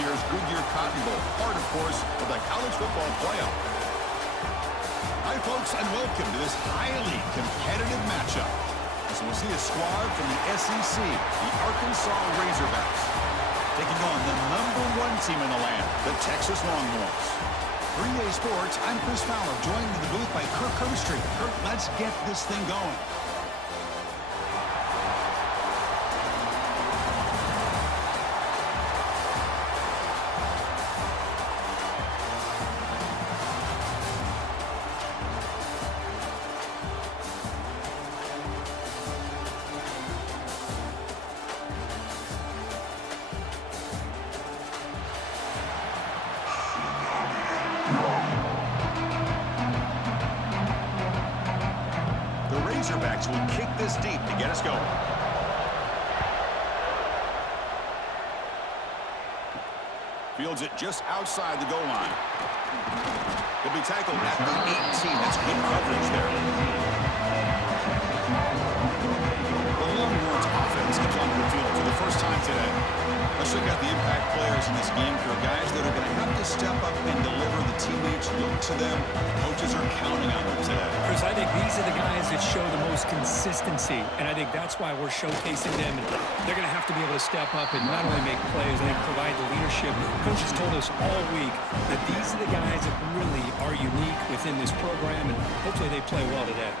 year's Goodyear Cotton Bowl, part, of course, of the college football playoff. Hi, folks, and welcome to this highly competitive matchup. As we'll see a squad from the SEC, the Arkansas Razorbacks, taking on the #1 team in the land, the Texas Longhorns. 3A Sports, I'm Chris Fowler, joined in the booth by Kirk Herbstreit. Kirk, let's get this thing going. Razorbacks will kick this deep to get us going. Fields it just outside the goal line. He'll be tackled at the 18. That's good coverage there. The Longhorns offense comes onto the field for the first time today. Let's look at the impact players in this game for guys that are going to have to step up and deliver. The teammates look to them. Coaches are counting on them today. Chris, I think these are the guys that show the most consistency, and I think that's why we're showcasing them. And they're going to have to be able to step up and not only make plays, I think provide the leadership. Coaches told us all week that these are the guys that really are unique within this program, and hopefully they play well today.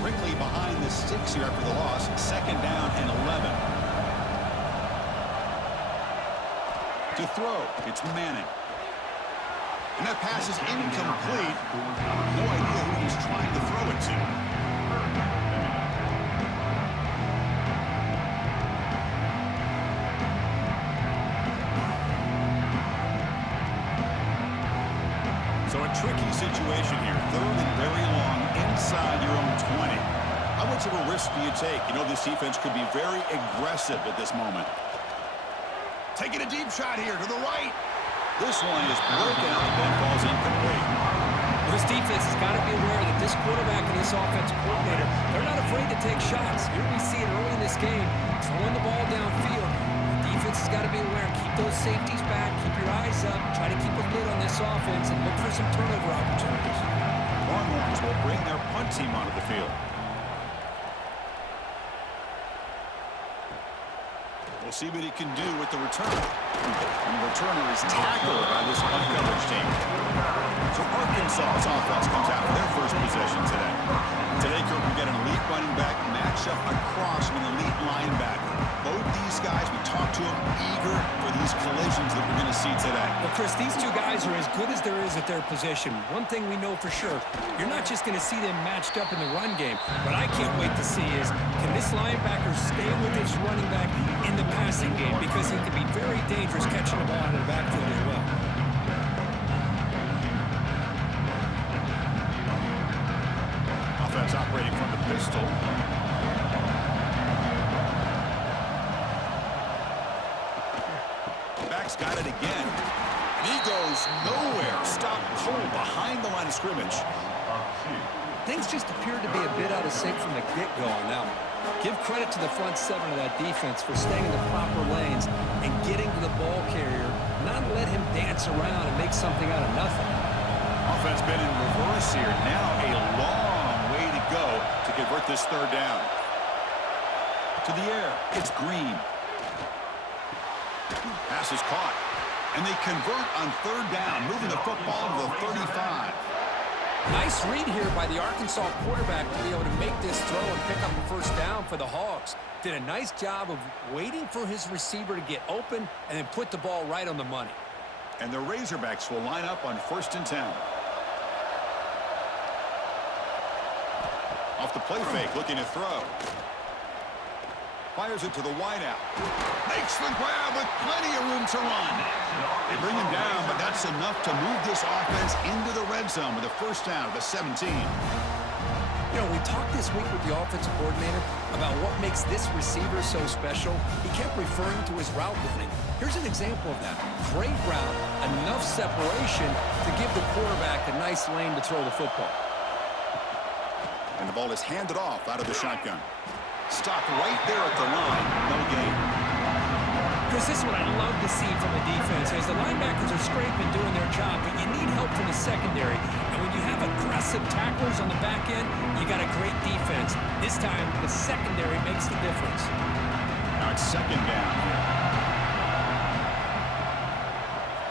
Quickly behind the sticks here after the loss. 2nd down and 11. To throw, it's Manning. And that pass is incomplete. No idea who he's trying to throw it to. So a tricky situation here. 3rd and very long inside your own 20. How much of a risk do you take? You know, this defense could be very aggressive at this moment. Taking a deep shot here to the right. This one is broken out and then falls incomplete. This defense has got to be aware that this quarterback and this offensive coordinator, they're not afraid to take shots. Here we see it early in this game, throwing the ball downfield. The defense has got to be aware. Keep those safeties back. Keep your eyes up. Try to keep a lid on this offense and look for some turnover opportunities. Longhorns will bring their punt team onto the field. We'll see what he can do with the return. And the returner is tackled by this punt coverage team. So Arkansas's offense comes out for their first possession today. Today, Kirk, we get an elite running back matchup across from an elite linebacker. Both these guys, we talked to them, eager for these collisions that we're going to see today. Well, Chris, these two guys are as good as there is at their position. One thing we know for sure, you're not just going to see them matched up in the run game. What I can't wait to see is, can this linebacker stay with his running back in the passing game? Because he can be very dangerous catching the ball out of the backfield as well. Offense operating from the pistol. Back's got it again. And he goes nowhere. Stopped cold behind the line of scrimmage. Things just appeared to be a bit out of sync from the get-go on that one. Give credit to the front 7 of that defense for staying in the proper lanes and getting to the ball carrier, not let him dance around and make something out of nothing. Offense been in reverse here. Now a long way to go to convert this 3rd down. To the air, it's Green. Pass is caught. And they convert on 3rd down, moving the football to the 35. Nice read here by the Arkansas quarterback to be able to make this throw and pick up a 1st down for the Hogs. Did a nice job of waiting for his receiver to get open and then put the ball right on the money. And the Razorbacks will line up on 1st and 10. Off the play fake, looking to throw. Fires it to the wideout. Makes the grab with plenty of room to run. They bring him down, but that's enough to move this offense into the red zone with a 1st down at the 17. You know, we talked this week with the offensive coordinator about what makes this receiver so special. He kept referring to his route running. Here's an example of that. Great route, enough separation to give the quarterback a nice lane to throw the football. And the ball is handed off out of the shotgun. Stopped right there at the line. No gain. Chris, this is what I love to see from a defense, as the linebackers are scraping, doing their job, but you need help from the secondary. And when you have aggressive tacklers on the back end, you got a great defense. This time, the secondary makes the difference. Now it's second down here.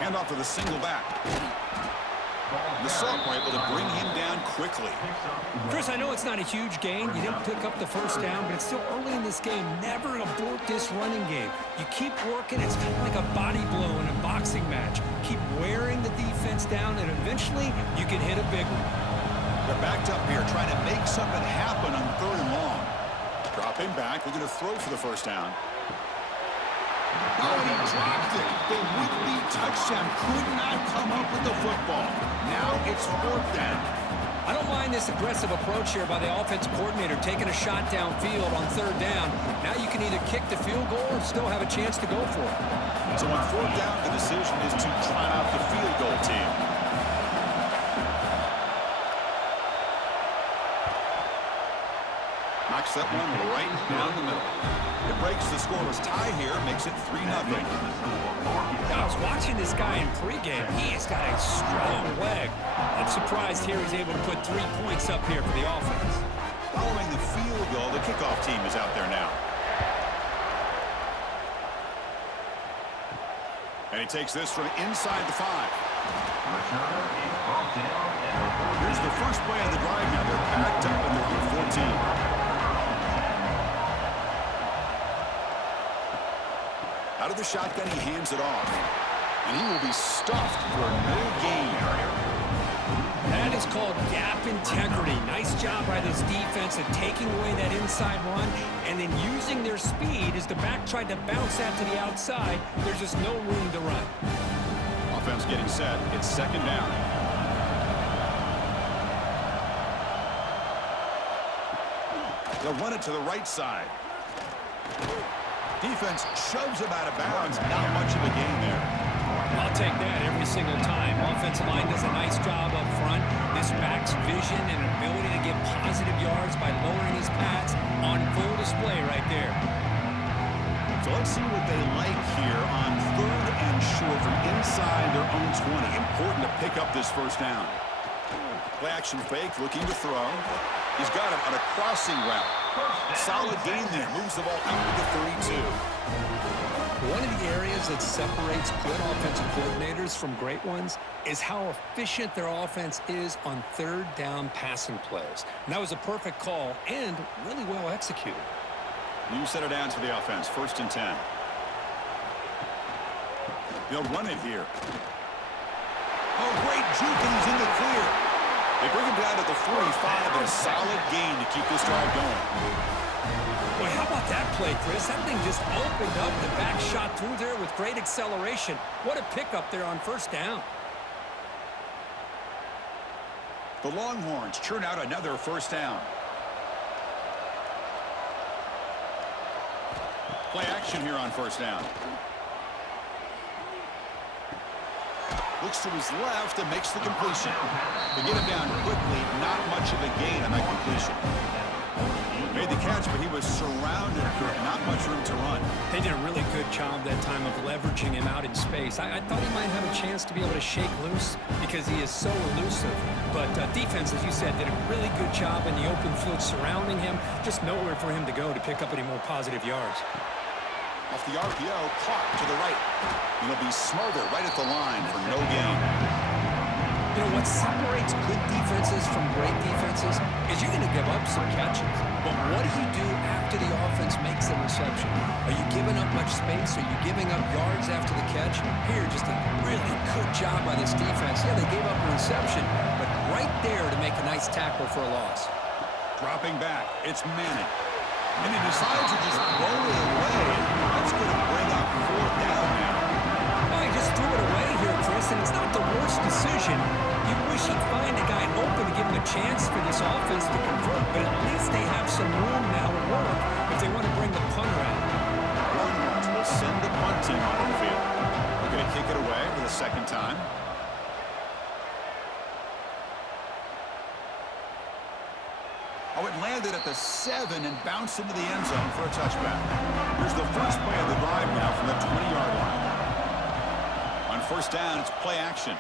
Hand off to the single back. The sophomore able to bring him down quickly. Chris, I know it's not a huge gain. You didn't pick up the first down, but it's still early in this game. Never abort this running game. You keep working. It's kind of like a body blow in a boxing match. Keep wearing the defense down, and eventually you can hit a big one. They're backed up here trying to make something happen on 3rd and long. Dropping back. We're going to throw for the first down. Oh, and he dropped it. The would-be touchdown could not come up with the football. Now it's 4th down. I don't mind this aggressive approach here by the offensive coordinator, taking a shot downfield on 3rd down. Now you can either kick the field goal or still have a chance to go for it. So on 4th down, the decision is to try out the field goal team. Knocks that one right down the middle. It breaks the scoreless tie here, makes it 3-0. I was watching this guy in pregame. He has got a strong leg. I'm surprised here he's able to put 3 points up here for the offense. Following the field goal, the kickoff team is out there now. And he takes this from inside the 5. Here's the first play of the drive now. They're backed up and they're on 14. Out of the shotgun, he hands it off. And he will be stuffed for no gain. That is called gap integrity. Nice job by this defense at taking away that inside run and then using their speed as the back tried to bounce that to the outside. There's just no room to run. Offense getting set. It's 2nd down. They'll run it to the right side. Defense shoves him out of bounds. Not much of a gain there. I'll take that every single time. Offensive line does a nice job up front. This back's vision and ability to get positive yards by lowering his pads on full display right there. So let's see what they like here on 3rd and short from inside their own 20. Important to pick up this first down. Play action fake, looking to throw. He's got him on a crossing route. Solid gain there. Moves the ball out to the 32. One of the areas that separates good offensive coordinators from great ones is how efficient their offense is on 3rd down passing plays. And that was a perfect call and really well executed. New set of downs for the offense. 1st and 10. They'll run it here. Oh, great juke, and he's in the clear. They bring him down to the 45, and a solid gain to keep this drive going. Boy, how about that play, Chris? That thing just opened up. The back shot through there with great acceleration. What a pickup there on 1st down. The Longhorns churn out another 1st down. Play action here on 1st down. Looks to his left and makes the completion. They get him down quickly. Not much of a gain on that completion. Made the catch, but he was surrounded. Not much room to run. They did a really good job that time of leveraging him out in space. I thought he might have a chance to be able to shake loose because he is so elusive. But defense, as you said, did a really good job in the open field surrounding him. Just nowhere for him to go to pick up any more positive yards. Off the RPO, caught to the right. He'll be smothered right at the line for no gain. You know, what separates good defenses from great defenses is you're going to give up some catches. But what do you do after the offense makes the reception? Are you giving up much space? Are you giving up yards after the catch? Here, just a really good job by this defense. Yeah, they gave up a reception, but right there to make a nice tackle for a loss. Dropping back, it's Manning. And he decides to just throw it away. That's going to bring up 4th down now. Well, he just threw it away here, Chris, and it's not the worst decision. You wish he'd find a guy open to give him a chance for this offense to convert, but at least they have some room now to work if they want to bring the punter out. Longhorns will send the punt team onto the field. They're going to kick it away for the 2nd time. A Oh, it landed at the 7 and bounced into the end zone for a touchback. Here's the first play of the drive now from the 20-yard line. On first down, it's play action.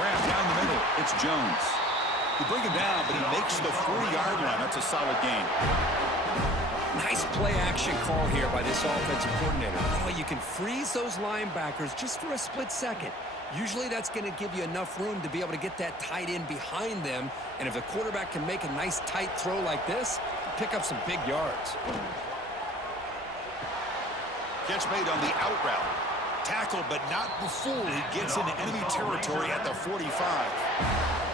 Grab down the middle. It's Jones. He brings him down, but he makes the 40-yard line. That's a solid gain. Nice play action call here by this offensive coordinator. Oh, you can freeze those linebackers just for a split second. Usually that's going to give you enough room to be able to get that tight end behind them. And if the quarterback can make a nice tight throw like this, pick up some big yards. Catch made on the out route. Tackled, but not before he gets into enemy territory at the 45.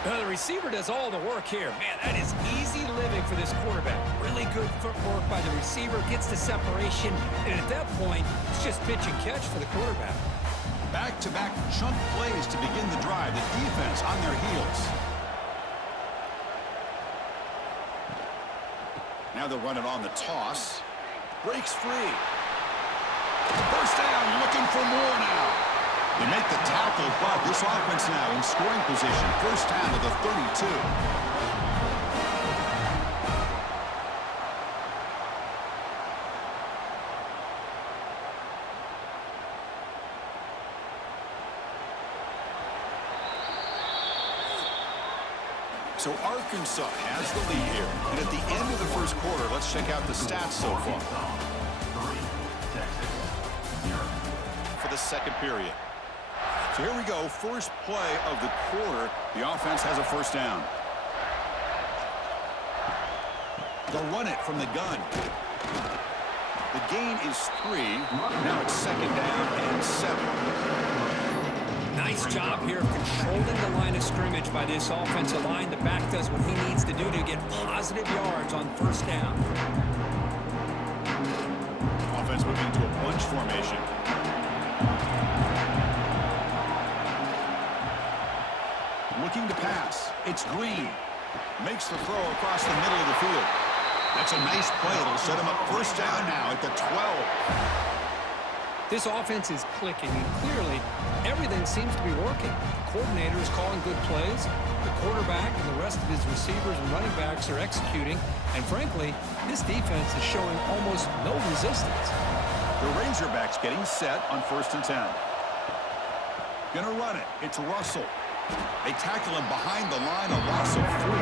The receiver does all the work here. Man, that is easy living for this quarterback. Really good footwork by the receiver, gets the separation, and at that point, it's just pitch and catch for the quarterback. Back-to-back chunk plays to begin the drive. The defense on their heels. Now they'll run it on the toss. Breaks free. First down, looking for more now. They make the tackle, but this offense now in scoring position. First down to the 32. So Arkansas has the lead here. And at the end of the first quarter, let's check out the stats so far. For the second period. So here we go, first play of the quarter. The offense has a first down. They'll run it from the gun. The gain is 3. Now it's second down and 7. Nice job here of controlling the line of scrimmage by this offensive line. The back does what he needs to do to get positive yards on first down. Offense moving into a bunch formation. Looking to pass. It's Green. Makes the throw across the middle of the field. That's a nice play. It'll set him up first down now at the 12. This offense is clicking, and clearly everything seems to be working. The coordinator is calling good plays. The quarterback and the rest of his receivers and running backs are executing. And frankly, this defense is showing almost no resistance. The Razorbacks getting set on first and 10. Gonna run it. It's Russell. They tackle him behind the line, a loss of 4.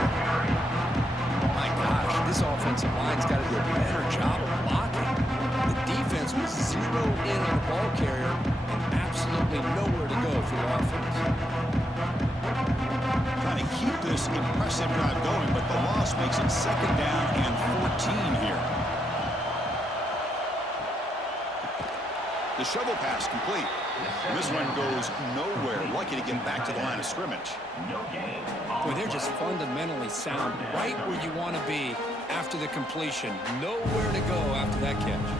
My gosh, this offensive line's got to do a better job of blocking. The defense was zeroed in on the ball carrier and absolutely nowhere to go for the offense. Trying to keep this impressive drive going, but the loss makes it second down and 14 here. The shovel pass complete. And this one goes nowhere. Lucky to get back to the line of scrimmage. Boy, they're just fundamentally sound, right where you want to be after the completion. Nowhere to go after that catch.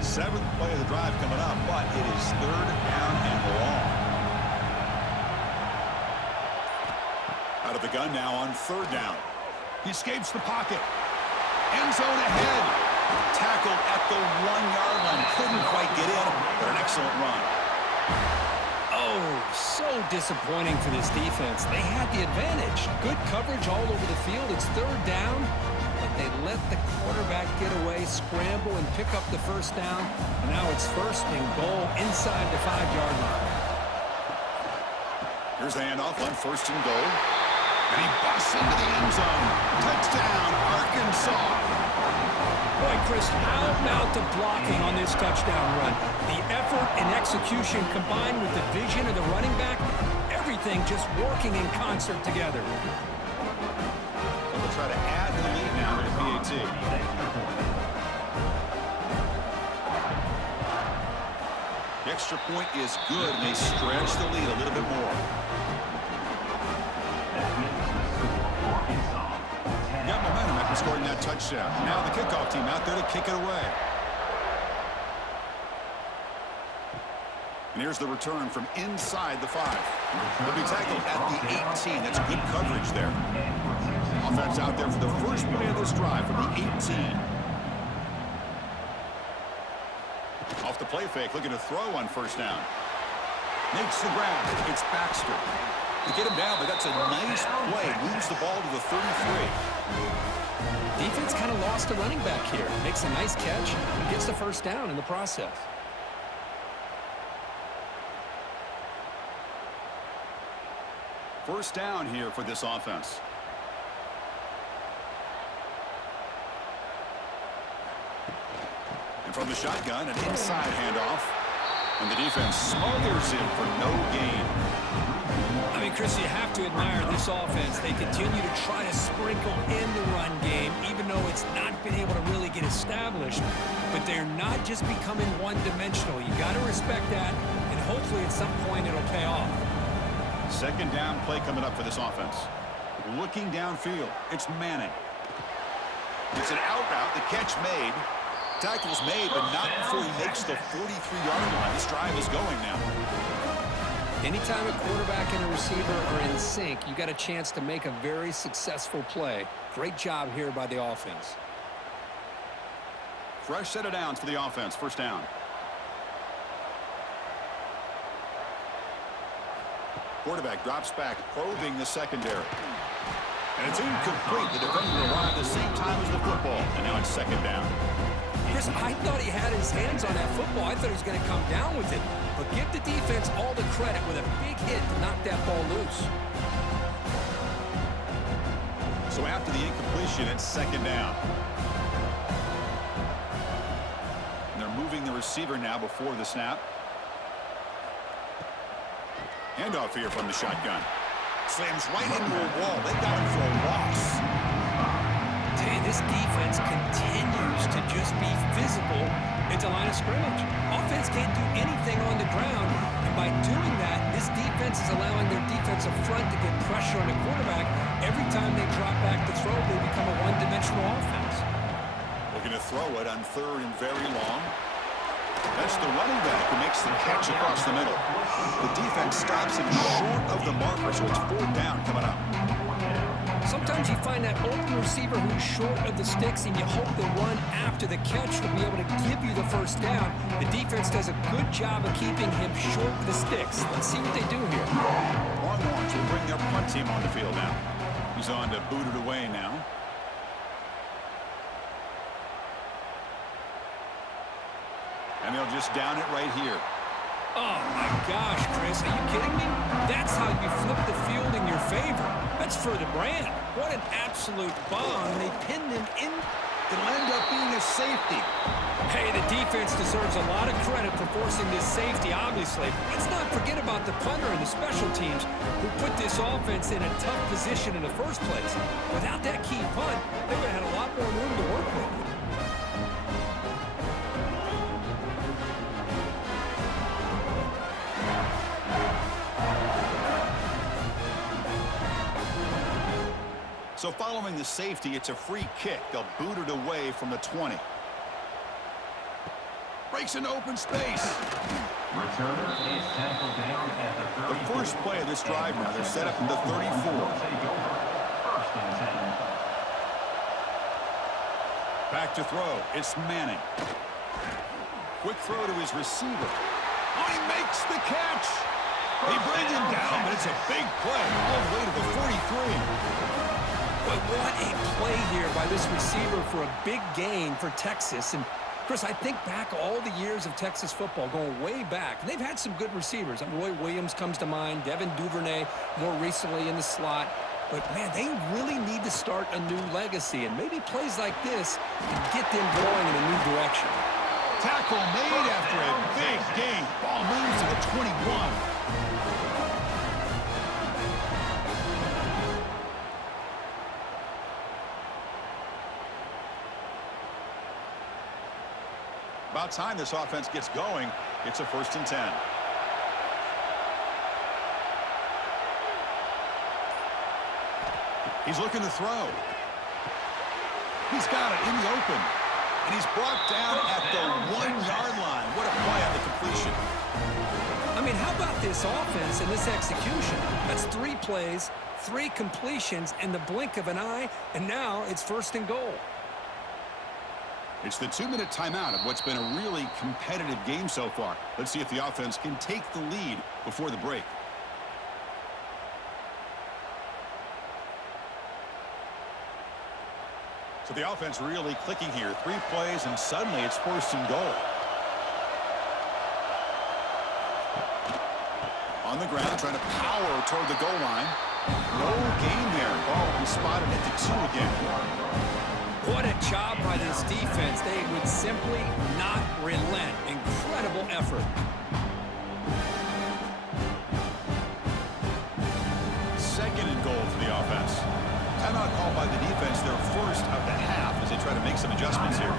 7th play of the drive coming up, but it is third down and long. Out of the gun now on third down. He escapes the pocket. End zone ahead. Tackled at the 1-yard line. Couldn't quite get in, but an excellent run. Oh, so disappointing for this defense. They had the advantage. Good coverage all over the field. It's third down, but they let the quarterback get away, scramble, and pick up the first down. And now it's first and goal inside the 5-yard line. Here's the handoff on first and goal. And he busts into the end zone. Touchdown, Arkansas. Boy, Chris, how about the blocking on this touchdown run? The effort and execution combined with the vision of the running back, everything just working in concert together. And we'll try to add to the lead now with a PAT. The extra point is good, and they stretch the lead a little bit more. Got momentum after scoring that touchdown. Now the kickoff team out there to kick it away. And here's the return from inside the 5. They'll be tackled at the 18. That's good coverage there. Offense out there for the first play of this drive from the 18. Off the play fake, looking to throw on first down. Makes the grab. It's Baxter. They get him down, but that's a nice play. Moves the ball to the 33. Defense kind of lost a running back here. Makes a nice catch and gets the first down in the process. First down here for this offense. And from the shotgun, an inside handoff. And the defense smothers him for no gain. I mean, Chris, you have to admire this offense. They continue to try to sprinkle in the run game, even though it's not been able to really get established. But they're not just becoming one-dimensional. You got to respect that, and hopefully at some point it'll pay off. Second down play coming up for this offense. Looking downfield, it's Manning. It's an out route, the catch made. Tackle's made, but not before he makes the 43-yard line. This drive is going now. Anytime a quarterback and a receiver are in sync, you got a chance to make a very successful play. Great job here by the offense. Fresh set of downs for the offense. First down. Quarterback drops back, probing the secondary. And it's incomplete. The defender arrived at the same time as the football. And now it's second down. Chris, I thought he had his hands on that football. I thought he was going to come down with it. But give the defense all the credit with a big hit to knock that ball loose. So after the incompletion, it's second down. And they're moving the receiver now before the snap. Handoff here from the shotgun. Slams right into a wall. They got him for a loss. This defense continues to just be visible at the line of scrimmage. Offense can't do anything on the ground, and by doing that, this defense is allowing their defensive front to get pressure on the quarterback. Every time they drop back to throw, they become a one-dimensional offense. Looking to throw it on third and very long. That's the running back who makes the catch across the middle. The defense stops him short of the marker, so it's fourth down coming up. Sometimes you find that open receiver who's short of the sticks, and you hope the run after the catch will be able to give you the first down. The defense does a good job of keeping him short of the sticks. Let's see what they do here. Longhorns will bring their punt team on the field now. He's on to boot it away now. And they'll just down it right here. Oh, my gosh, Chris. Are you kidding me? That's how you flip the field in your favor. That's for the brand. What an absolute bomb. They pinned him in. It'll end up being a safety. Hey, the defense deserves a lot of credit for forcing this safety, obviously. Let's not forget about the punter and the special teams who put this offense in a tough position in the first place. Without that key punt, they would have had a lot more room to work with. So following the safety, it's a free kick. They'll boot it away from the 20. Breaks into open space. The first play of this drive now, they're set up at the 34. Back to throw. It's Manning. Quick throw to his receiver. Oh, he makes the catch. They bring him down, but it's a big play all the way to the 43. But what a play here by this receiver for a big gain for Texas. And, Chris, I think back all the years of Texas football, going way back, and they've had some good receivers. Roy Williams comes to mind, Devin Duvernay more recently in the slot. But, man, they really need to start a new legacy, and maybe plays like this can get them going in a new direction. Tackle made after a big gain. Ball moves to the 21. About time this offense gets going. It's a 1st and 10. He's looking to throw. He's got it in the open. And he's brought down at the 1-yard line. What a play on the completion. I mean, how about this offense and this execution? That's 3 plays, 3 completions in the blink of an eye, and now it's 1st and goal. It's the 2-minute timeout of what's been a really competitive game so far. Let's see if the offense can take the lead before the break. So the offense really clicking here. 3 plays, and suddenly it's 1st and goal. On the ground, trying to power toward the goal line. No gain there. Ball will be spotted at the 2 again. What a job by this defense. They would simply not relent. Incredible effort. 2nd and goal for the offense. Timeout called by the defense, their 1st of the half, as they try to make some adjustments here.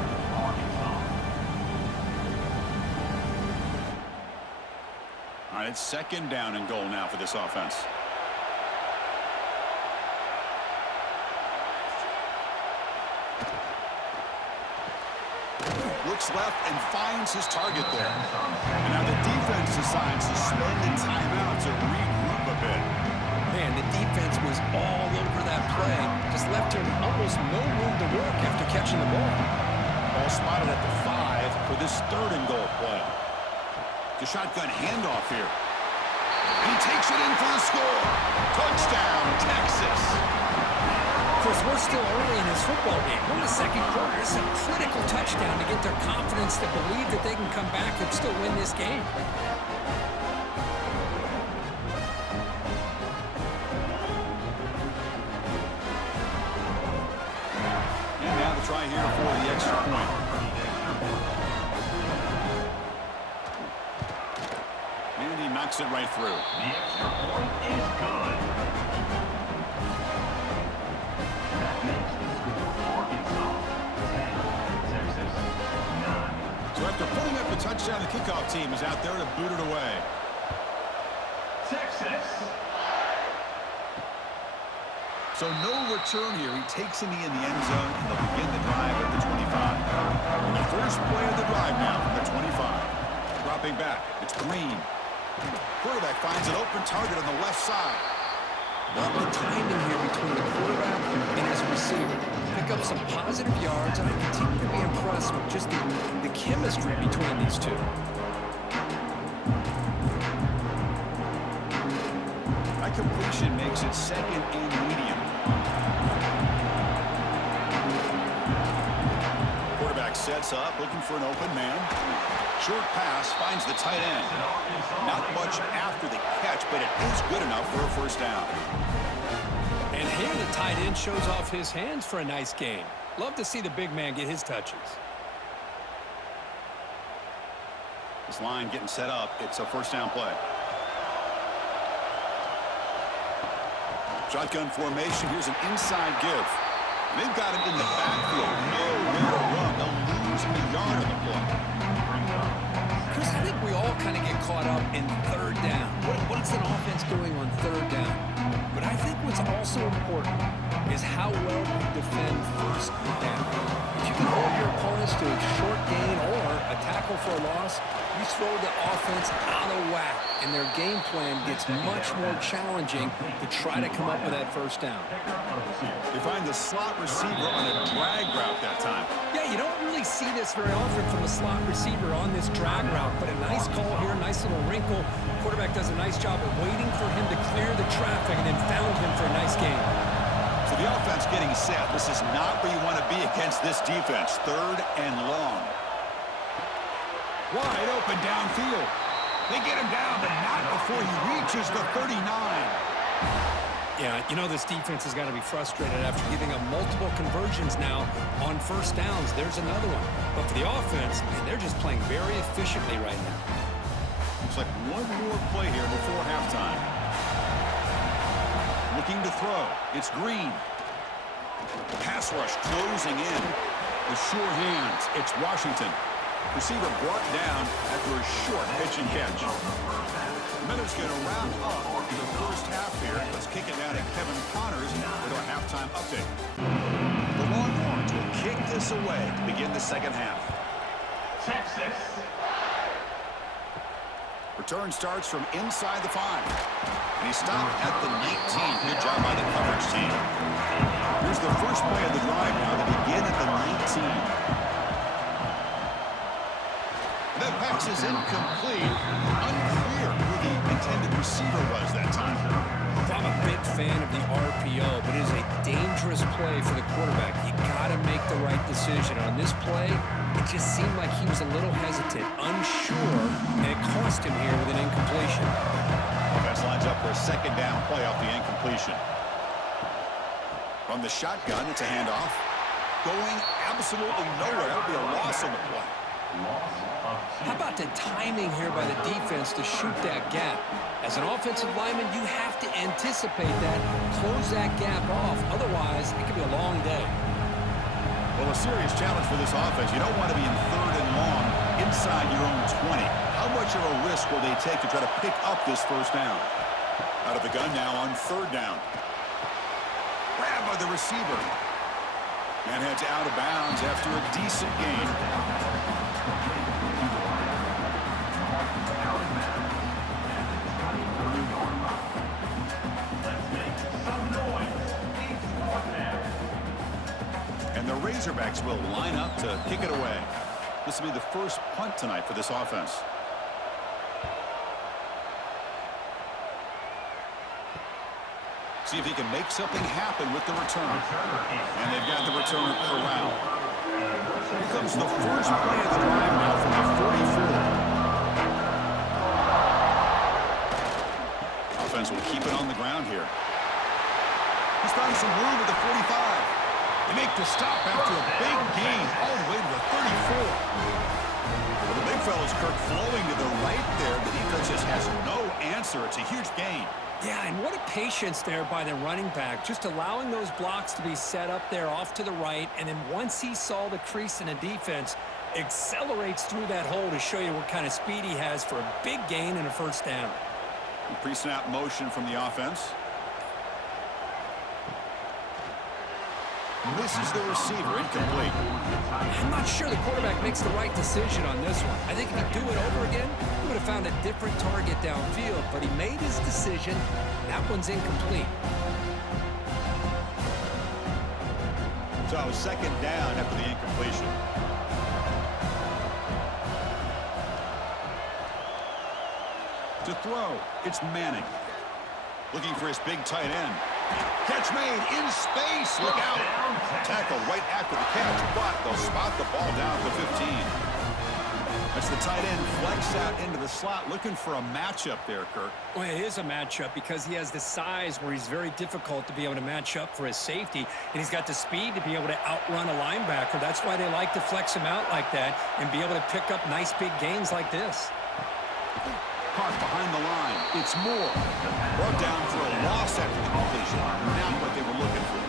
All right, it's 2nd down and goal now for this offense. Looks left and finds his target there. And now the defense decides to spend the timeout to regroup a bit. Man, the defense was all over that play. Just left him almost no room to work after catching the ball. Ball spotted at the 5 for this 3rd and goal play. The shotgun handoff here. And he takes it in for the score. Touchdown, Texas. Of course, we're still early in this football game. We're in the 2nd quarter. It's a critical touchdown to get their confidence to believe that they can come back and still win this game. And now the try here for the extra point. And he knocks it right through. The extra point is good. That makes the score Arkansas 10, Texas 9. So after putting up a touchdown, the kickoff team is out there to boot it away. Texas. So no return here. He takes it in the end zone, and they'll begin the drive at the 25. And the first play of the drive now from the 25. Dropping back, it's Green. Quarterback finds an open target on the left side. Love the timing here between the quarterback and his receiver. Pick up some positive yards, and I continue to be impressed with just the chemistry between these two. That completion makes it 2nd and medium. Quarterback sets up, looking for an open man. Short pass finds the tight end. Not much after the catch, but it is good enough for a 1st down. And here the tight end shows off his hands for a nice game. Love to see the big man get his touches. This line getting set up. It's a 1st down play. Shotgun formation. Here's an inside give. And they've got him in the backfield. Nowhere to run. They'll lose a yard on the play. Chris, I think we all kind of get caught up in 3rd down. What's an offense doing on 3rd down? But I think what's also important is how well we defend 1st down. If you can hold your opponents to a short gain or a tackle for a loss, you throw the offense out of whack, and their game plan gets much more challenging to try to come up with that 1st down. They find the slot receiver on a drag route that time. Yeah, you don't really see this very often from a slot receiver on this drag route, but a nice call here, nice little wrinkle. Quarterback does a nice job of waiting for him to clear the traffic and then found him for a nice game. So the offense getting set. This is not where you want to be against this defense. 3rd and long. Wide open downfield. They get him down, but not before he reaches the 39. Yeah, you know this defense has got to be frustrated after giving up multiple conversions now on 1st downs. There's another one. But for the offense, man, they're just playing very efficiently right now. Looks like one more play here before halftime. Looking to throw. It's Green. Pass rush closing in. The sure hands. It's Washington. Receiver brought down after a short pitch and catch. The Miners going to wrap up the 1st half here. Let's kick it down to Kevin Connors with our halftime update. The Longhorns will kick this away to begin the 2nd half. Texas. Return starts from inside the 5. And he stopped at the 19. Good job by the coverage team. Here's the first play of the drive now. They begin at the 19. That pass is incomplete. Unclear who the intended receiver was that time. I'm a big fan of the RPO, but it is a dangerous play for the quarterback. You got to make the right decision. On this play, it just seemed like he was a little hesitant, unsure, and it cost him here with an incompletion. Offense lines up for a second down play off the incompletion. From the shotgun, it's a handoff. Going absolutely nowhere. That'll be a loss on the play. How about the timing here by the defense to shoot that gap? As an offensive lineman, you have to anticipate that, close that gap off. Otherwise, it could be a long day. Well, a serious challenge for this offense. You don't want to be in 3rd and long inside your own 20. How much of a risk will they take to try to pick up this first down? Out of the gun now on 3rd down. Grab by the receiver. And heads out of bounds after a decent gain. And the Razorbacks will line up to kick it away. This will be the first punt tonight for this offense. See if he can make something happen with the return. And they've got the returner corralled. Here comes the first play of the drive now from the 44. Offense will keep it on the ground here. He's found some room at the 45. They make the stop after a big gain all the way to the 34. Well, the big fella's Kirk flowing to the right there. The defense just has no answer. It's a huge gain. Yeah, and what a patience there by the running back, just allowing those blocks to be set up there off to the right, and then once he saw the crease in the defense, accelerates through that hole to show you what kind of speed he has for a big gain and a first down. Pre-snap motion from the offense. Misses the receiver, incomplete. I'm not sure the quarterback makes the right decision on this one. I think if he'd do it over again, he would have found a different target downfield, but he made his decision. That one's incomplete. So second down after the incompletion. To throw, it's Manning. Looking for his big tight end. Catch made in space. Look out. Tackle right after the catch, but they'll spot the ball down to 15. That's the tight end flex out into the slot, looking for a matchup there, Kirk. Well, it is a matchup because he has the size where he's very difficult to be able to match up for his safety, and he's got the speed to be able to outrun a linebacker. That's why they like to flex him out like that and be able to pick up nice big gains like this. Caught behind the line. It's Moore. Brought down for a loss after the completion. Not what they were looking for.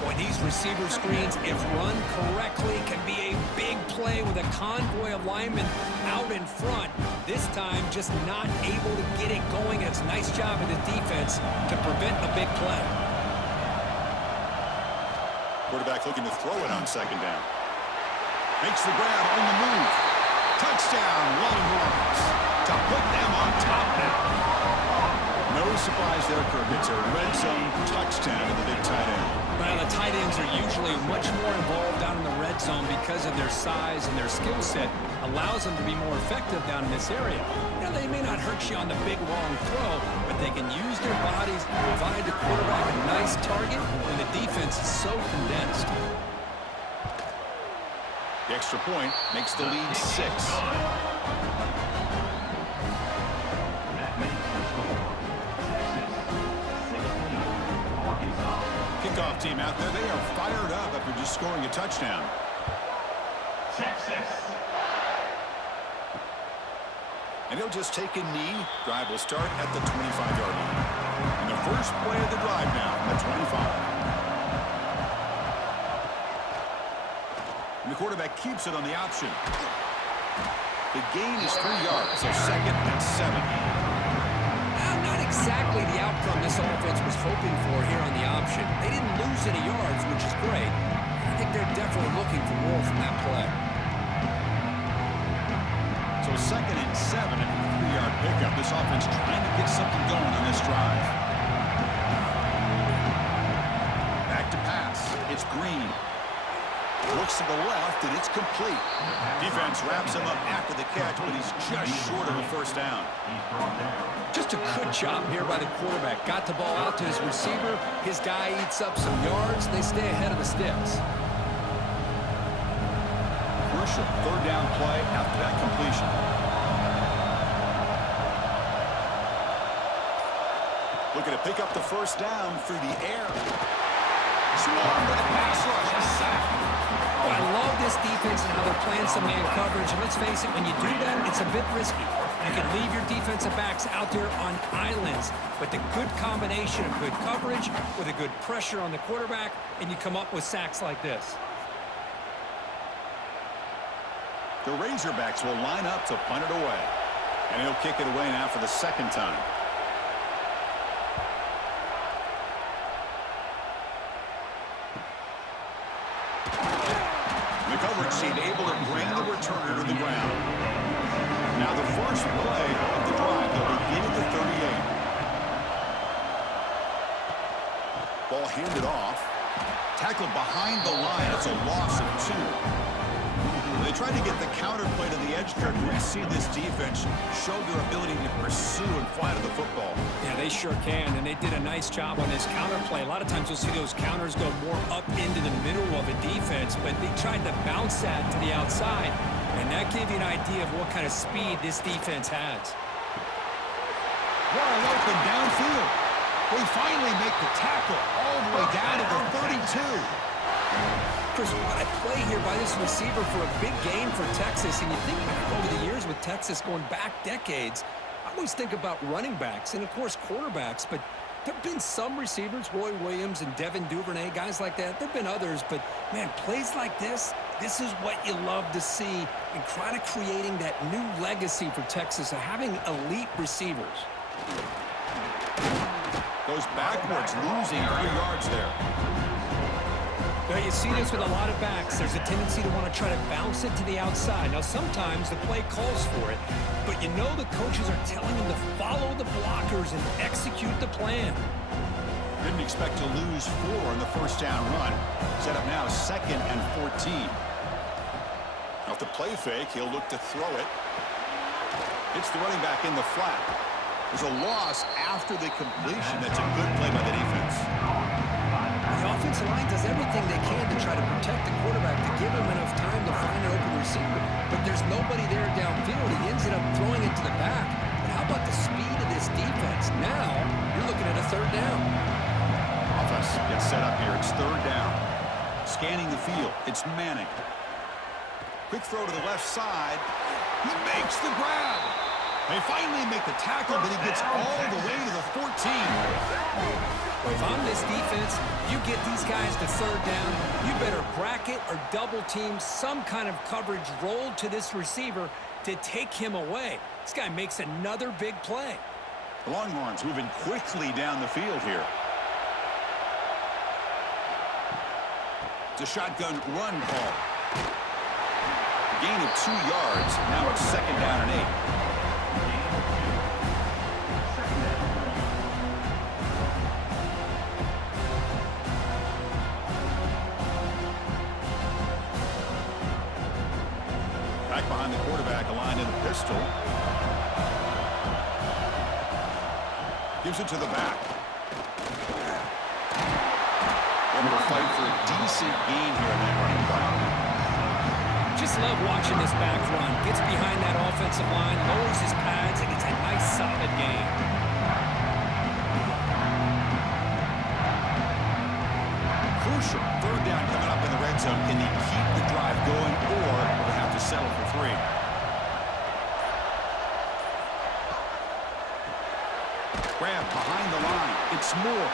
Boy, these receiver screens, if run correctly, can be a big play with a convoy of linemen out in front. This time, just not able to get it going. It's a nice job of the defense to prevent a big play. Quarterback looking to throw it on second down. Makes the grab on the move. Touchdown, Longhorns. To put them on top now. No surprise there, Kirk. It's a red zone touchdown to the big tight end. Well, the tight ends are usually much more involved down in the red zone because of their size and their skill set allows them to be more effective down in this area. Now, they may not hurt you on the big, long throw, but they can use their bodies to provide the quarterback a nice target when the defense is so condensed. The extra point makes the lead 6. Kickoff team out there, they are fired up after just scoring a touchdown. Texas. And he'll just take a knee. Drive will start at the 25-yard line. And the first play of the drive now from the 25. And the quarterback keeps it on the option. The gain is 3 yards, so second and 7. Not exactly the outcome this offense was hoping for here on the option. They didn't lose any yards, which is great. I think they're definitely looking for more from that play. So second and 7 and a 3-yard pickup. This offense trying to get something going on this drive. Back to pass. It's Green. Looks to the left, and it's complete. Defense wraps him up after the catch, but he's just short of a first down. Just a good job here by the quarterback. Got the ball out to his receiver. His guy eats up some yards. They stay ahead of the sticks. Crucial third down play after that completion. Looking to pick up the first down through the air. Swarmed with a pass rush. A sack. Oh, I love this defense and how they're playing some man coverage. And let's face it, when you do that, it's a bit risky. You can leave your defensive backs out there on islands, but the good combination of good coverage with a good pressure on the quarterback, and you come up with sacks like this. The Razorbacks will line up to punt it away. And he'll kick it away now for the second time. The coverage team able to bring the returner to the ground. Now the first play of the drive. They'll begin at the 38. Ball handed off. Tackled behind the line. It's a loss of 2. They tried to get the counter play to the edge curve. We've seen this defense show their ability to pursue and fly to the football. Yeah, they sure can, and they did a nice job on this counter play. A lot of times you'll see those counters go more up into the middle of a defense, but they tried to bounce that to the outside, and that gave you an idea of what kind of speed this defense has. Wide open downfield. They finally make the tackle all the way down to the 32. Chris, what a play here by this receiver for a big gain for Texas. And you think back over the years with Texas going back decades, I always think about running backs and, of course, quarterbacks. But there have been some receivers, Roy Williams and Devin Duvernay, guys like that. There have been others. But, man, plays like this is what you love to see and kind of creating that new legacy for Texas of having elite receivers. Goes backwards, losing 3 yards there. Now, you see this with a lot of backs. There's a tendency to want to try to bounce it to the outside. Now, sometimes the play calls for it, but you know the coaches are telling them to follow the blockers and execute the plan. Didn't expect to lose 4 on the first down run. Set up now 2nd and 14. Off the play fake, he'll look to throw it. It's the running back in the flat. There's a loss after the completion. That's a good play by the defense. The offensive line does everything they can to try to protect the quarterback, to give him enough time to find an open receiver. But there's nobody there downfield. He ends up throwing it to the back. But how about the speed of this defense? Now you're looking at a third down. Offense gets set up here. It's third down. Scanning the field. It's Manning. Quick throw to the left side. He makes the grab. They finally make the tackle, but he gets all the way to the 14. If I'm this defense, you get these guys to third down, you better bracket or double team some kind of coverage rolled to this receiver to take him away. This guy makes another big play. The Longhorns moving quickly down the field here. It's a shotgun run call. Gain of 2 yards. Now it's 2nd down and 8. Back behind the quarterback, aligned in the pistol. Gives it to the back. Able to fight for a decent gain here in that running play. Just love watching this back run. Gets behind that offensive line, lowers his pads, and gets a nice solid gain. Crucial. Third down coming up in the red zone. Can he keep the drive going, or will they have to settle for 3? Grab behind the line. It's Moore.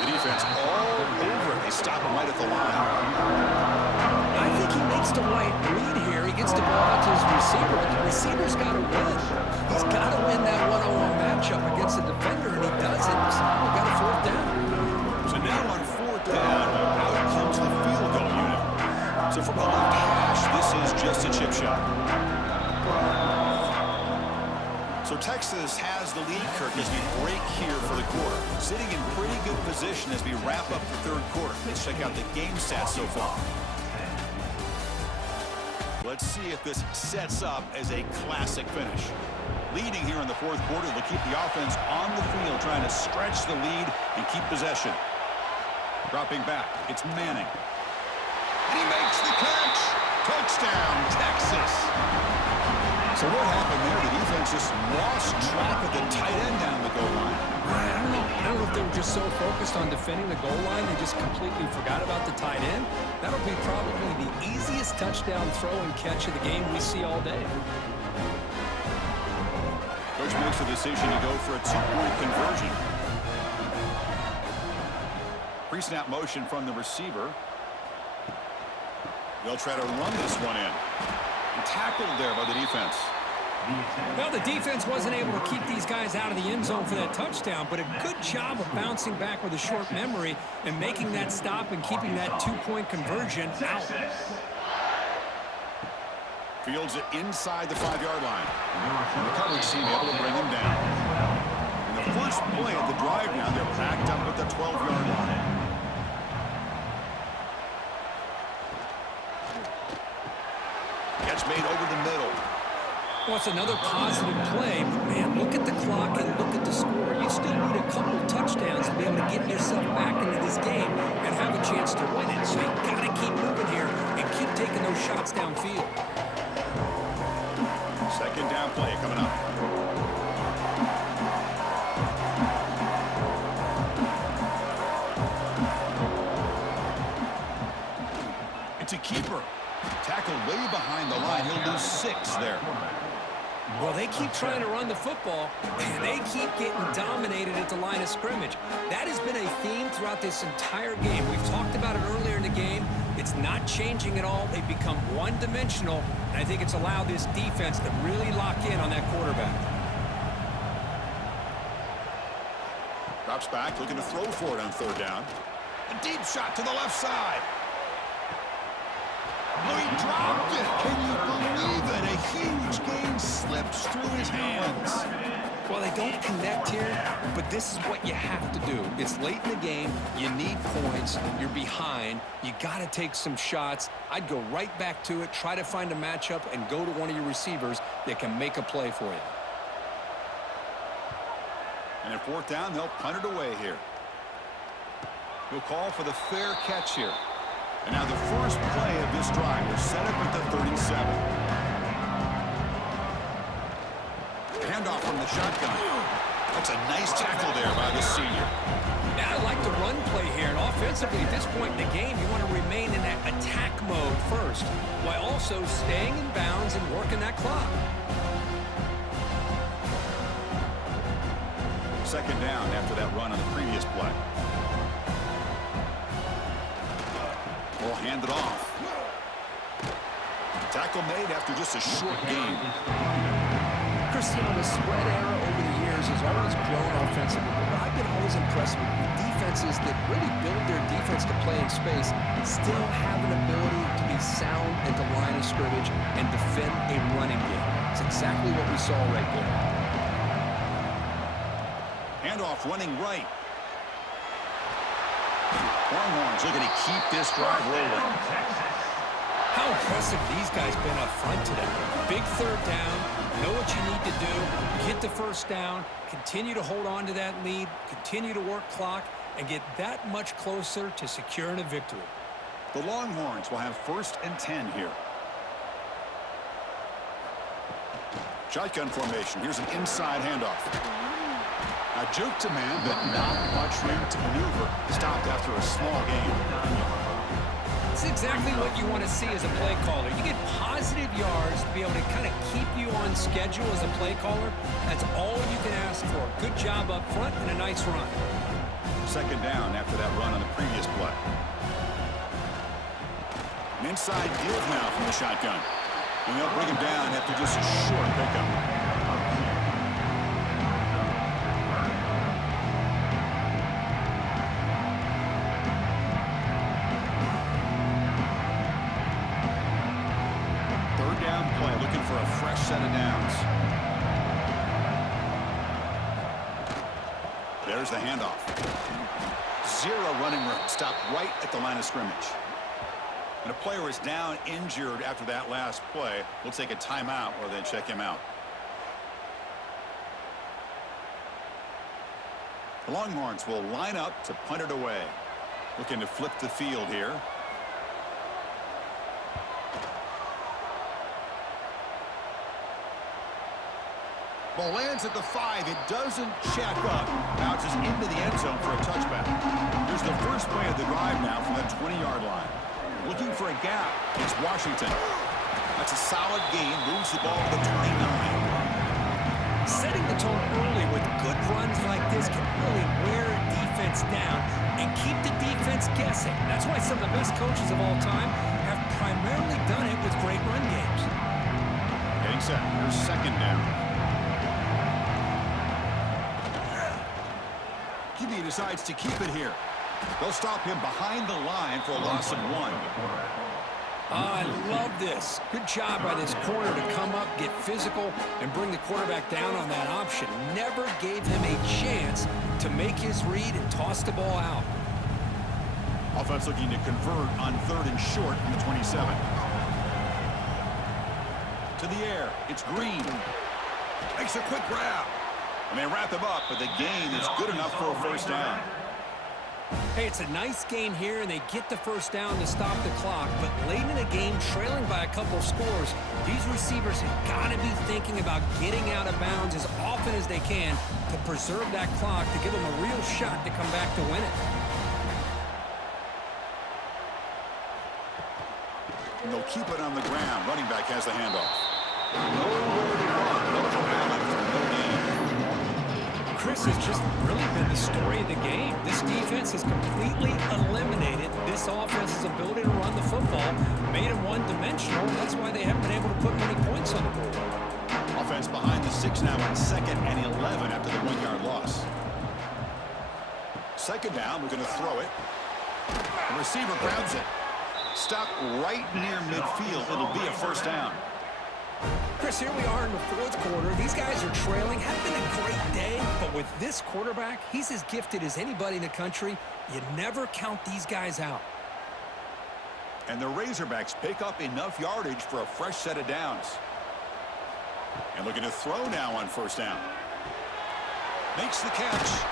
The defense all over. They stop him right at the line. I think he makes the right read here. He gets the ball out to his receiver, but the receiver's got to win. He's got to win that one-on-one matchup against the defender, and he doesn't. So we've got a 4th down. So now on 4th down, out comes the field goal unit. So from the left hash, this is just a chip shot. So Texas has the lead, Kirk, as we break here for the quarter. Sitting in pretty good position as we wrap up the 3rd quarter. Let's check out the game stats so far. Let's see if this sets up as a classic finish. Leading here in the fourth quarter, they'll keep the offense on the field, trying to stretch the lead and keep possession. Dropping back, it's Manning. And he makes the catch. Touchdown, Texas. So what happened there? The defense just lost track of the tight end down the goal line. I don't know if they were just so focused on defending the goal line, they just completely forgot about the tight end. That'll be probably the easiest touchdown throw and catch of the game we see all day. Coach makes a decision to go for a two-point conversion. Pre-snap motion from the receiver. They'll try to run this one in. And tackled there by the defense. Well, the defense wasn't able to keep these guys out of the end zone for that touchdown, but a good job of bouncing back with a short memory and making that stop and keeping that two-point conversion out. Fields it inside the 5-yard line. And the coverage team able to bring him down. And the first play of the drive now, they're backed up at the 12-yard line. Catch made over the middle. Well, it's another positive play, but man, look at the clock and look at the score. You still need a couple touchdowns to be able to get yourself back into this game and have a chance to win it. So you got to keep moving here and keep taking those shots downfield. Second down play coming up. It's a keeper. Tackled way behind the line. He'll lose 6 there. Well, they keep trying to run the football, and they keep getting dominated at the line of scrimmage. That has been a theme throughout this entire game. We've talked about it earlier in the game. It's not changing at all. They've become one-dimensional, and I think it's allowed this defense to really lock in on that quarterback. Drops back, looking to throw for it on third down. A deep shot to the left side. Oh, he dropped it. Can you believe it? A huge gain slips through his hands. Well, they don't connect here, but this is what you have to do. It's late in the game. You need points. You're behind. You got to take some shots. I'd go right back to it, try to find a matchup, and go to one of your receivers that can make a play for you. And at fourth down, they'll punt it away here. He'll call for the fair catch here. And now the first play of this drive was set up at the 37. Handoff from the shotgun. That's a nice tackle there by the senior. Now I like the run play here. And offensively, at this point in the game, you want to remain in that attack mode first, while also staying in bounds and working that clock. Second down after that run on the previous play. Will hand it off. Tackle made after just a short gain. Chris, you know, the spread era over the years has always grown offensively. But I've been always impressed with defenses that really build their defense to play in space, still have an ability to be sound at the line of scrimmage and defend a running game. It's exactly what we saw right there. Handoff running right. Longhorns looking to keep this drive rolling. How impressive these guys been up front today. Big third down, know what you need to do, get the first down, continue to hold on to that lead, continue to work clock, and get that much closer to securing a victory. The Longhorns will have 1st and 10 here. Shotgun formation. Here's an inside handoff. A juke to man, but not much room to maneuver. Stopped after a small gain. It's exactly what you want to see as a play caller. You get positive yards to be able to kind of keep you on schedule as a play caller. That's all you can ask for. Good job up front and a nice run. Second down after that run on the previous play. An inside give now from the shotgun. And they'll bring him down after just a short pickup. Set of downs. There's the handoff. 0 running room. Stopped right at the line of scrimmage. And a player is down injured after that last play. We'll take a timeout or then check him out. The Longhorns will line up to punt it away. Looking to flip the field here. Ball lands at the 5. It doesn't check up. Bounces into the end zone for a touchback. Here's the first play of the drive now from the 20-yard line. Looking for a gap. It's Washington. That's a solid gain. Moves the ball to the 29. Setting the tone early with good runs like this can really wear a defense down and keep the defense guessing. That's why some of the best coaches of all time have primarily done it with great run games. Getting set. Here's second down. QB decides to keep it here. They'll stop him behind the line for a loss of 1. I love this. Good job by this corner to come up, get physical, and bring the quarterback down on that option. Never gave him a chance to make his read and toss the ball out. Offense looking to convert on 3rd and short from the 27. To the air. It's Green. Makes a quick grab. And they wrap him up, but the gain is good enough for a first down. Hey, it's a nice gain here, and they get the first down to stop the clock. But late in the game, trailing by a couple scores, these receivers have got to be thinking about getting out of bounds as often as they can to preserve that clock, to give them a real shot to come back to win it. And they'll keep it on the ground. Running back has the handoff. Chris has just really been the story of the game. This defense has completely eliminated this offense's ability to run the football, made them one-dimensional. That's why they haven't been able to put many points on the board. Offense behind the 6 now on 2nd and 11 after the 1-yard loss. Second down, we're going to throw it. The receiver grabs it. Stop right near midfield. It'll be a first down. Chris, here we are in the 4th quarter. These guys are trailing. Had been a great day, but with this quarterback, he's as gifted as anybody in the country. You never count these guys out. And the Razorbacks pick up enough yardage for a fresh set of downs. And looking to throw now on first down. Makes the catch.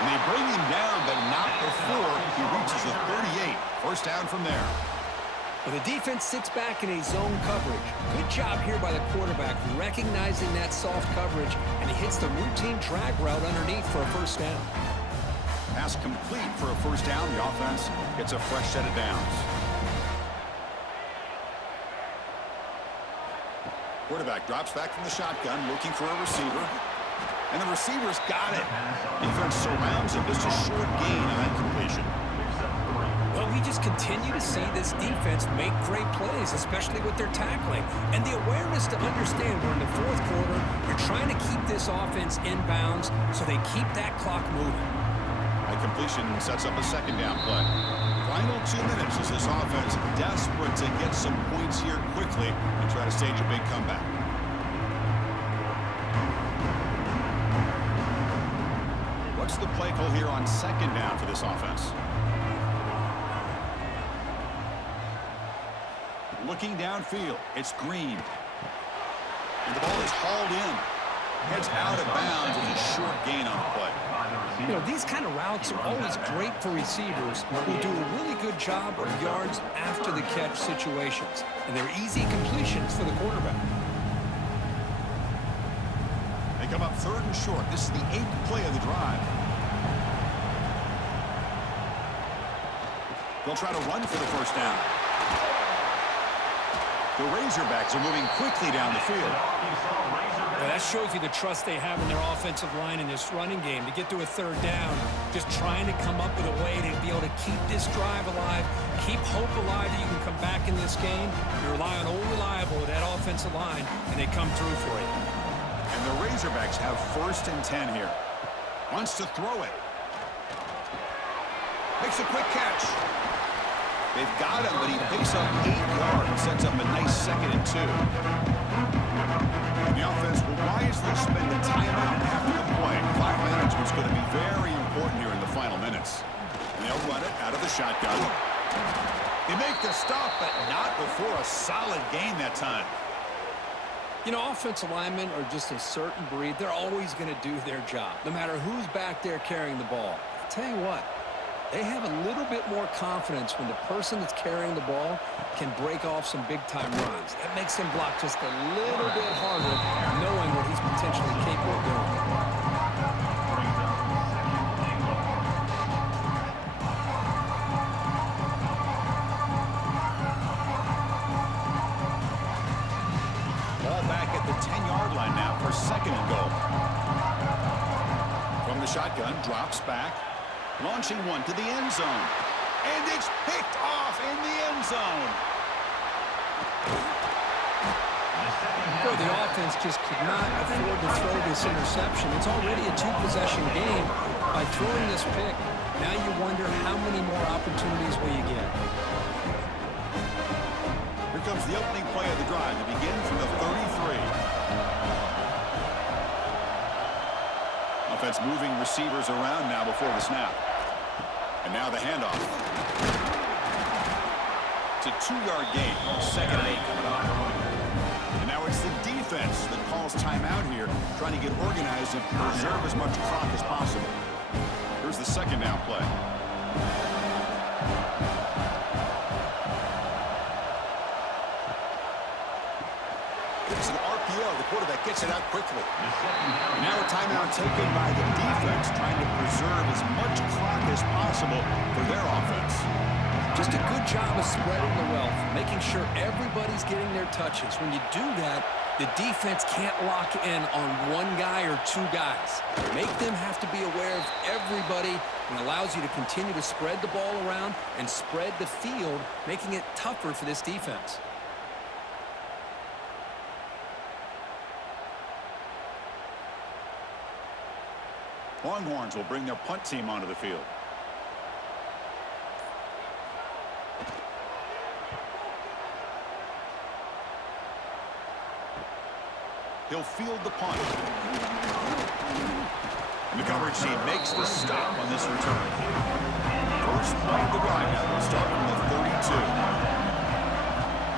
And they bring him down, but not before he reaches the 38. First down from there. Well, the defense sits back in a zone coverage. Good job here by the quarterback, recognizing that soft coverage, and he hits the routine drag route underneath for a first down. Pass complete for a first down. The offense gets a fresh set of downs. Quarterback drops back from the shotgun, looking for a receiver. And the receiver's got it. Defense surrounds him. Just a short gain on that completion. Well, we just continue to see this defense make great plays, especially with their tackling. And the awareness to understand we're in the 4th quarter, you're trying to keep this offense in bounds so they keep that clock moving. That completion sets up a second down play. Final 2 minutes as this offense desperate to get some points here quickly and try to stage a big comeback. What's the play call here on second down for this offense? Looking downfield, it's Green. And the ball is hauled in. Heads out of bounds with a short gain on the play. You know, these kind of routes are always great for receivers who do a really good job of yards after the catch situations. And they're easy completions for the quarterback. They come up 3rd and short. This is the 8th play of the drive. They'll try to run for the first down. The Razorbacks are moving quickly down the field. Well, that shows you the trust they have in their offensive line in this running game to get to a 3rd down, just trying to come up with a way to be able to keep this drive alive, keep hope alive that you can come back in this game. You rely on old reliable with that offensive line, and they come through for you. And the Razorbacks have 1st and 10 here. Wants to throw it. Makes a quick catch. They've got him, but he picks up 8 yards, sets up a nice 2nd and 2. And the offense will wisely spend the timeout after the play. Clock management's going to be very important here in the final minutes. And they'll run it out of the shotgun. They make the stop, but not before a solid gain that time. You know, offensive linemen are just a certain breed. They're always going to do their job, no matter who's back there carrying the ball. I'll tell you what, they have a little bit more confidence when the person that's carrying the ball can break off some big-time runs. That makes them block just a little bit harder, knowing what he's potentially capable of doing. Second and goal. From the shotgun, drops back. Launching one to the end zone. And it's picked off in the end zone. Boy, the offense just could not afford to throw this interception. It's already a two-possession game. By throwing this pick, now you wonder how many more opportunities will you get. Here comes the opening play of the drive to begin from the 33. Offense moving receivers around now before the snap. And now the handoff. It's a 2-yard gain. Second and 8 coming on. And now it's the defense that calls timeout here, trying to get organized and preserve as much clock as possible. Here's the second down play. It's an RPO. The quarterback gets it out quickly. And now a timeout taken by the defense, trying to preserve as much clock as possible for their offense. Just a good job of spreading the wealth, making sure everybody's getting their touches. When you do that, the defense can't lock in on one guy or two guys. Make them have to be aware of everybody and allows you to continue to spread the ball around and spread the field, making it tougher for this defense. Longhorns will bring their punt team onto the field. He'll field the punt. And the coverage team makes the stop on this return. First play of the drive now. We'll start from the 32.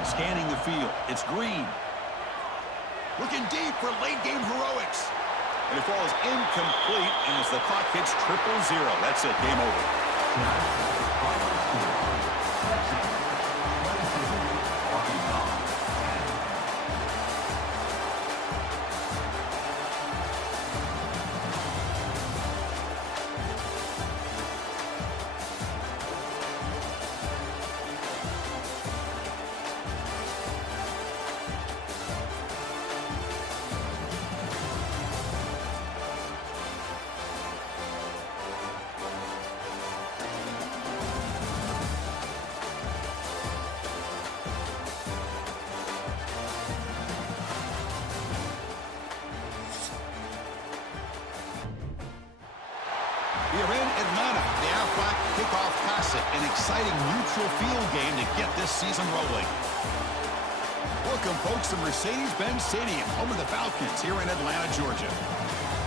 Scanning the field. It's Green. Looking deep for late-game heroics. And it falls incomplete, and as the clock hits 0-0, that's it, game over. We are in Atlanta, the Aflac Kickoff Classic, an exciting neutral field game to get this season rolling. Welcome, folks, to Mercedes-Benz Stadium, home of the Falcons here in Atlanta, Georgia.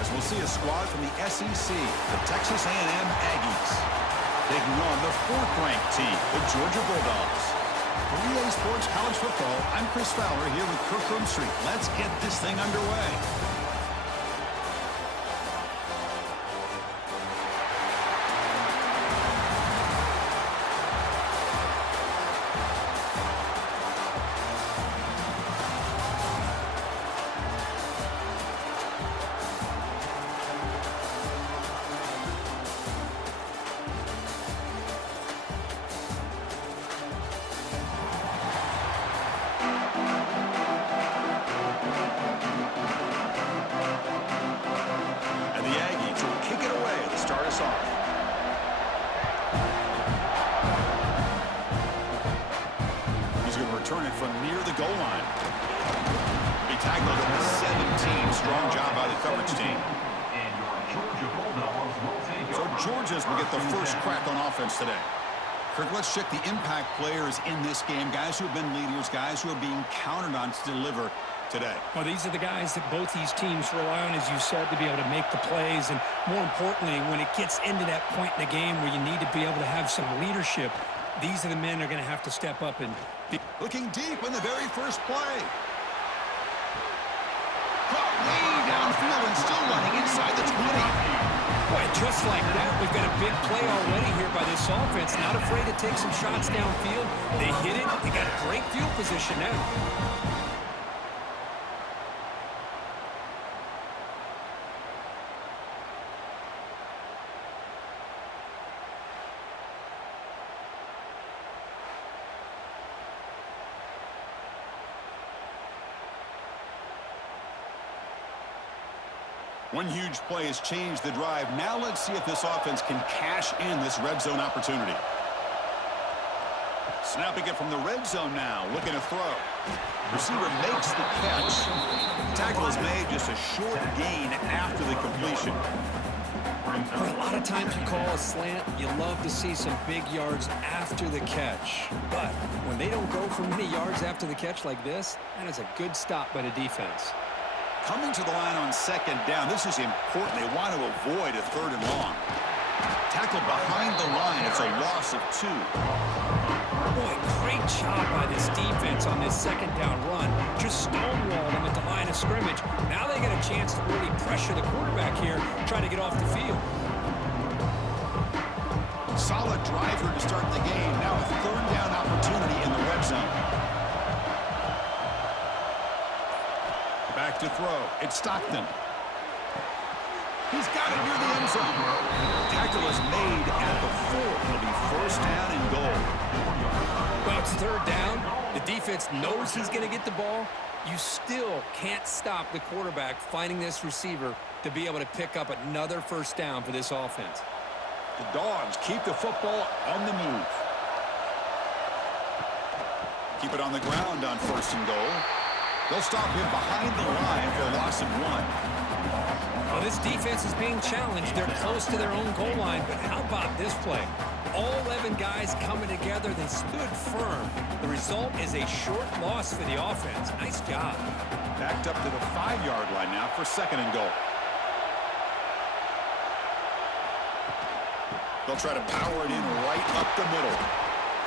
As we'll see a squad from the SEC, the Texas A&M Aggies, taking on the 4th-ranked team, the Georgia Bulldogs. For EA Sports College Football, I'm Chris Fowler here with Kirk Street. Let's get this thing underway. Return it from near the goal line. He tackled at the 17. Strong job by the coverage team. So Georgia's will get the first crack on offense today. Kirk, let's check the impact players in this game. Guys who have been leaders, guys who are being counted on to deliver today. Well, these are the guys that both these teams rely on, as you said, to be able to make the plays. And more importantly, when it gets into that point in the game where you need to be able to have some leadership, These are the men that are going to have to step up and Looking deep in the very first play. Caught way downfield and still running inside the 20. Boy, just like that, we've got a big play already here by this offense. Not afraid to take some shots downfield. They hit it. They got a great field position now. One huge play has changed the drive. Now let's see if this offense can cash in this red zone opportunity. Snapping it from the red zone now, looking to throw. Receiver makes the catch. Tackle is made, just a short gain after the completion. A lot of times you call a slant, you love to see some big yards after the catch. But when they don't go for many yards after the catch like this, that is a good stop by the defense. Coming to the line on second down, this is important. They want to avoid a third and long. Tackled behind the line, it's a loss of 2. Boy, great job by this defense on this second down run. Just stonewalled them at the line of scrimmage. Now they get a chance to really pressure the quarterback here, try to get off the field. Solid driver to start the game. Now a third down opportunity in the red zone. Back to throw. It's Stockton. He's got it near the end zone. Tackle is made at the 4. It'll be first down and goal. Well, it's third down. The defense knows he's going to get the ball. You still can't stop the quarterback finding this receiver to be able to pick up another first down for this offense. The Dogs keep the football on the move. Keep it on the ground on first and goal. They'll stop him behind the line for a loss of 1. Well, this defense is being challenged. They're close to their own goal line, but how about this play? All 11 guys coming together. They stood firm. The result is a short loss for the offense. Nice job. Backed up to the 5-yard line now for second and goal. They'll try to power it in right up the middle.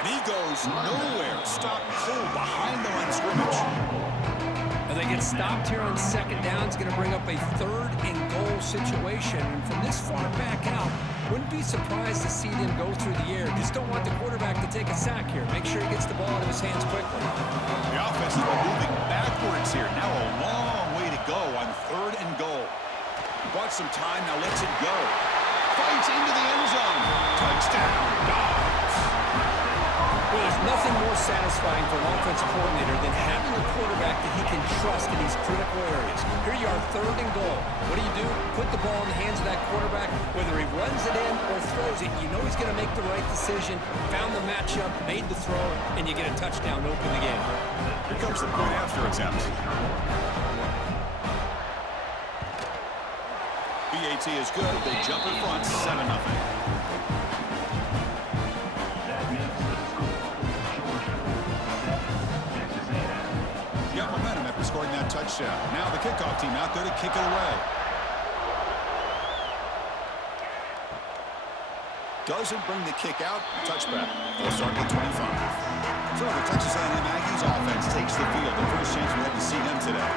And he goes nowhere. Stopped cold behind the line of scrimmage. Well, they get stopped here on second down. It's going to bring up a third and goal situation. And from this far back out, wouldn't be surprised to see them go through the air. Just don't want the quarterback to take a sack here. Make sure he gets the ball out of his hands quickly. The offense has been moving backwards here. Now a long way to go on third and goal. Bought some time, now lets it go. Fights into the end zone. Touchdown, Dogs. Well, there's nothing more satisfying for an offensive coordinator than having a quarterback that he can trust in these critical areas. Here you are, third and goal. What do? Put the ball in the hands of that quarterback. Whether he runs it in or throws it, you know he's going to make the right decision. Found the matchup, made the throw, and you get a touchdown to open the game. Here comes the point after attempt. BAT is good. They jump in front, 7-0. Got momentum after scoring that touchdown. Now the kickoff team out there to kick it away. Doesn't bring the kick out. Touchback. They'll start at the 25. So the Texas A&M Aggies offense takes the field. The first chance we had to see them today.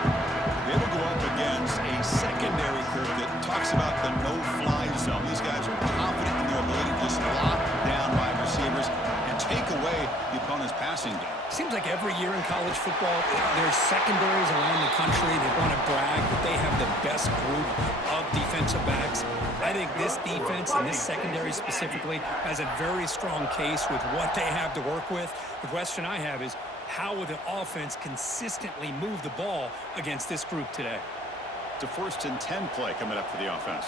They will go up against a secondary group that talks about the no-fly zone. These guys are confident in their ability to just lock down wide receivers and take away the opponent's passing game. Seems like every year in college football, there's secondaries around the country that want to brag that they have the best group of defensive backs. I think this defense and this secondary specifically has a very strong case with what they have to work with. The question I have is, how will the offense consistently move the ball against this group today? It's a 1st and 10 play coming up for the offense.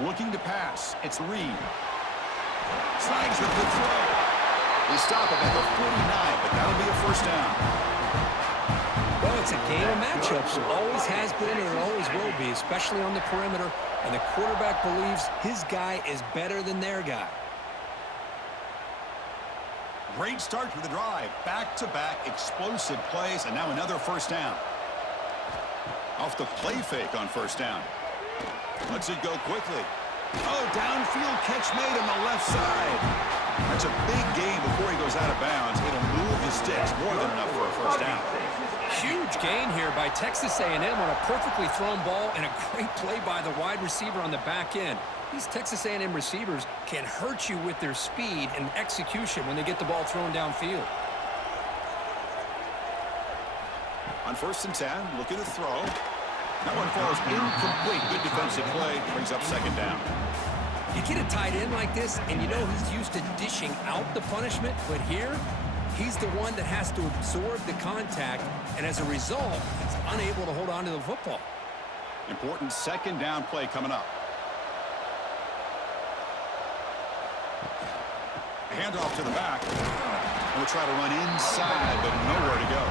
Looking to pass. It's Reed. Slides with the throw. They stop him at the 49, but that'll be a first down. Well, it's a game of matchups. Always has been and it always will be, especially on the perimeter. And the quarterback believes his guy is better than their guy. Great start for the drive. Back-to-back explosive plays, and now another first down. Off the play fake on first down. Lets it go quickly. Oh, downfield catch made on the left side. That's a big gain before he goes out of bounds. It'll move the sticks more than enough for a first down. Huge gain here by Texas A&M on a perfectly thrown ball and a great play by the wide receiver on the back end. These Texas A&M receivers can hurt you with their speed and execution when they get the ball thrown downfield. On 1st and 10, looking to throw. That one falls incomplete. Good defensive play. Brings up 2nd down. You get a tight end like this, and you know he's used to dishing out the punishment, but here, he's the one that has to absorb the contact, and as a result, he's unable to hold on to the football. Important 2nd down play coming up. A handoff to the back. We'll try to run inside, but nowhere to go.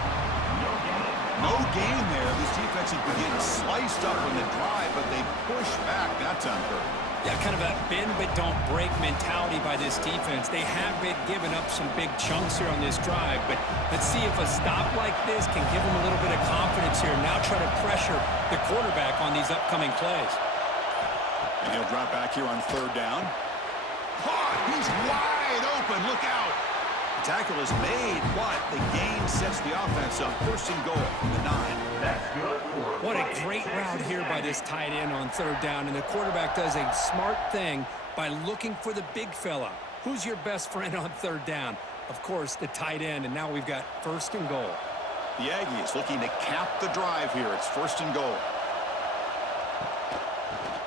No gain there. This defense has been getting sliced up on the drive, but they push back that time, Kurt. Yeah, kind of a bend-but-don't-break mentality by this defense. They have been giving up some big chunks here on this drive, but let's see if a stop like this can give them a little bit of confidence here. Now try to pressure the quarterback on these upcoming plays. And he'll drop back here on 3rd down. Oh, he's wide open. Look out. The tackle is made, but the gain sets the offense up. 1st and goal from the 9. That's good. What a great route here by this tight end on 3rd down, and the quarterback does a smart thing by looking for the big fella. Who's your best friend on 3rd down? Of course, the tight end, and now we've got 1st and goal. The Aggies looking to cap the drive here. It's 1st and goal.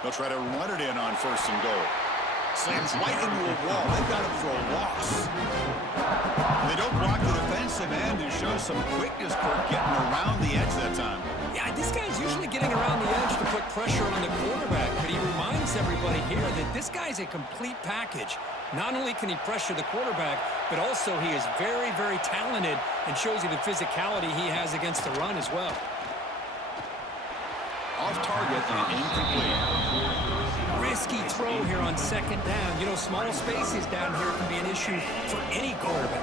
They'll try to run it in on 1st and goal. Slams right into a wall. They've got him for a loss. They don't block the defensive end and show some quickness, Kurt, getting around the edge that time. Yeah, this guy's usually getting around the edge to put pressure on the quarterback, but he reminds everybody here that this guy's a complete package. Not only can he pressure the quarterback, but also he is very, very talented and shows you the physicality he has against the run as well. Off target and incomplete. Risky throw here on 2nd down. You know, small spaces down here can be an issue for any quarterback.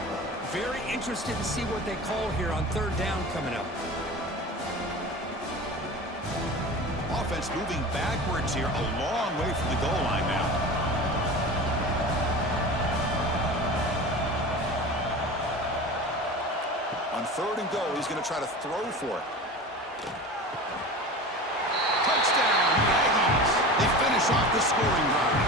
Very interested to see what they call here on 3rd down coming up. Offense moving backwards here, a long way from the goal line now. On 3rd and goal, he's going to try to throw for it. Touchdown, Aggies! They finish off the scoring drive.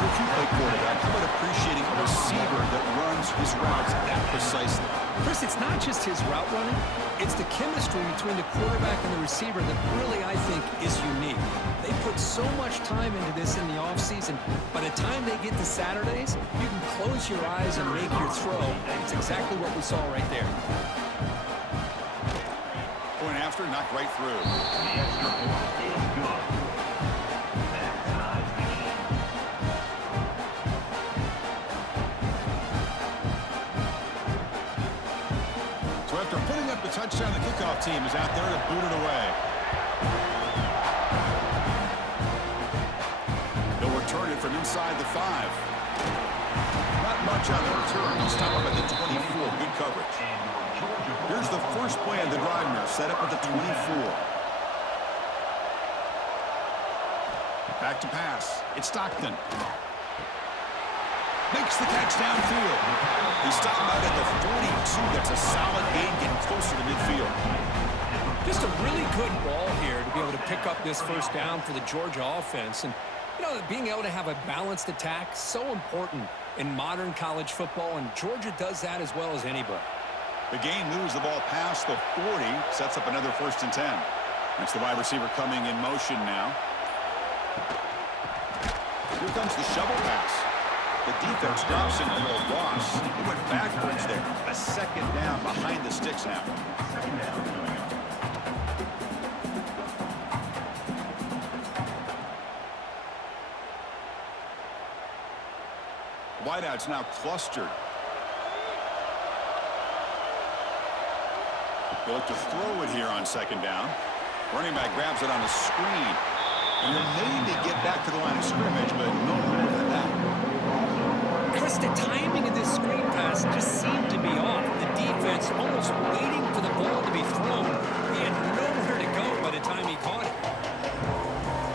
If you play quarterback, how about appreciating a receiver that runs his routes that precisely? Chris, it's not just his route running. It's the chemistry between the quarterback and the receiver that really, I think, is unique. They put so much time into this in the offseason. By the time they get to Saturdays, you can close your eyes and make your throw. It's exactly what we saw right there. Point after, knocked right through. The extra point is good. So after putting up the touchdown, the kickoff team is out there to boot it away. They'll return it from inside the 5. Not much on the return. They'll stop up at the 24. Good coverage. Here's the first play of the drive now, set up at the 24. Back to pass. It's Stockton. Makes the catch downfield. He stopped out at the 42. That's a solid gain, getting closer to midfield. Just a really good ball here to be able to pick up this 1st down for the Georgia offense. And, you know, being able to have a balanced attack, so important in modern college football, and Georgia does that as well as anybody. The gain moves the ball past the 40, sets up another 1st and 10. That's the wide receiver coming in motion now. Here comes the shovel pass. The defense drops him for a loss. He went backwards there. A 2nd down behind the sticks now. Wideout's now clustered. They look to throw it here on 2nd down. Running back grabs it on the screen. And they're made to get back to the line of scrimmage, but no more than that. Chris, the timing of this screen pass just seemed to be off. The defense almost waiting for the ball to be thrown. He had nowhere to go by the time he caught it.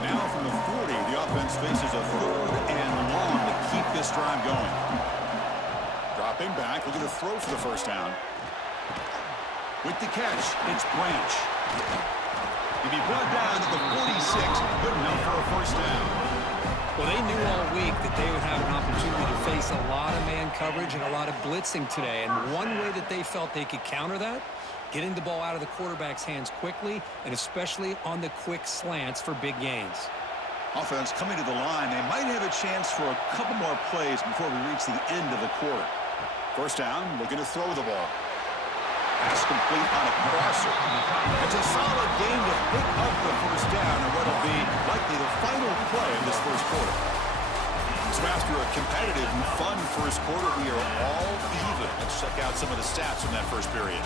Now from the 40, the offense a 3rd and long to keep this drive going. Dropping back, looking to throw for the first down. With the catch, it's Branch. He'll be brought down at the 46, good enough for a first down. Well, they knew all week that they would have an opportunity to face a lot of man coverage and a lot of blitzing today. And one way that they felt they could counter that, getting the ball out of the quarterback's hands quickly, and especially on the quick slants for big gains. Offense coming to the line. They might have a chance for a couple more plays before we reach the end of the quarter. First down, looking to throw the ball. Pass complete on a crosser. It's a solid game to pick up the first down and what will be likely the final play of this first quarter. So after a competitive and fun first quarter, we are all even. Let's check out some of the stats from that first period.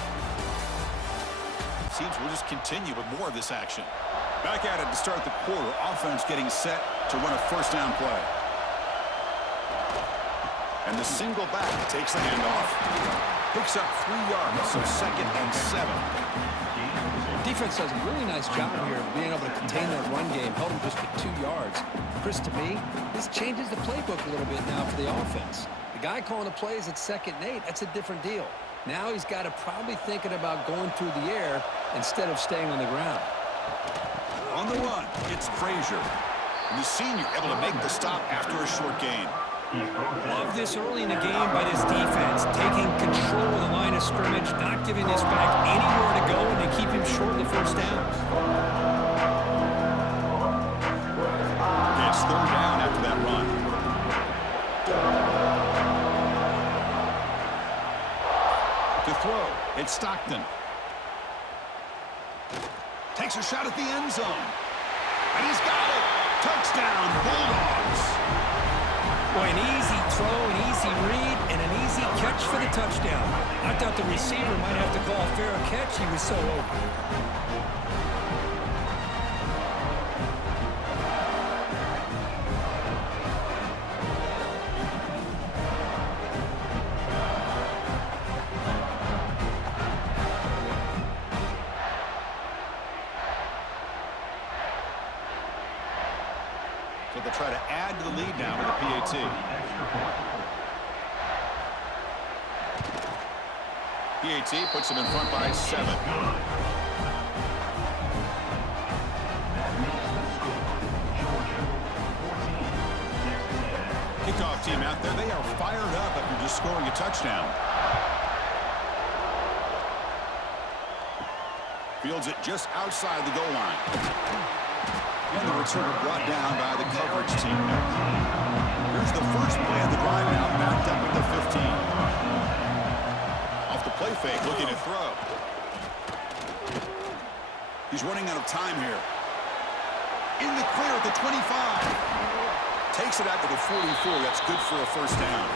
Seems we'll just continue with more of this action. Back at it to start the quarter. Offense getting set to run a first down play. And the single back takes the handoff. Picks up 3 yards, so 2nd and 7. Defense does a really nice job here of being able to contain that run game. Held him just to 2 yards. Chris, to me, this changes the playbook a little bit now for the offense. The guy calling the plays at 2nd and 8, that's a different deal. Now he's got to probably thinking about going through the air instead of staying on the ground. On the run, it's Frazier. And the senior able to make the stop after a short gain. Love this early in the game by this defense, taking control of the line of scrimmage, not giving this back anywhere to go, and to keep him short of the first down. It's 3rd down after that run. To throw, it's Stockton. Takes a shot at the end zone. And he's got it. Touchdown, Bulldogs. Boy, an easy throw, an easy read, and an easy catch for the touchdown. I thought the receiver might have to call a fair catch. He was so open. So they'll try to add to the lead now with a PAT. PAT puts them in front by 7. Kickoff team out there. They are fired up after just scoring a touchdown. Fields it just outside the goal line. And the returner brought down by the coverage team. Here's the first play of the drive now, backed up at the 15. Off the play fake, looking to throw. He's running out of time here. In the clear at the 25. Takes it out to the 44. That's good for a first down.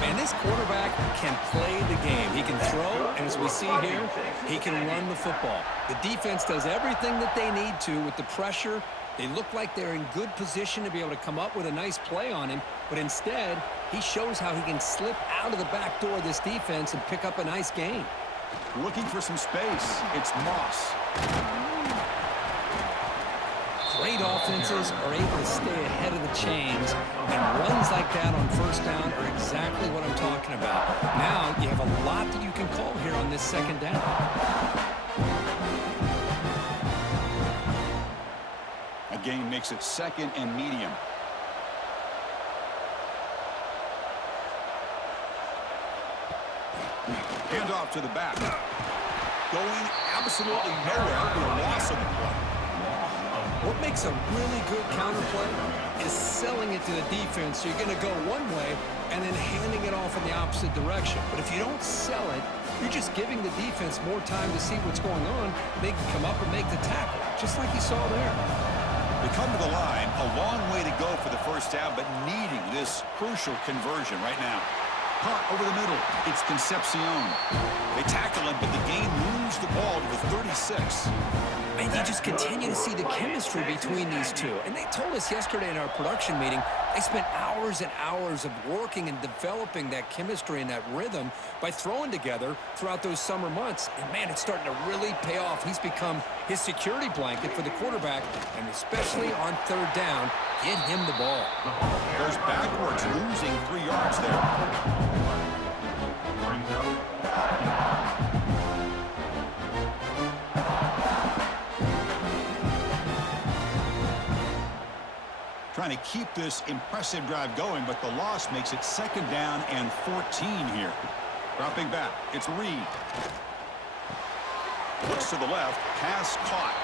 Man, this quarterback can play the game. He can throw, and as we see here, he can run the football. The defense does everything that they need to with the pressure. They look like they're in good position to be able to come up with a nice play on him, but instead, he shows how he can slip out of the back door of this defense and pick up a nice gain. Looking for some space. It's Moss. Great offenses are able to stay ahead of the chains, and runs like that on first down are exactly what I'm talking about. Now you have a lot that you can call here on this 2nd down. A gain makes it 2nd and medium. Hand off to the back. Going absolutely nowhere with a loss of the play. What makes a really good counter play is selling it to the defense. So you're going to go one way and then handing it off in the opposite direction. But if you don't sell it, you're just giving the defense more time to see what's going on. They can come up and make the tackle, just like you saw there. They come to the line, a long way to go for the first down, but needing this crucial conversion right now. Caught over the middle. It's Concepcion. They tackle him, but the gain moves the ball to the 36. And you just continue to see the chemistry between these two. And they told us yesterday in our production meeting, they spent hours and hours of working and developing that chemistry and that rhythm by throwing together throughout those summer months. And, man, it's starting to really pay off. He's become his security blanket for the quarterback, and especially on third down, get him the ball. Goes backwards, losing 3 yards there. Trying to keep this impressive drive going, but the loss makes it 2nd down and 14 here. Dropping back, it's Reed. Looks to the left, pass caught.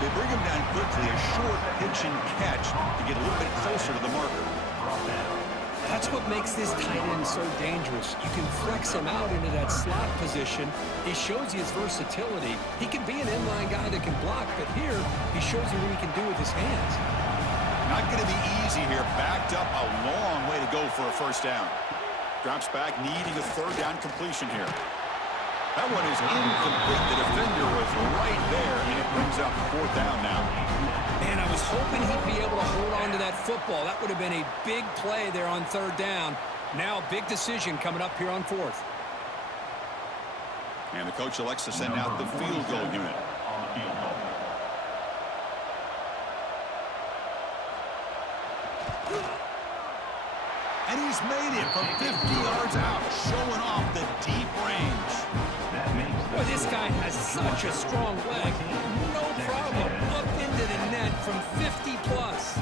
They bring him down quickly, a short pitch and catch to get a little bit closer to the marker. That's what makes this tight end so dangerous. You can flex him out into that slot position. He shows you his versatility. He can be an inline guy that can block, but here he shows you what he can do with his hands. Not going to be easy here. Backed up a long way to go for a 1st down. Drops back, needing a 3rd down completion here. That one is incomplete. The defender was right there, and it brings up 4th down now. Man, I was hoping he'd be able to hold on to that football. That would have been a big play there on 3rd down. Now, big decision coming up here on 4th. And the coach elects to send out the field goal unit. And he's made it from 50 yards out, showing off the deep range. Boy, this guy has such a strong leg. No problem. Up into the net from 50 plus.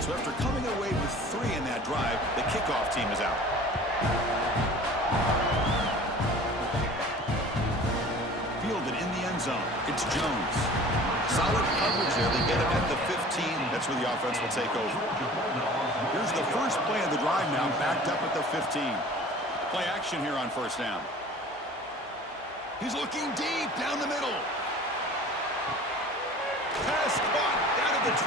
So after coming away with 3 in that drive, the kickoff team is out. Fielded in the end zone. It's Jones. Solid coverage there. They get him at the 15. That's where the offense will take over. Here's the first play of the drive now, backed up at the 15. Play action here on 1st down. He's looking deep down the middle. Pass caught down at the 20.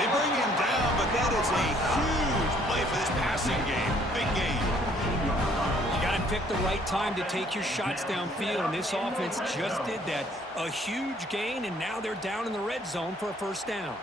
They bring him down, but that is a huge play for this passing game. Big game. You got to pick the right time to take your shots downfield, and this offense just did that. A huge gain, and now they're down in the red zone for a 1st down.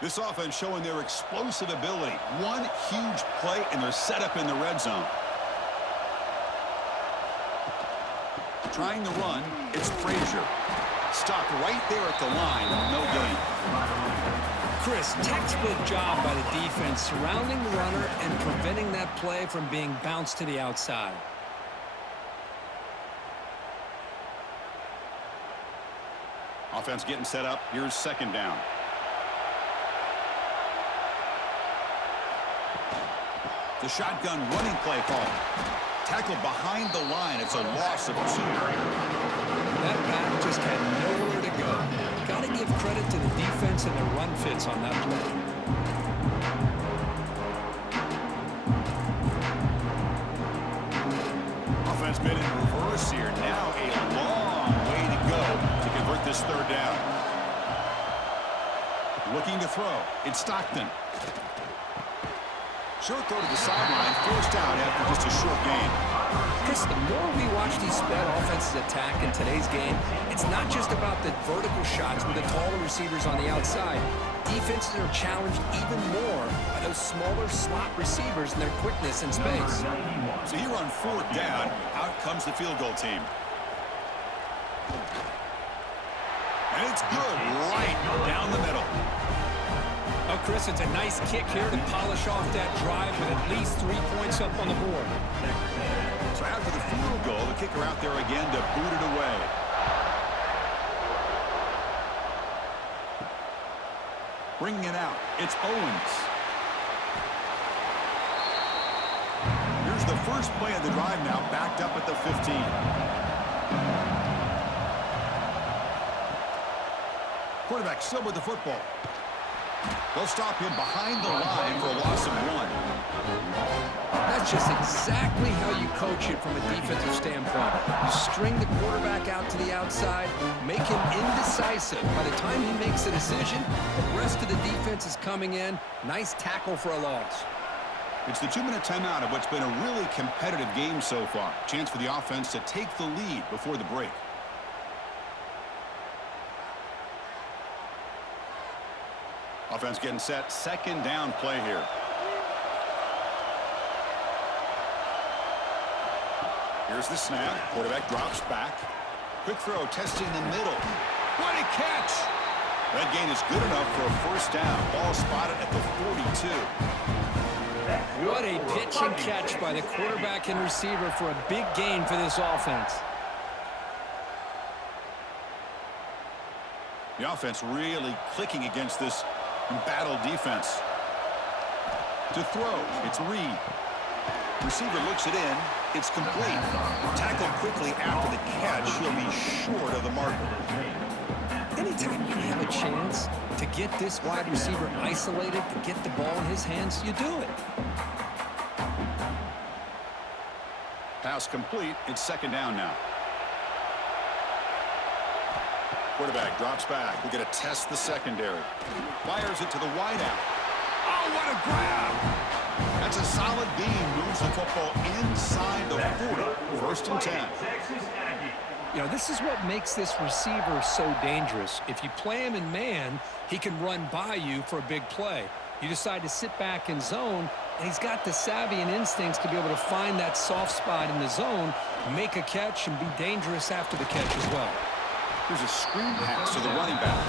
This offense showing their explosive ability. One huge play, and they're set up in the red zone. Trying to run, it's Frazier. Stopped right there at the line, no gain. Chris, textbook job by the defense, surrounding the runner and preventing that play from being bounced to the outside. Offense getting set up. Here's 2nd down. The shotgun running play call. Tackled behind the line. It's a loss of 2. That back just had nowhere to go. Got to give credit to the defense and the run fits on that play. Offense been in reverse here. Now a long way to go to convert this 3rd down. Looking to throw. It's Stockton. Short throw to the sideline, forced out after just a short gain. Chris, the more we watch these spread offenses attack in today's game, it's not just about the vertical shots with the taller receivers on the outside. Defenses are challenged even more by those smaller slot receivers and their quickness in space. So here on 4th down, out comes the field goal team. And it's good right down the middle. Oh, Chris, it's a nice kick here to polish off that drive with at least 3 points up on the board. So after the field goal, the kicker out there again to boot it away. Bringing it out, it's Owens. Here's the first play of the drive now, backed up at the 15. Quarterback still with the football. They'll stop him behind the line for a loss of 1. That's just exactly how you coach it from a defensive standpoint. You string the quarterback out to the outside, make him indecisive. By the time he makes a decision, the rest of the defense is coming in. Nice tackle for a loss. It's the 2-minute timeout of what's been a really competitive game so far. Chance for the offense to take the lead before the break. Offense getting set. Second down play here. Here's the snap. Quarterback drops back. Quick throw, testing the middle. What a catch! That gain is good enough for a first down. Ball spotted at the 42. What a pitch and catch by the quarterback and receiver for a big gain for this offense. The offense really clicking against this embattled defense. To throw, it's Reed. Receiver looks it in. It's complete. Tackled quickly after the catch. He'll be short of the marker. Anytime you have a chance to get this wide receiver isolated, to get the ball in his hands, you do it. Pass complete. It's second down now. Quarterback drops back. We're going to test the secondary. Fires it to the wideout. Oh, what a grab! That's a solid beam. Moves the football inside the 40. First and 10. You know, this is what makes this receiver so dangerous. If you play him in man, he can run by you for a big play. You decide to sit back in zone, and he's got the savvy and instincts to be able to find that soft spot in the zone, make a catch, and be dangerous after the catch as well. Here's a screen pass to the running back.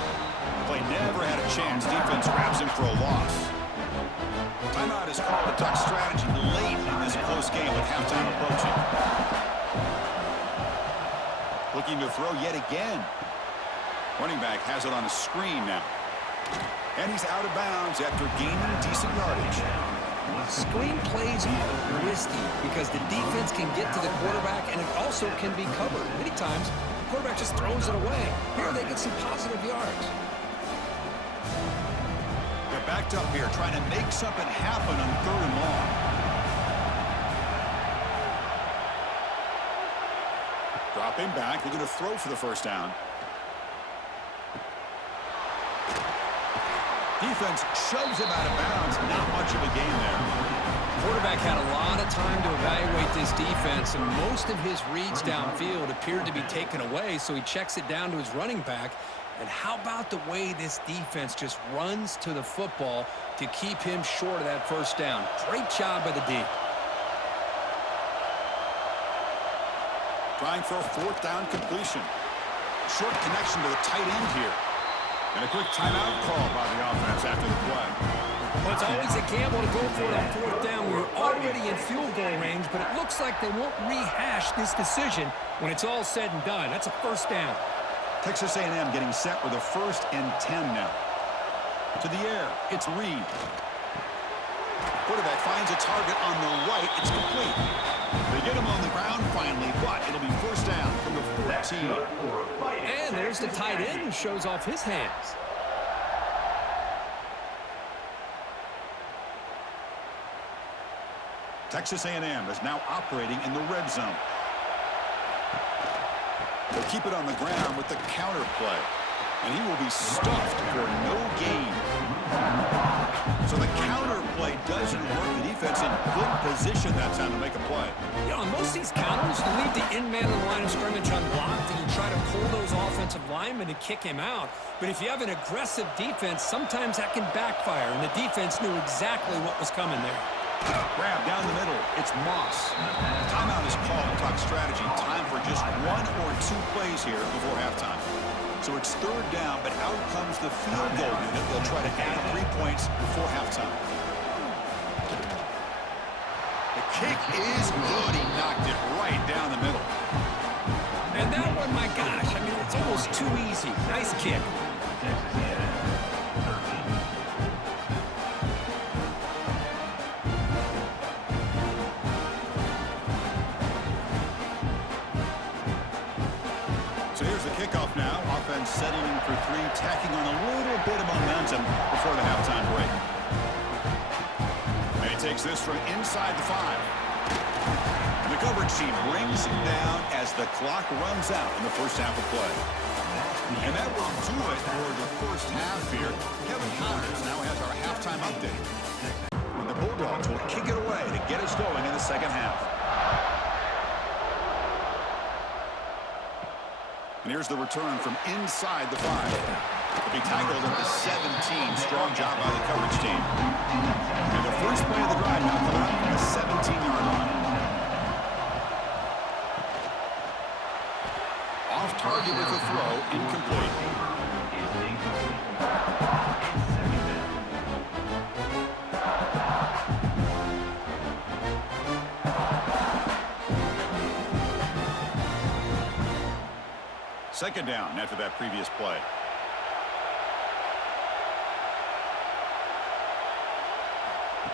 Play never had a chance. Defense grabs him for a loss. Timeout is called to talk strategy late in this close game with halftime approaching. Looking to throw yet again. Running back has it on a screen now. And he's out of bounds after gaining decent yardage. Screen plays are risky because the defense can get to the quarterback, and it also can be covered. Many times, the quarterback just throws it away. Here they get some positive yards. They're backed up here trying to make something happen on 3rd and long. Dropping back. They're going to throw for the first down. Defense shoves him out of bounds. Not much of a gain there. Quarterback had a lot of time to evaluate this defense, and most of his reads downfield appeared to be taken away, so he checks it down to his running back. And how about the way this defense just runs to the football to keep him short of that first down? Great job by the D. Trying for a 4th down completion. Short connection to the tight end here. And a quick timeout call by the offense after the play. Well, it's always a gamble to go for it on 4th down. We're already in field goal range, but it looks like they won't rehash this decision when it's all said and done. That's a first down. Texas A&M getting set with a 1st and 10 now. To the air, it's Reed. Quarterback finds a target on the right. It's complete. They get him on the ground finally, but it'll be first down from the 14. And there's the tight end who shows off his hands. Texas A&M is now operating in the red zone. They'll keep it on the ground with the counter play. And he will be stuffed for no gain. So the counter play doesn't work. The defense in good position that time to make a play. You know, on most of these counters, you leave the in-man in the line of scrimmage unblocked, and you try to pull those offensive linemen to kick him out. But if you have an aggressive defense, sometimes that can backfire, and the defense knew exactly what was coming there. Grab down the middle. It's Moss. Timeout is called to talk strategy. Time for just 1 or 2 plays here before halftime. So it's 3rd down, but out comes the field goal unit. They'll try to add 3 points before halftime. The kick is good. He knocked it right down the middle. And that one, my gosh, I mean, it's almost too easy. Nice kick. settling for three, tacking on a little bit of momentum before the halftime break. And he takes this from inside the 5. And the coverage team brings him down as the clock runs out in the first half of play. And that will do it for the first half here. Kevin Connors now has our halftime update. And the Bulldogs will kick it away to get us going in the second half. And here's the return from inside the 5. To be tackled at the 17. Strong job by the coverage team. And the first play of the drive now coming up from the 17-yard line. Off target with the throw, incomplete. Second down after that previous play.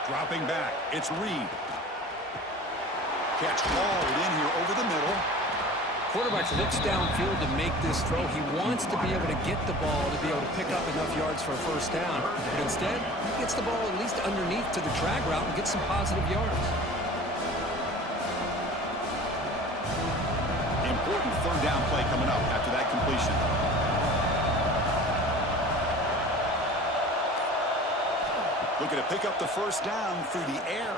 Dropping back, it's Reed. Catch hauled in here over the middle. Quarterback looks downfield to make this throw. He wants to be able to get the ball to be able to pick up enough yards for a first down. But instead, he gets the ball at least underneath to the drag route and gets some positive yards. Important third down play coming up after that completion. Looking to pick up the first down through the air.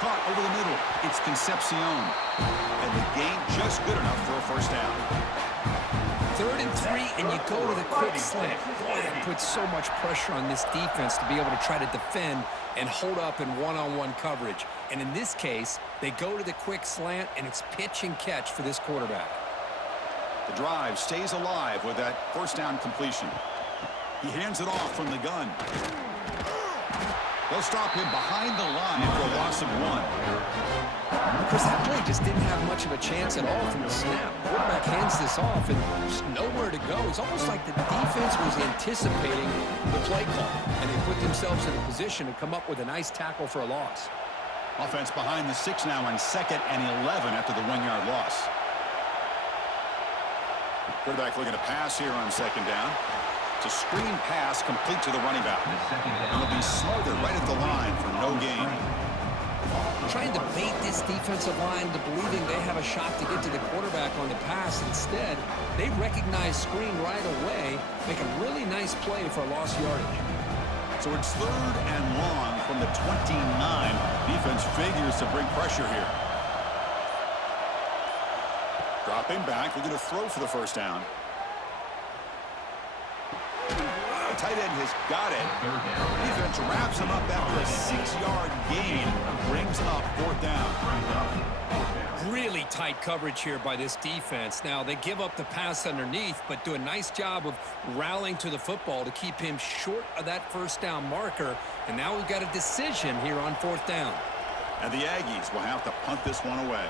Caught over the middle. It's Concepcion. And the gain just good enough for a first down. 3rd and 3, and you go to the quick slant. Boy, that puts so much pressure on this defense to be able to try to defend and hold up in one-on-one coverage. And in this case, they go to the quick slant, and it's pitch and catch for this quarterback. The drive stays alive with that first down completion. He hands it off from the gun. They'll stop him behind the line for a loss of 1. Chris, that play just didn't have much of a chance at all from the snap. Quarterback hands this off and just nowhere to go. It's almost like the defense was anticipating the play call, and they put themselves in a position to come up with a nice tackle for a loss. Offense behind the 6 now on 2nd and 11 after the 1-yard loss. Quarterback looking to pass here on 2nd down. It's a screen pass complete to the running back. And it'll be smothered right at the line for no gain. Trying to bait this defensive line to believing they have a shot to get to the quarterback on the pass. Instead, they recognize screen right away, make a really nice play for a lost yardage. So it's 3rd and long from the 29. Defense figures to bring pressure here. Dropping back, looking to throw for the first down. The tight end has got it. Defense wraps him up after a 6-yard gain. Brings up 4th down. Really tight coverage here by this defense. Now, they give up the pass underneath, but do a nice job of rallying to the football to keep him short of that first down marker. And now we've got a decision here on 4th down. And the Aggies will have to punt this one away.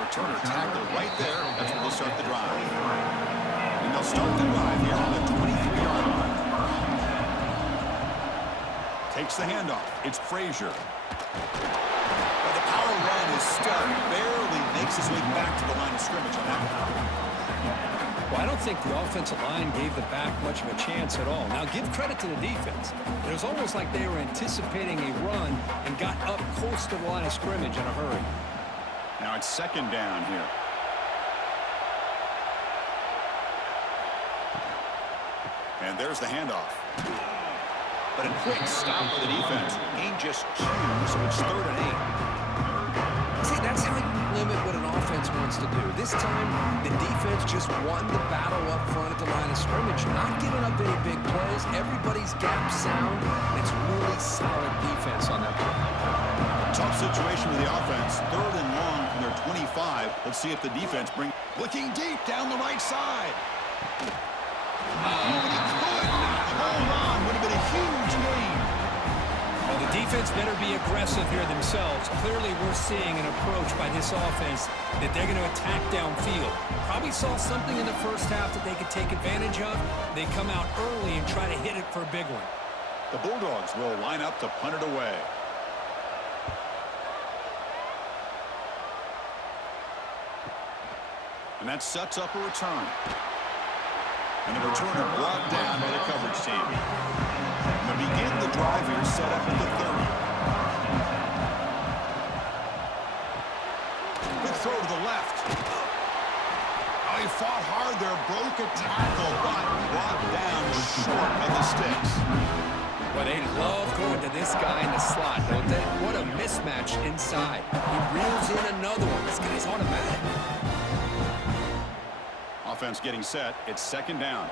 Returner tackled right there. That's where they'll start the drive. And they'll start the drive here on the 23-yard line. Takes the handoff. It's Frazier. But the power run is stuck. Barely makes his way back to the line of scrimmage on that one. Well, I don't think the offensive line gave the back much of a chance at all. Now, give credit to the defense. It was almost like they were anticipating a run and got up close to the line of scrimmage in a hurry. Now it's 2nd down here. And there's the handoff. But a quick stop for the defense. Gain just 2, so it's 3rd and 8. See, that's how you limit what an offense wants to do. This time, the defense just won the battle up front at the line of scrimmage. Not giving up any big plays. Everybody's gap sound. It's really solid defense on that play. Tough situation with the offense. 3rd and long from their 25. Let's see if the defense brings... Looking deep down the right side. Oh, and he could not hold on. Would have been a huge gain. Well, the defense better be aggressive here themselves. Clearly, we're seeing an approach by this offense that they're going to attack downfield. Probably saw something in the first half that they could take advantage of. They come out early and try to hit it for a big one. The Bulldogs will line up to punt it away. And that sets up a return. And the returner brought down by the coverage team. And they begin the drive here, set up at the 30. Quick throw to the left. Oh, he fought hard there, broke a tackle, but brought down short of the sticks. Well, they love going to this guy in the slot, don't they? What a mismatch inside. He reels in another one. This guy's automatic. Offense getting set. It's second down.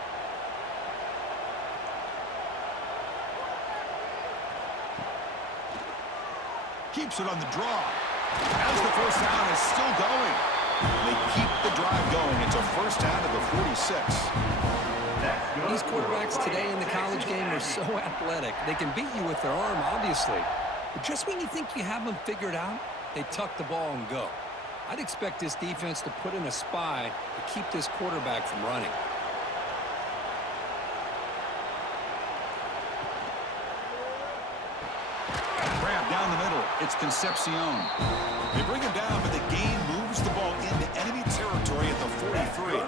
Keeps it on the draw. As the first down is still going. They keep the drive going. It's a first down to the 46. These quarterbacks today in the college game are so athletic. They can beat you with their arm, obviously. But just when you think you have them figured out, they tuck the ball and go. I'd expect this defense to put in a spy to keep this quarterback from running. Grab down the middle. It's Concepcion. They bring him down, but the gain moves the ball into enemy territory at the 43.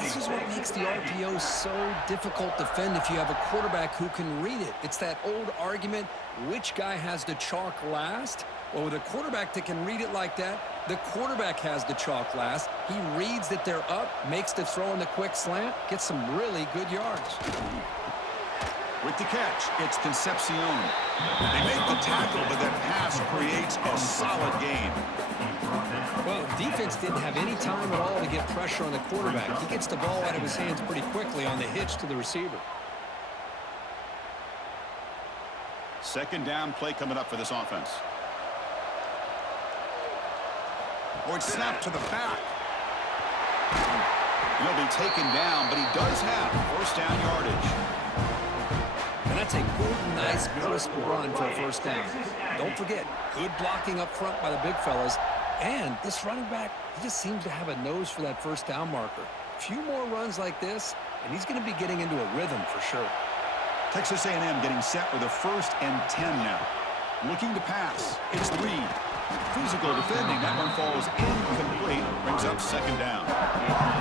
This is what makes the RPO so difficult to defend if you have a quarterback who can read it. It's that old argument, which guy has the chalk last? Well, with a quarterback that can read it like that, the quarterback has the chalk last. He reads that they're up, makes the throw in the quick slant, gets some really good yards. With the catch, it's Concepcion. They make the tackle, but that pass creates a solid gain. Well, the defense didn't have any time at all to get pressure on the quarterback. He gets the ball out of his hands pretty quickly on the hitch to the receiver. Second down play coming up for this offense. Or it's snapped to the back. He'll be taken down, but he does have first down yardage. And that's a good, nice, crisp run for a first down. Don't forget, good blocking up front by the big fellas. And this running back, he just seems to have a nose for that first down marker. A few more runs like this, and he's going to be getting into a rhythm for sure. Texas A&M getting set with a 1st and 10 now. Looking to pass. It's Reed. Physical defending. That one falls incomplete. Brings up second down.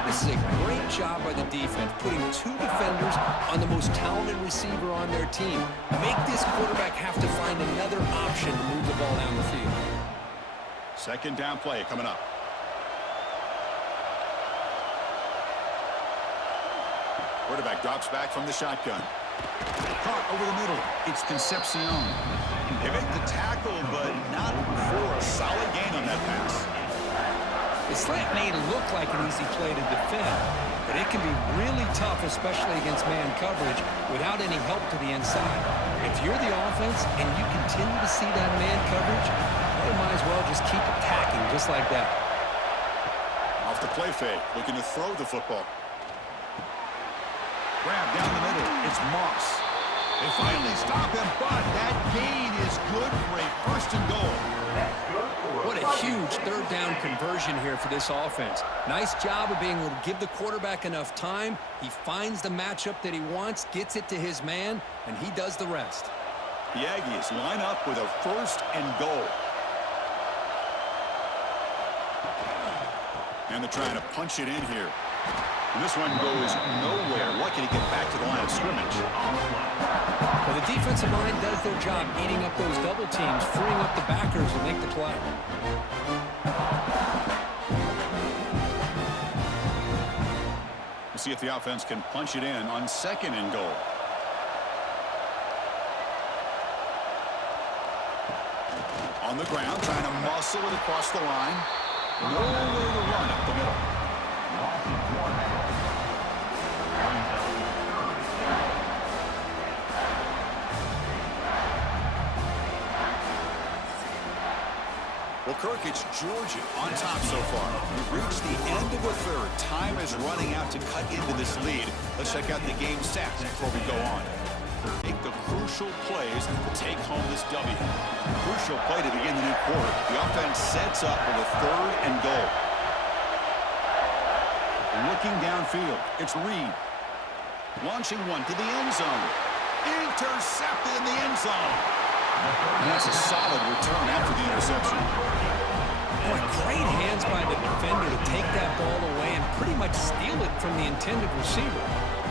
This is a great job by the defense, putting two defenders on the most talented receiver on their team. Make this quarterback have to find another option to move the ball down the field. Second down play coming up. Quarterback drops back from the shotgun. Caught over the middle. It's Concepcion. They make the tackle, but not for a solid gain on that pass. The slant may look like an easy play to defend, but it can be really tough, especially against man coverage, without any help to the inside. If you're the offense and you continue to see that man coverage, you might as well just keep attacking just like that. Off the play fake, looking to throw the football. Grab down the middle. It's Moss. They finally stop him, but that gain is good for a 1st and goal. What a huge third down conversion here for this offense. Nice job of being able to give the quarterback enough time. He finds the matchup that he wants, gets it to his man, and he does the rest. The Aggies line up with a 1st and goal. And they're trying to punch it in here. And this one goes nowhere. Lucky to get back to the line of scrimmage. Well, the defensive line does their job eating up those double teams, freeing up the backers to make the play. We'll see if the offense can punch it in on 2nd and goal. On the ground, trying to muscle it across the line. Nowhere to run up the middle. Well, Kirk, it's Georgia on top so far. We've reached the end of the third. Time is running out to cut into this lead. Let's check out the game stats before we go on. Make the crucial plays to take home this W. Crucial play to begin the new quarter. The offense sets up with a 3rd and goal. Looking downfield, it's Reed. Launching one to the end zone. Intercepted in the end zone. And that's a solid return after the interception. Boy, great hands by the defender to take that ball away and pretty much steal it from the intended receiver.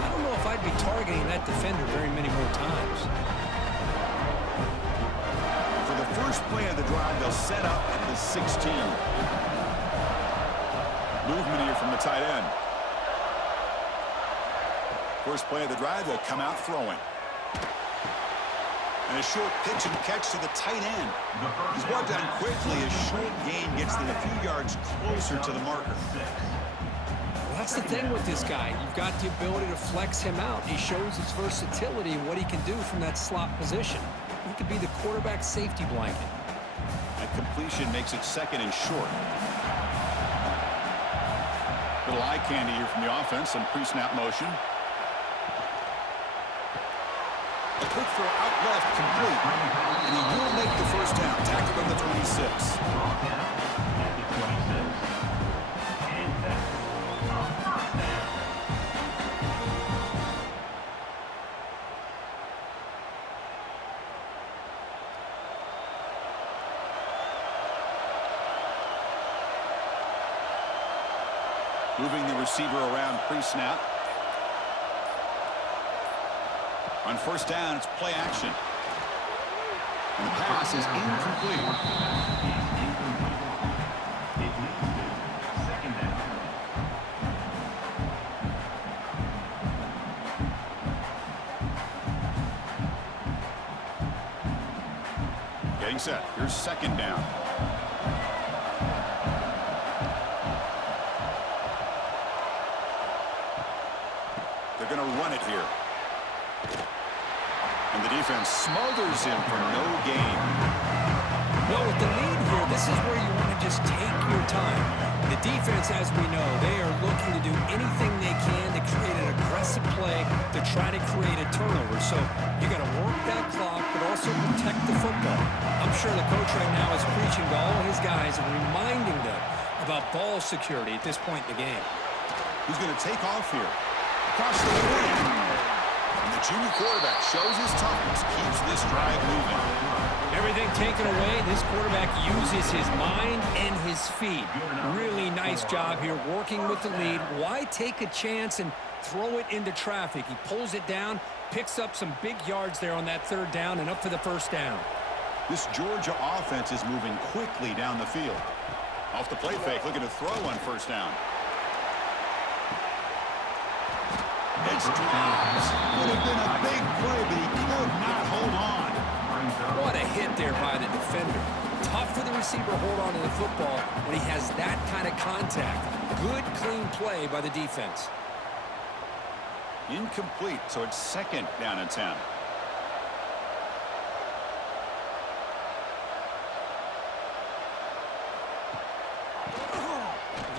I don't know if I'd be targeting that defender very many more times. For the first play of the drive, they'll set up at the 16. Movement here from the tight end. First play of the drive, they'll come out throwing. And a short pitch and catch to the tight end. He's brought down quickly. A short gain gets them a few yards closer to the marker. Well, that's the thing with this guy. You've got the ability to flex him out. He shows his versatility and what he can do from that slot position. He could be the quarterback's safety blanket. That completion makes it second and short. Little eye candy here from the offense. Some pre-snap motion. A quick throw out left, complete. And he will make the first down. Tackled on the 26. Moving the receiver around pre-snap. On first down, it's play action. And the pass is incomplete. Getting set. Here's second down. They're going to run it here. And the defense smothers him for no gain. Well, with the lead here, this is where you want to just take your time. The defense, as we know, they are looking to do anything they can to create an aggressive play to try to create a turnover. So you got to work that clock, but also protect the football. I'm sure the coach right now is preaching to all his guys and reminding them about ball security at this point in the game. Who's going to take off here? Across the way. And the junior quarterback shows his toughness, keeps this drive moving. Everything taken away, this quarterback uses his mind and his feet. Really nice job here working with the lead. Why take a chance and throw it into traffic? He pulls it down, picks up some big yards there on that third down, and up for the first down. This Georgia offense is moving quickly down the field. Off the play fake, looking to throw on first down. It's drops. Would have been a big play, but he could not hold on. What a hit there by the defender. Tough for the receiver to hold on to the football when he has that kind of contact. Good, clean play by the defense. Incomplete, so it's second down and 10.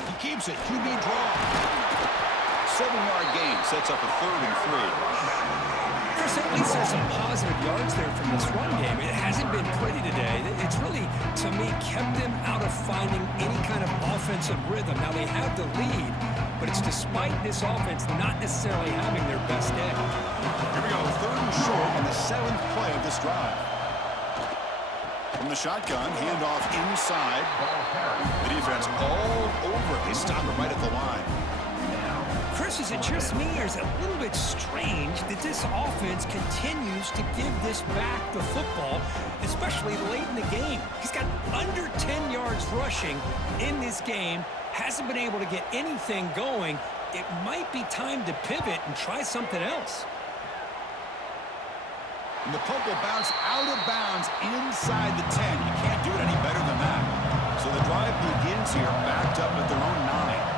He keeps it. QB draw. 7-yard gain sets up a 3rd and 3. Chris, at least there's some positive yards there from this run game. It hasn't been pretty today. It's really, to me, kept them out of finding any kind of offensive rhythm. Now, they have the lead, but it's despite this offense not necessarily having their best day. Here we go, 3rd and short on the 7th play of this drive. From the shotgun, handoff inside. The defense all over. They stop it right at the line. Chris, is it just me, or is it a little bit strange that this offense continues to give this back the football, especially late in the game? He's got under 10 yards rushing in this game, hasn't been able to get anything going. It might be time to pivot and try something else. And the punt will bounce out of bounds inside the 10. You can't do it any better than that. So the drive begins here, backed up at their own 9.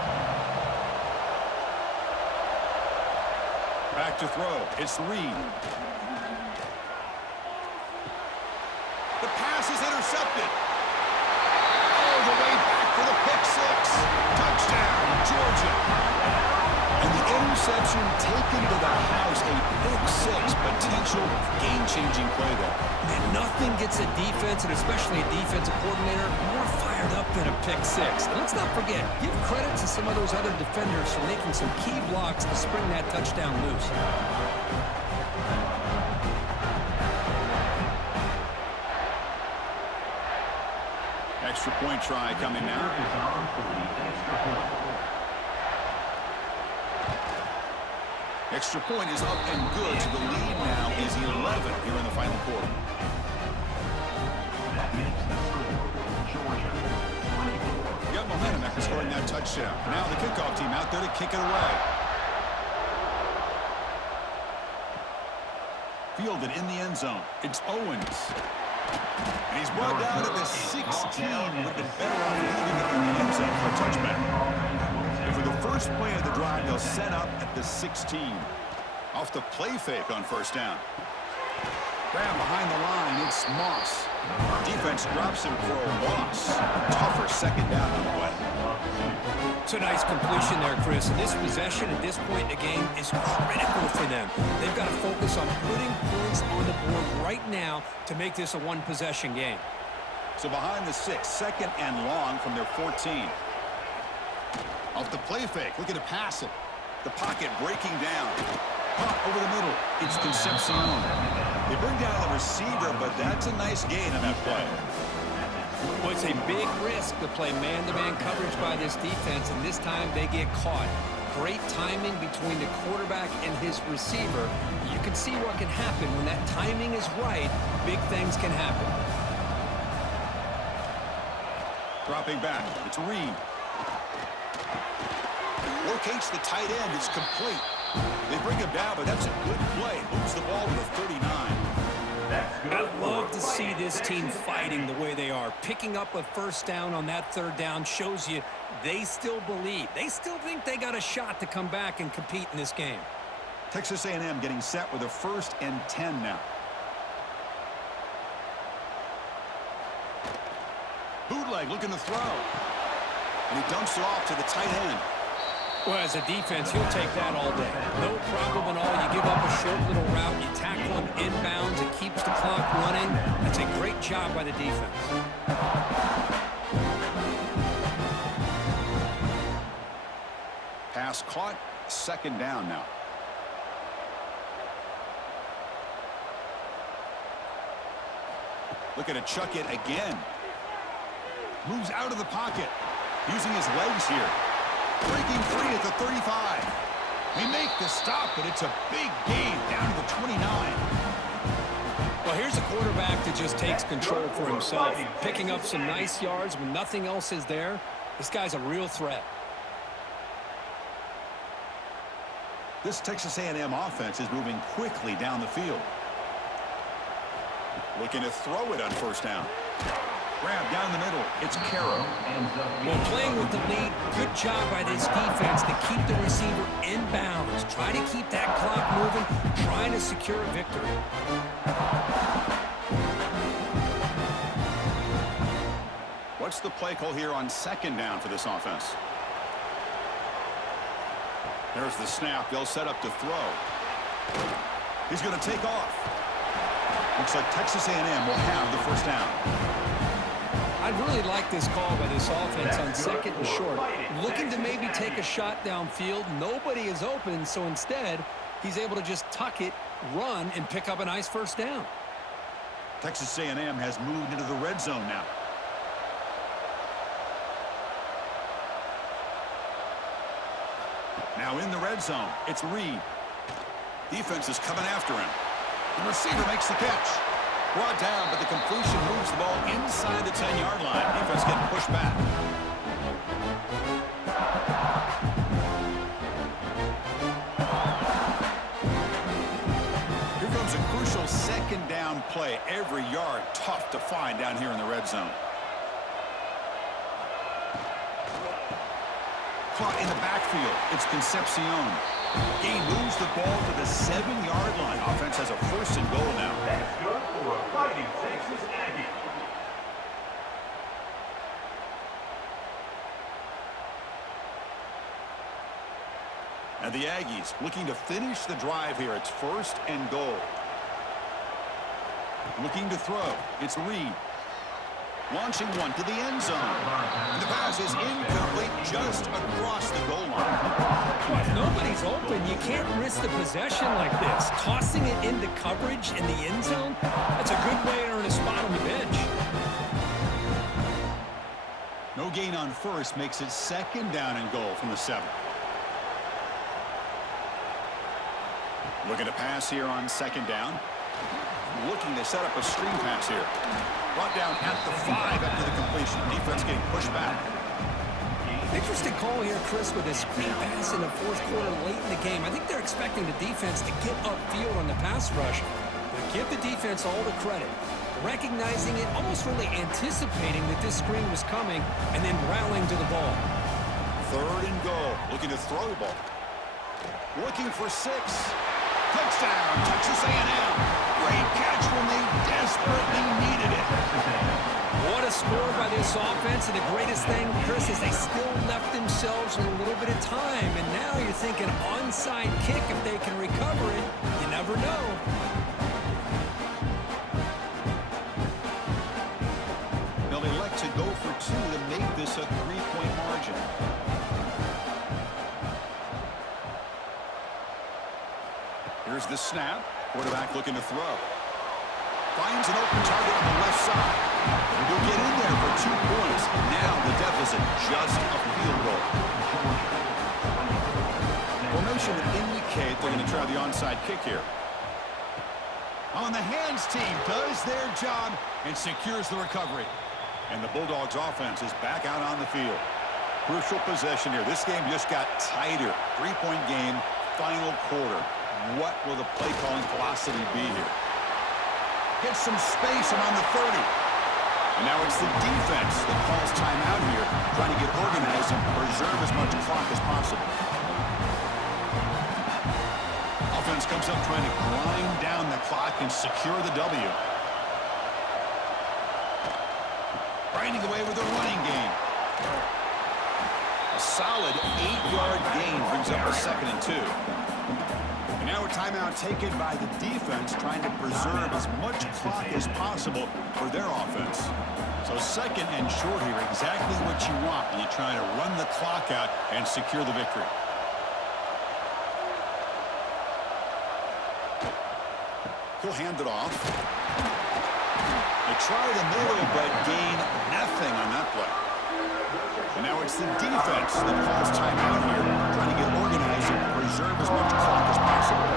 Back to throw. It's Reed. The pass is intercepted. All the way back for the pick 6. Touchdown, Georgia. And the interception taken to the house. A pick 6. Potential game-changing play there. And nothing gets a defense, and especially a defensive coordinator, more fired up than a pick 6. And let's not forget, give credit to some of those other defenders for making some key blocks to spring that touchdown loose. Extra point try coming now. Is on for the extra point. Extra point is up and good, so the lead now is 11 here in the final quarter. That makes the score Georgia 24. Got momentum after scoring that touchdown. Now the kickoff team out there to kick it away. Fielded in the end zone. It's Owens. And he's brought down to the 16. Would have been better off leaving it in the end zone for a touchback. And for the first play of the drive, they'll set up at the 16. Off the play fake on first down. Grab behind the line, it's Moss. Defense drops him for a loss. Tougher second down on the way. It's a nice completion there, Chris. And this possession at this point in the game is critical for them. They've got to focus on putting points on the board right now to make this a one-possession game. So behind the 6, second and long from their 14. Off the play fake, looking to pass it. The pocket breaking down. Caught over the middle. It's Concepcion. They bring down the receiver, but that's a nice gain on that play. Well, it's a big risk to play man-to-man coverage by this defense, and this time they get caught. Great timing between the quarterback and his receiver. You can see what can happen when that timing is right. Big things can happen. Dropping back, it's Reed. Locates the tight end, it's complete. They bring him down, but that's a good play. Moves the ball to the 39. I love to see this team fighting the way they are. Picking up a first down on that third down shows you they still believe. They still think they got a shot to come back and compete in this game. Texas A&M getting set with a 1st and 10 now. Bootleg looking to throw. And he dumps it off to the tight end. Well, as a defense, he'll take that all day. No problem at all. You give up a short little route, you tackle him inbounds, it keeps the clock running. That's a great job by the defense. Pass caught, second down now. Looking to chuck it again. Moves out of the pocket, using his legs here. Breaking free at the 35. They make the stop, but it's a big gain down to the 29. Well, here's a quarterback that just takes control for himself. Picking up some nice yards when nothing else is there. This guy's a real threat. This Texas A&M offense is moving quickly down the field. Looking to throw it on first down. Grab down the middle. It's Caro. Well, playing with the lead, good job by this defense to keep the receiver in bounds. Try to keep that clock moving, trying to secure a victory. What's the play call here on second down for this offense? There's the snap. They'll set up to throw. He's going to take off. Looks like Texas A&M will have the first down. I really like this call by this offense on second and short. Looking to maybe take a shot downfield. Nobody is open, so instead, he's able to just tuck it, run, and pick up a nice first down. Texas A&M has moved into the red zone now. Now in the red zone, it's Reed. Defense is coming after him. The receiver makes the catch. Brought down, but the completion moves the ball inside the 10-yard line. Defense getting pushed back. Here comes a crucial second down play. Every yard tough to find down here in the red zone. Caught in the backfield. It's Concepcion. He moves the ball to the 7-yard line. Offense has a 1st and goal now. That's good for a fighting Texas Aggie. And the Aggies looking to finish the drive here. It's 1st and goal. Looking to throw. It's Reed. Launching one to the end zone. And the pass is incomplete just across the goal line. Well, if nobody's open, you can't risk the possession like this. Tossing it into coverage in the end zone, that's a good way to earn a spot on the bench. No gain on first makes it second down and goal from the 7. Looking to pass here on second down. Looking to set up a screen pass here. Brought down at the 5 after the completion. Defense getting pushed back. Interesting call here, Chris, with a screen pass in the fourth quarter late in the game. I think they're expecting the defense to get upfield on the pass rush. But give the defense all the credit. Recognizing it, almost really anticipating that this screen was coming, and then rallying to the ball. 3rd and goal. Looking to throw the ball. Looking for 6. Touchdown, Texas A&M. Great catch when they desperately needed it. What a score by this offense, and the greatest thing, Chris, is they still left themselves with a little bit of time, and now you're thinking onside kick if they can recover it. You never know. They'll elect to go for 2 to make this a 3-point margin. Here's the snap. Quarterback looking to throw. Finds an open target on the left side. He'll get in there for 2 points. Now the deficit just a field goal. Formation would indicate they're going to try the onside kick here. On the hands team does their job and secures the recovery. And the Bulldogs offense is back out on the field. Crucial possession here. This game just got tighter. 3-point game, final quarter. What will the play calling philosophy be here? Gets some space around the 30. And now it's the defense that calls timeout here, trying to get organized and preserve as much clock as possible. Offense comes up trying to grind down the clock and secure the W. Grinding away with a running game. A solid 8-yard gain brings up a 2nd and 2. And now a timeout taken by the defense, trying to preserve as much clock as possible for their offense. So 2nd and short here, exactly what you want when you're trying to run the clock out and secure the victory. He'll hand it off. They try the middle, but gain nothing on that play. And now it's the defense that calls timeout here, trying to get organized and preserve as much clock as possible.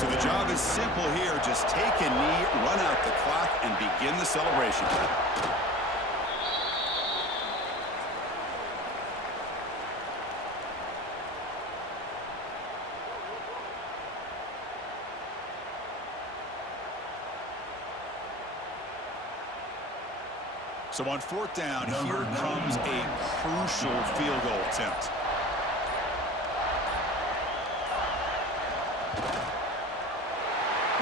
So the job is simple here. Just take a knee, run out the clock, and begin the celebration. So on 4th down, here comes a crucial field goal attempt.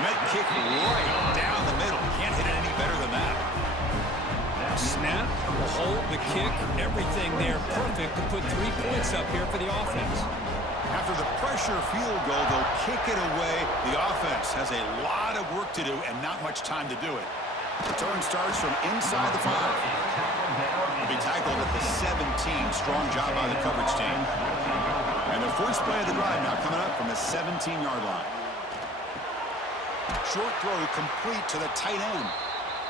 Met kick right down the middle. Can't hit it any better than that. Snap, the hold, the kick, everything there perfect to put 3 points up here for the offense. After the pressure field goal, they'll kick it away. The offense has a lot of work to do and not much time to do it. Return starts from inside the 5. Will be tackled at the 17. Strong job by the coverage team. And the first play of the drive now coming up from the 17-yard line. Short throw complete to the tight end.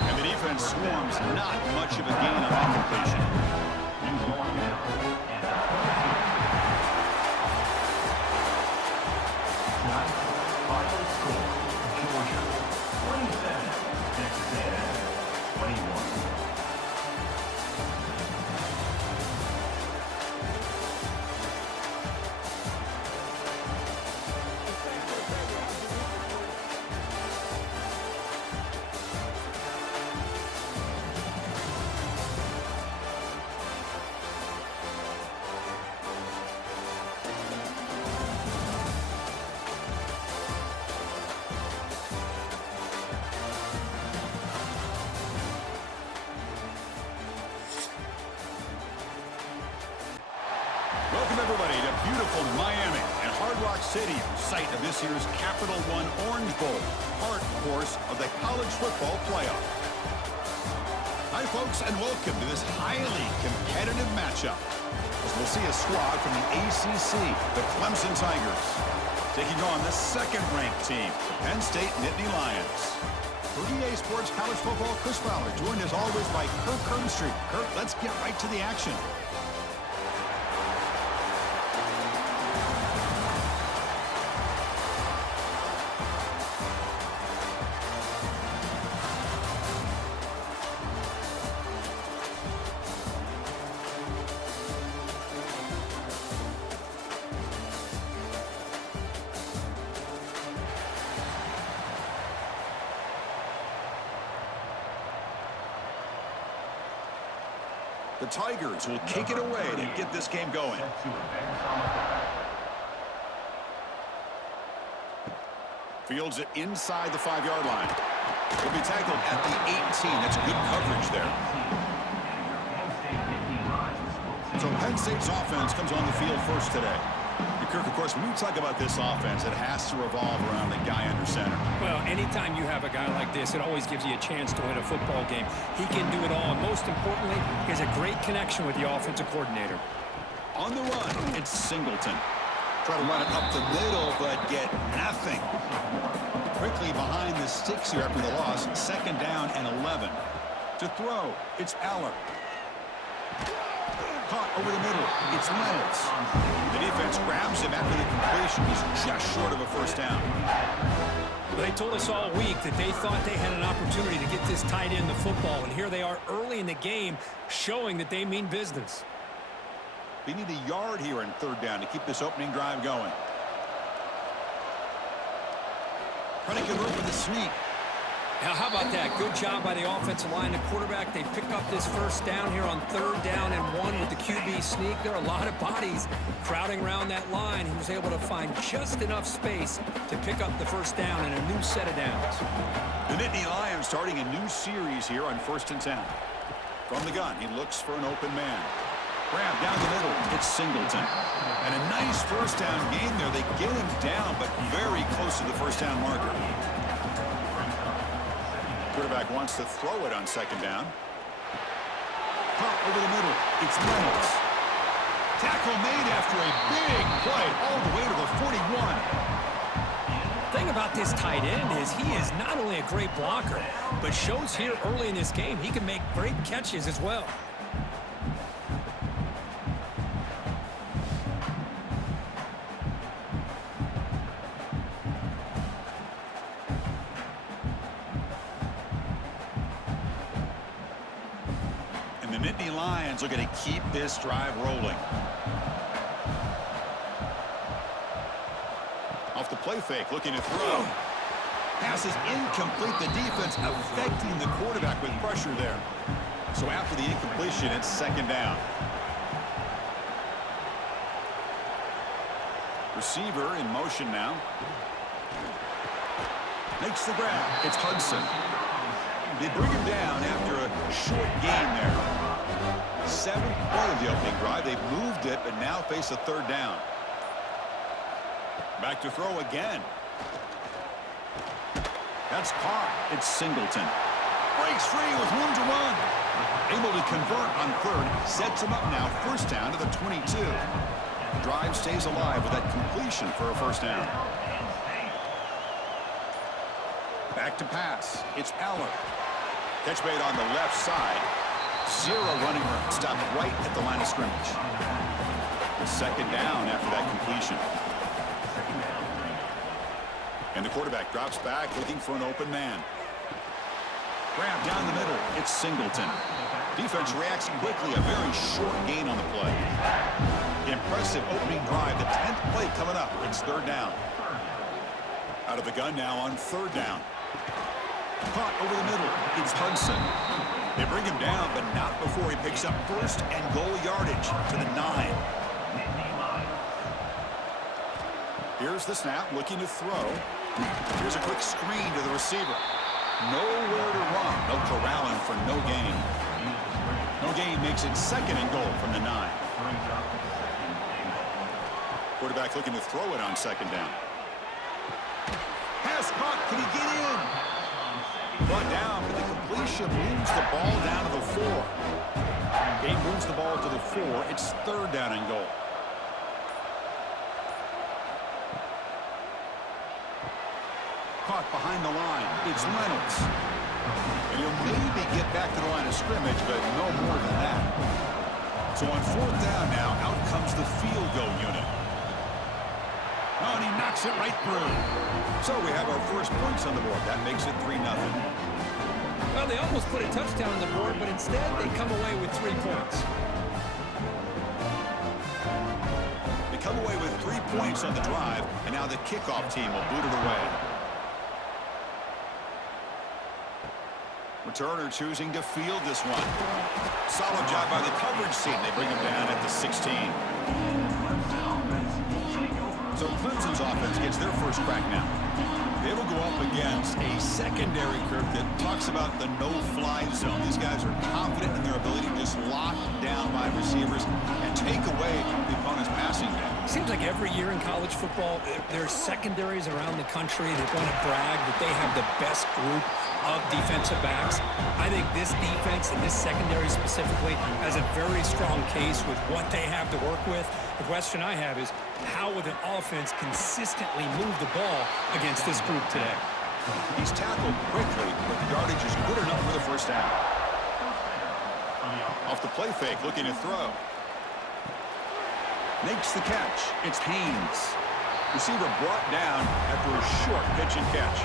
And the defense swarms, not much of a gain on that completion. Final score, Georgia 27, Texas A&M 21. Welcome, everybody, to beautiful Miami and Hard Rock Stadium, site of this year's Capital One Orange Bowl, part, of course, of the college football playoff. Hi, folks, and welcome to this highly competitive matchup, as we'll see a squad from the ACC, the Clemson Tigers, taking on the second-ranked team, the Penn State Nittany Lions. For EA Sports College Football, Chris Fowler, joined as always by Kirk Hermstreet. Kirk, let's get right to the action. The Tigers will kick it away to get this game going. Fields it inside the 5-yard line. He'll be tackled at the 18. That's good coverage there. So Penn State's offense comes on the field first today. And Kirk, of course, when we talk about this offense, it has to revolve around the guy under center. Well, anytime you have a guy like this, it always gives you a chance to win a football game. He can do it all, and most importantly, he has a great connection with the offensive coordinator. On the run, it's Singleton. Try to run it up the middle, but get nothing. Quickly behind the sticks here after the loss. 2nd down and 11. To throw, it's Aller. Caught over the middle, it's Reynolds. The defense grabs him after the completion. He's just short of a 1st down. They told us all week that they thought they had an opportunity to get this tight end the football, and here they are early in the game showing that they mean business. They need a yard here in 3rd down to keep this opening drive going. Trying to convert with the sweep. Now, how about that? Good job by the offensive line. The quarterback, they pick up this 1st down here on 3rd down and 1 with the QB sneak. There are a lot of bodies crowding around that line. He was able to find just enough space to pick up the 1st down and a new set of downs. The Nittany Lions starting a new series here on 1st and 10. From the gun, he looks for an open man. Grab down the middle, it's Singleton. And a nice 1st down game there. They get him down, but very close to the 1st down marker. Quarterback wants to throw it on 2nd down. Caught over the middle, it's Reynolds. Tackle made after a big play all the way to the 41. The thing about this tight end is he is not only a great blocker, but shows here early in this game he can make great catches as well. The Nittany Lions looking to keep this drive rolling. Off the play fake, looking to throw. Pass is incomplete. The defense affecting the quarterback with pressure there. So after the incompletion, it's 2nd down. Receiver in motion now. Makes the grab. It's Hudson. They bring him down after a short gain there. 7th play of the opening drive. They've moved it, but now face a 3rd down. Back to throw again. That's caught. It's Singleton. Breaks free with room to run. Able to convert on 3rd. Sets him up now. 1st down to the 22. The drive stays alive with that completion for a 1st down. Back to pass. It's Aller. Catch made on the left side. 0 running room. Stopped right at the line of scrimmage. The 2nd down after that completion. And the quarterback drops back looking for an open man. Grab down the middle. It's Singleton. Defense reacts quickly. A very short gain on the play. Impressive opening drive. The 10th play coming up. It's 3rd down. Out of the gun now on 3rd down. Caught over the middle. It's Hudson. They bring him down, but not before he picks up 1st and goal yardage to the 9. Here's the snap, looking to throw. Here's a quick screen to the receiver. Nowhere to run. No corralling for no gain. No gain makes it 2nd and goal from the 9. Quarterback looking to throw it on 2nd down. Pass caught. Can he get in? Brought down, but the completion moves the ball down to the 4. Gain moves the ball to the 4. It's 3rd down and goal. Caught behind the line. It's Reynolds. And he'll maybe get back to the line of scrimmage, but no more than that. So on 4th down now, out comes the field goal unit. Oh, and he knocks it right through. So we have our first points on the board. That makes it 3-0. Well, they almost put a touchdown on the board, but instead they come away with 3 points. They come away with 3 points on the drive, and now the kickoff team will boot it away. Returner choosing to field this one. Solid job by the coverage team. They bring him down at the 16. So Clemson's offense gets their first crack now. They will go up against a secondary, Kirk, that talks about the no-fly zone. These guys are confident in their ability to just lock down by receivers and take away the opponent's passing game. Seems like every year in college football, there's secondaries around the country that want to brag that they have the best group of defensive backs. I think this defense and this secondary specifically has a very strong case with what they have to work with. The question I have is, how will the offense consistently move the ball against this group today? He's tackled quickly, but yardage is good enough for the first down. Off the play fake, looking to throw. Makes the catch. It's Haynes. Receiver brought down after a short pitch and catch.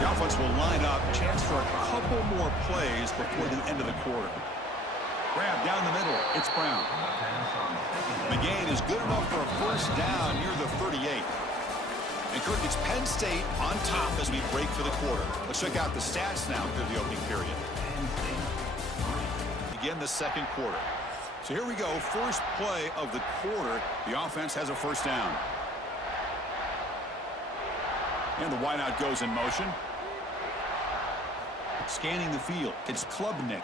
The offense will line up. Chance for a couple more plays before the end of the quarter. Grab down the middle. It's Brown. The gain is good enough for a first down near the 38. And Kirk, it's Penn State on top as we break for the quarter. Let's check out the stats now through the opening period. Begin the second quarter. So here we go, first play of the quarter. The offense has a first down. And the wideout goes in motion. Scanning the field, it's Klubnik.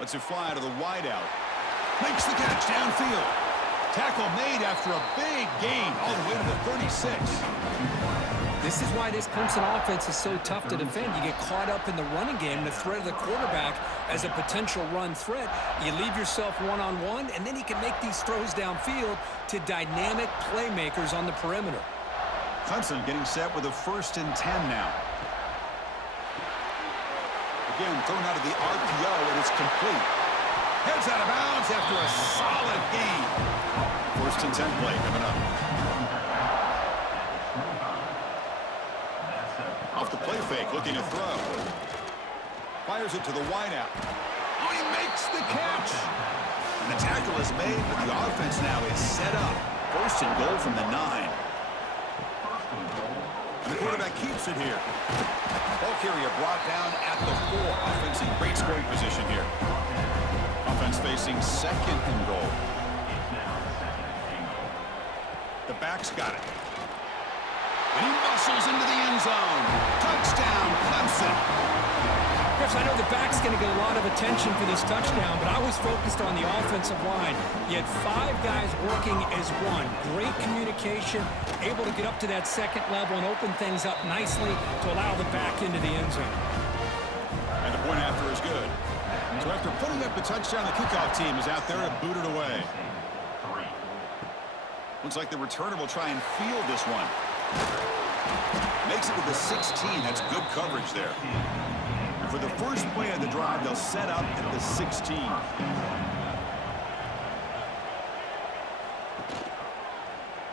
Lets it fly to the wideout. Makes the catch downfield. Tackle made after a big gain all the way to the 36. This is why this Clemson offense is so tough to defend. You get caught up in the running game, the threat of the quarterback as a potential run threat. You leave yourself one-on-one, and then he can make these throws downfield to dynamic playmakers on the perimeter. Clemson getting set with a 1st and 10 now. Again, thrown out of the RPO, and it's complete. Heads out of bounds after a solid gain. 1st and 10 play coming up. Off the play fake, looking to throw. Fires it to the wideout. Oh, he makes the catch. And the tackle is made, but the offense now is set up. 1st and goal from the 9. And the quarterback keeps it here. Ball carrier brought down at the 4. Offense in great scoring position here. Offense facing 2nd and goal. The back's got it. And he muscles into the end zone. Touchdown, Clemson. Chris, I know the back's going to get a lot of attention for this touchdown, but I was focused on the offensive line. You had 5 guys working as one. Great communication, able to get up to that 2nd level and open things up nicely to allow the back into the end zone. And the point after is good. So after putting up the touchdown, the kickoff team is out there to boot it away. Looks like the returner will try and field this one. Makes it to the 16. That's good coverage there. And for the first play of the drive, they'll set up at the 16.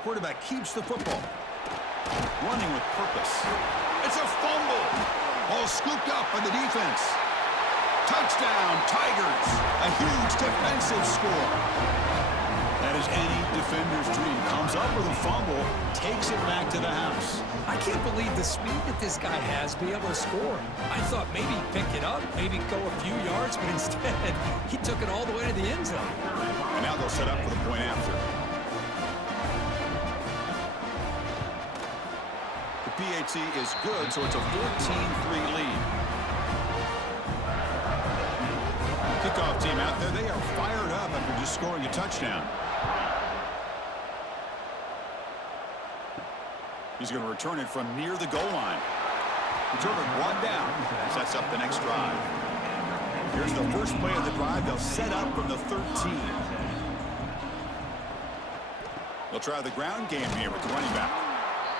Quarterback keeps the football. Running with purpose. It's a fumble. Ball scooped up by the defense. Touchdown, Tigers. A huge defensive score. That is any defender's dream. Comes up with a fumble, takes it back to the house. I can't believe the speed that this guy has to be able to score. I thought maybe he'd pick it up, maybe go a few yards, but instead he took it all the way to the end zone. And now they'll set up for the point after. The PAT is good, so it's a 14-3 lead. Kickoff team out there, they are fired up after just scoring a touchdown. He's going to return it from near the goal line. Returner brought down. Sets up the next drive. Here's the first play of the drive. They'll set up from the 13. They'll try the ground game here with the running back.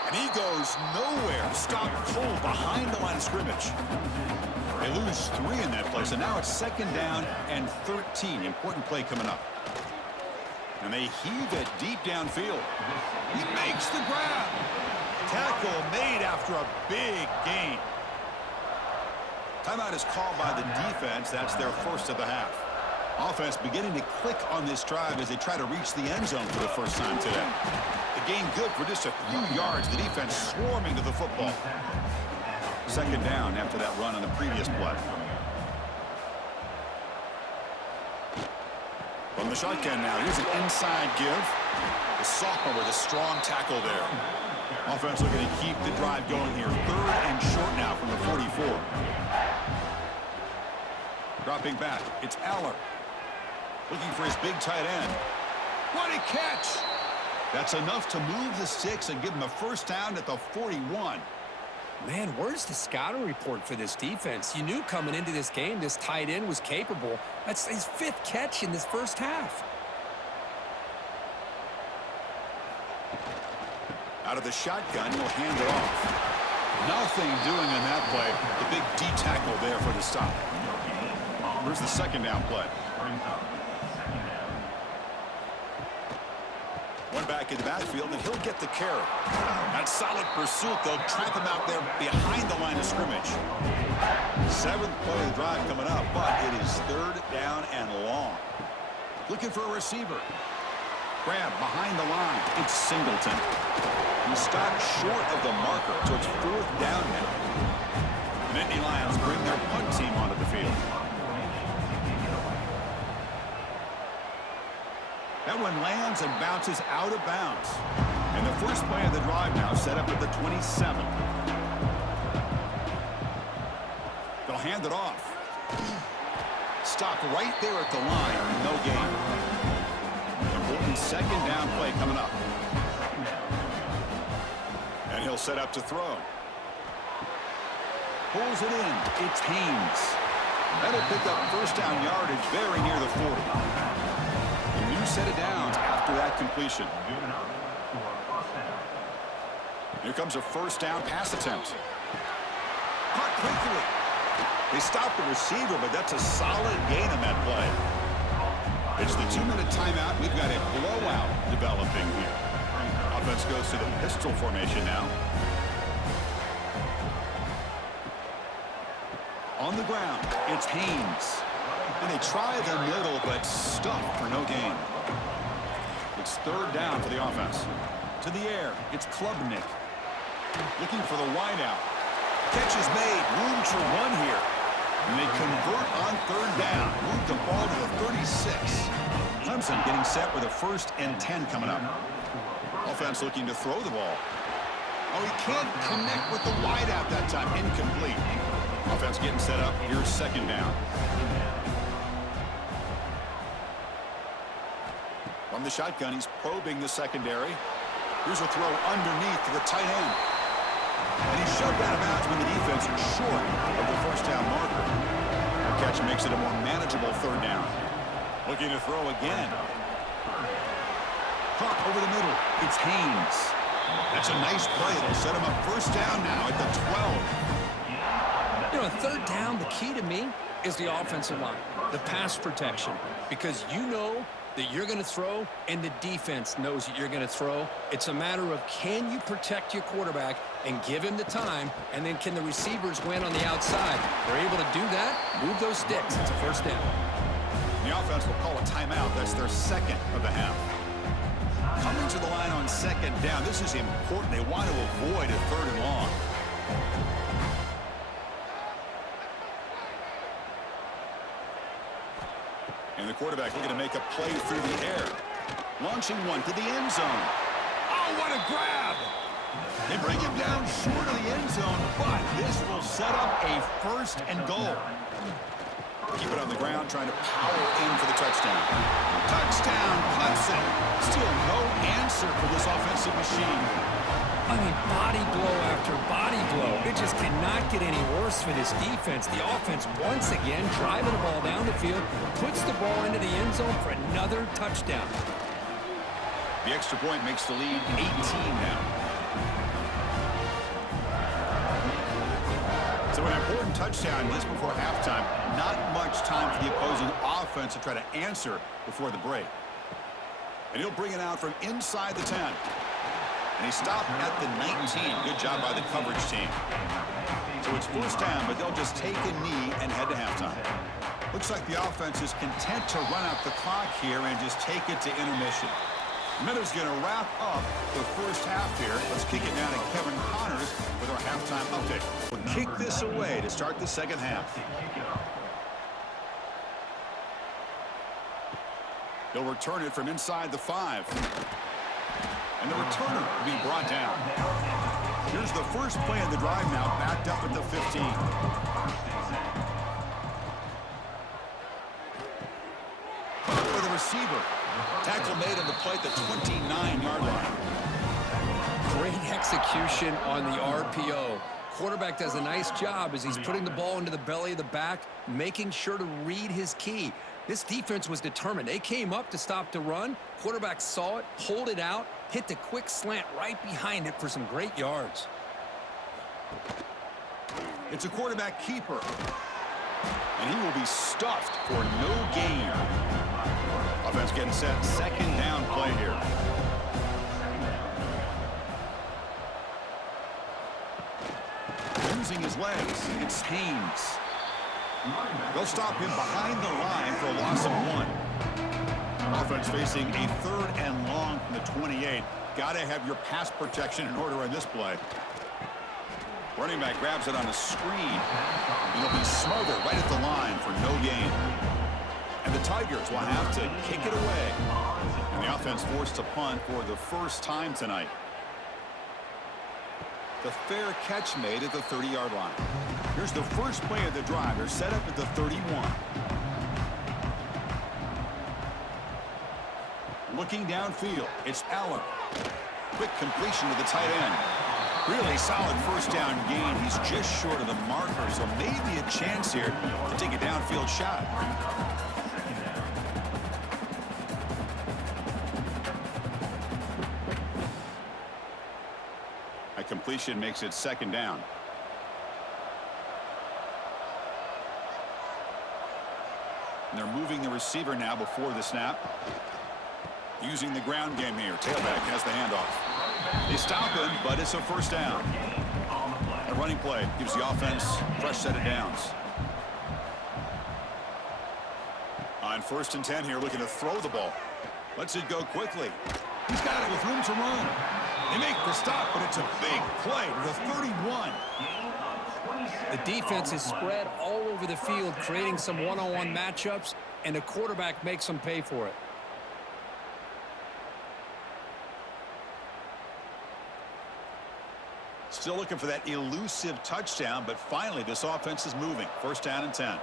And he goes nowhere. Stopped cold behind the line of scrimmage. They lose 3 in that play, so now it's 2nd down and 13. Important play coming up. And they heave it deep downfield. He makes the grab. Tackle made after a big gain. Timeout is called by the defense. That's their first of the half. Offense beginning to click on this drive as they try to reach the end zone for the first time today. The gain good for just a few yards. The defense swarming to the football. Second down after that run on the previous play. From the shotgun now, here's an inside give. The sophomore with a strong tackle there. Offense looking to keep the drive going here. Third and short now from the 44. Dropping back, it's Aller. Looking for his big tight end. What a catch! That's enough to move the sticks and give him a first down at the 41. Man, where's the scouting report for this defense? You knew coming into this game this tight end was capable. That's his 5th catch in this first half. Out of the shotgun, he'll hand it off. Nothing doing on that play. The big D tackle there for the stop. Here's the second down play. One back in the backfield, and he'll get the carry. That solid pursuit, they'll trap him out there behind the line of scrimmage. 7th play of the drive coming up, but it is third down and long. Looking for a receiver. Grab behind the line. It's Singleton. He stopped short of the marker, so it's 4th down now. The Nittany Lions bring their punt team onto the field. That one lands and bounces out of bounds. And the first play of the drive now set up at the 27. They'll hand it off. Stop right there at the line. No gain. Important second down play coming up. And he'll set up to throw. Pulls it in. It's Haynes. That'll pick up first down yardage very near the 40. New set of downs after that completion. Here comes a first down pass attempt. Caught quickly. They stopped the receiver, but that's a solid gain on that play. It's the 2-minute timeout. We've got a blowout developing here. Offense goes to the pistol formation now. On the ground, it's Haynes. And they try the middle, but stuffed for no gain. It's third down for the offense. To the air, it's Klubnik. Looking for the wideout. Catch is made. Room for one here. And they convert on third down. Move the ball to the 36. Clemson getting set with a 1st and 10 coming up. Offense looking to throw the ball. Oh, he can't connect with the wideout that time. Incomplete. Offense getting set up. Here's second down. From the shotgun, he's probing the secondary. Here's a throw underneath to the tight end. And he's shoved out of bounds when the defense is short of the first down marker. The catch makes it a more manageable third down. Looking to throw again. Caught over the middle. It's Haynes. That's a nice play. It'll set him up first down now at the 12. You know, third down, the key to me is the offensive line, the pass protection, because you know that you're going to throw, and the defense knows that you're going to throw. It's a matter of can you protect your quarterback and give him the time, and then can the receivers win on the outside? They're able to do that, move those sticks. It's a first down. The offense will call a timeout. That's their second of the half. Coming to the line on second down. This is important. They want to avoid a third and long. And the quarterback looking to make a play through the air. Launching one to the end zone. Oh, what a grab! They bring him down short of the end zone, but this will set up a first and goal. Keep it on the ground, trying to power in for the touchdown. Touchdown, Clemson. Still no answer for this offensive machine. I mean, body blow after body blow. It just cannot get any worse for this defense. The offense, once again, driving the ball down the field, puts the ball into the end zone for another touchdown. The extra point makes the lead 18 now. So an important touchdown just before halftime. Not much time for the opposing offense to try to answer before the break. And he'll bring it out from inside the 10. And he stopped at the 19. Good job by the coverage team. So it's first down, but they'll just take a knee and head to halftime. Looks like the offense is content to run out the clock here and just take it to intermission. Miller's going to wrap up the first half here. Let's kick it down to Kevin Connors with our halftime update. kick this away to start the second half. He'll return it from inside the 5. And the returner will be brought down. Here's the first play of the drive now, backed up at the 15. Caught with a receiver. Tackle made on the play at the 29-yard line. Great execution on the RPO. Quarterback does a nice job as he's putting the ball into the belly of the back, making sure to read his key. This defense was determined. They came up to stop the run. Quarterback saw it, pulled it out, hit the quick slant right behind it for some great yards. It's a quarterback keeper. And he will be stuffed for no gain. Offense getting set. Second down play here. Using his legs, it's Haynes. They'll stop him behind the line for a loss of 1. Offense facing a 3rd and long from the 28. Got to have your pass protection in order on this play. Running back grabs it on a screen. And he'll be smothered right at the line for no gain. And the Tigers will have to kick it away. And the offense forced to punt for the first time tonight. The fair catch made at the 30-yard line. Here's the first play of the drive. They're set up at the 31. Looking downfield, it's Allen. Quick completion to the tight end. Really solid first down gain. He's just short of the marker, so maybe a chance here to take a downfield shot. A completion makes it second down. And they're moving the receiver now before the snap. Using the ground game here. Tailback has the handoff. They stop him, but it's a first down. A running play gives the offense a fresh set of downs. On 1st and 10 here, looking to throw the ball. Lets it go quickly. He's got it with room to run. They make the stop, but it's a big play to the 31. The defense is spread all over the field, creating some one-on-one matchups, and the quarterback makes them pay for it. Still looking for that elusive touchdown, but finally this offense is moving. 1st down and 10.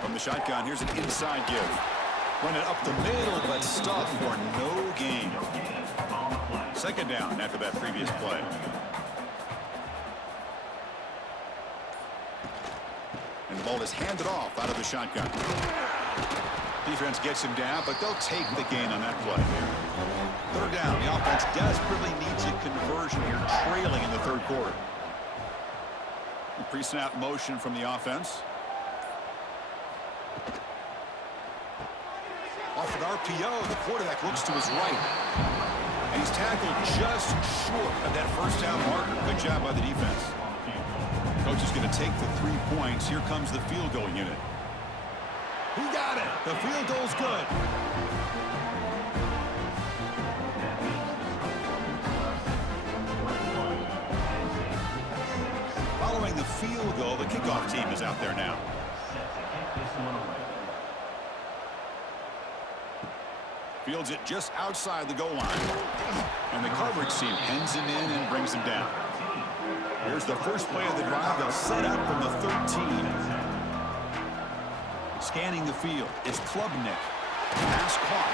From the shotgun, here's an inside give. Run it up the middle, but stuffed for no gain. 2nd down after that previous play. And the ball is handed off out of the shotgun. Defense gets him down, but they'll take the gain on that play. 3rd down. The offense desperately needs a conversion here, trailing in the 3rd quarter. Pre-snap motion from the offense. Off an RPO, the quarterback looks to his right. And he's tackled just short of that first down marker. Good job by the defense. Coach is going to take the 3 points. Here comes the field goal unit. He got it. The field goal's good. Following the field goal, the kickoff team is out there now. Fields it just outside the goal line. And the coverage team pens him in and brings him down. Here's the first play of the drive. They'll set up from the 13. Scanning the field, it's Klubnik. Pass caught.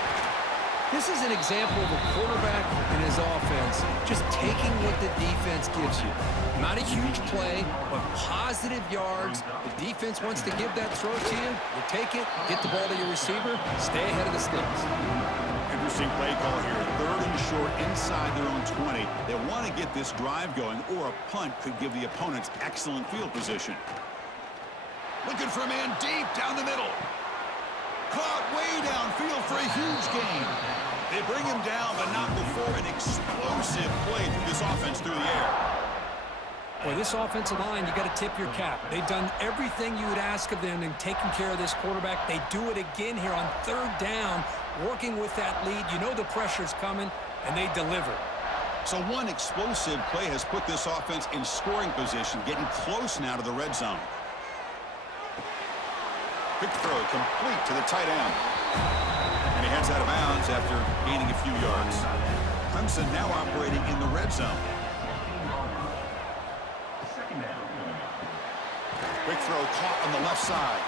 This is an example of a quarterback and his offense just taking what the defense gives you. Not a huge play, but positive yards. The defense wants to give that throw to you. You take it, get the ball to your receiver, stay ahead of the sticks. Interesting play call here. 3rd and short inside their own 20. They want to get this drive going, or a punt could give the opponents excellent field position. Looking for a man deep down the middle. Caught way downfield for a huge gain. They bring him down, but not before an explosive play through this offense through the air. Boy, this offensive line, you got to tip your cap. They've done everything you would ask of them in taking care of this quarterback. They do it again here on 3rd down, working with that lead. You know the pressure's coming, and they deliver. So one explosive play has put this offense in scoring position, getting close now to the red zone. Quick throw complete to the tight end. And he heads out of bounds after gaining a few yards. Clemson now operating in the red zone. Quick throw caught on the left side.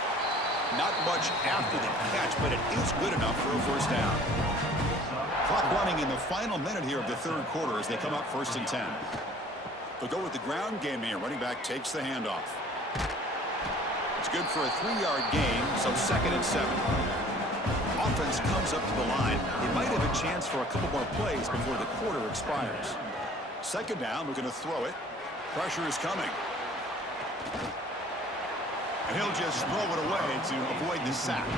Not much after the catch, but it is good enough for a first down. Clock running in the final minute here of the third quarter as they come up 1st and 10. They'll go with the ground game here. Running back takes the handoff. It's good for a 3-yard gain, so 2nd and 7. Offense comes up to the line. They might have a chance for a couple more plays before the quarter expires. 2nd down, looking to throw it. Pressure is coming. And he'll just throw it away to avoid the sack.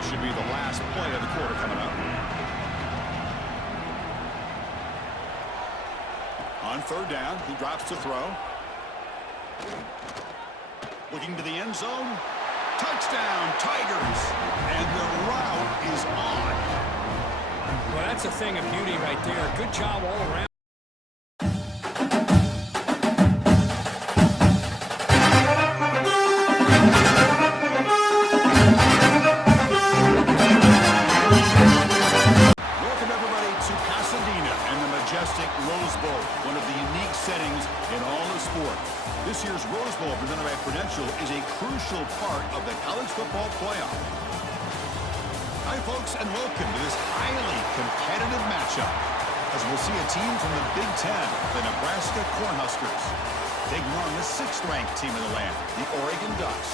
This should be the last play of the quarter coming up. On 3rd down, he drops to throw. Looking to the end zone. Touchdown, Tigers. And the route is on. Well, that's a thing of beauty right there. Good job all around. This year's Rose Bowl, presented by Prudential, is a crucial part of the college football playoff. Hi, folks, and welcome to this highly competitive matchup, as we'll see a team from the Big Ten, the Nebraska Cornhuskers, taking on the 6th-ranked team in the land, the Oregon Ducks.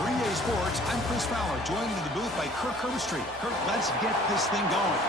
3A Sports, I'm Chris Fowler, joined in the booth by Kirk Herbstreit. Kirk, let's get this thing going.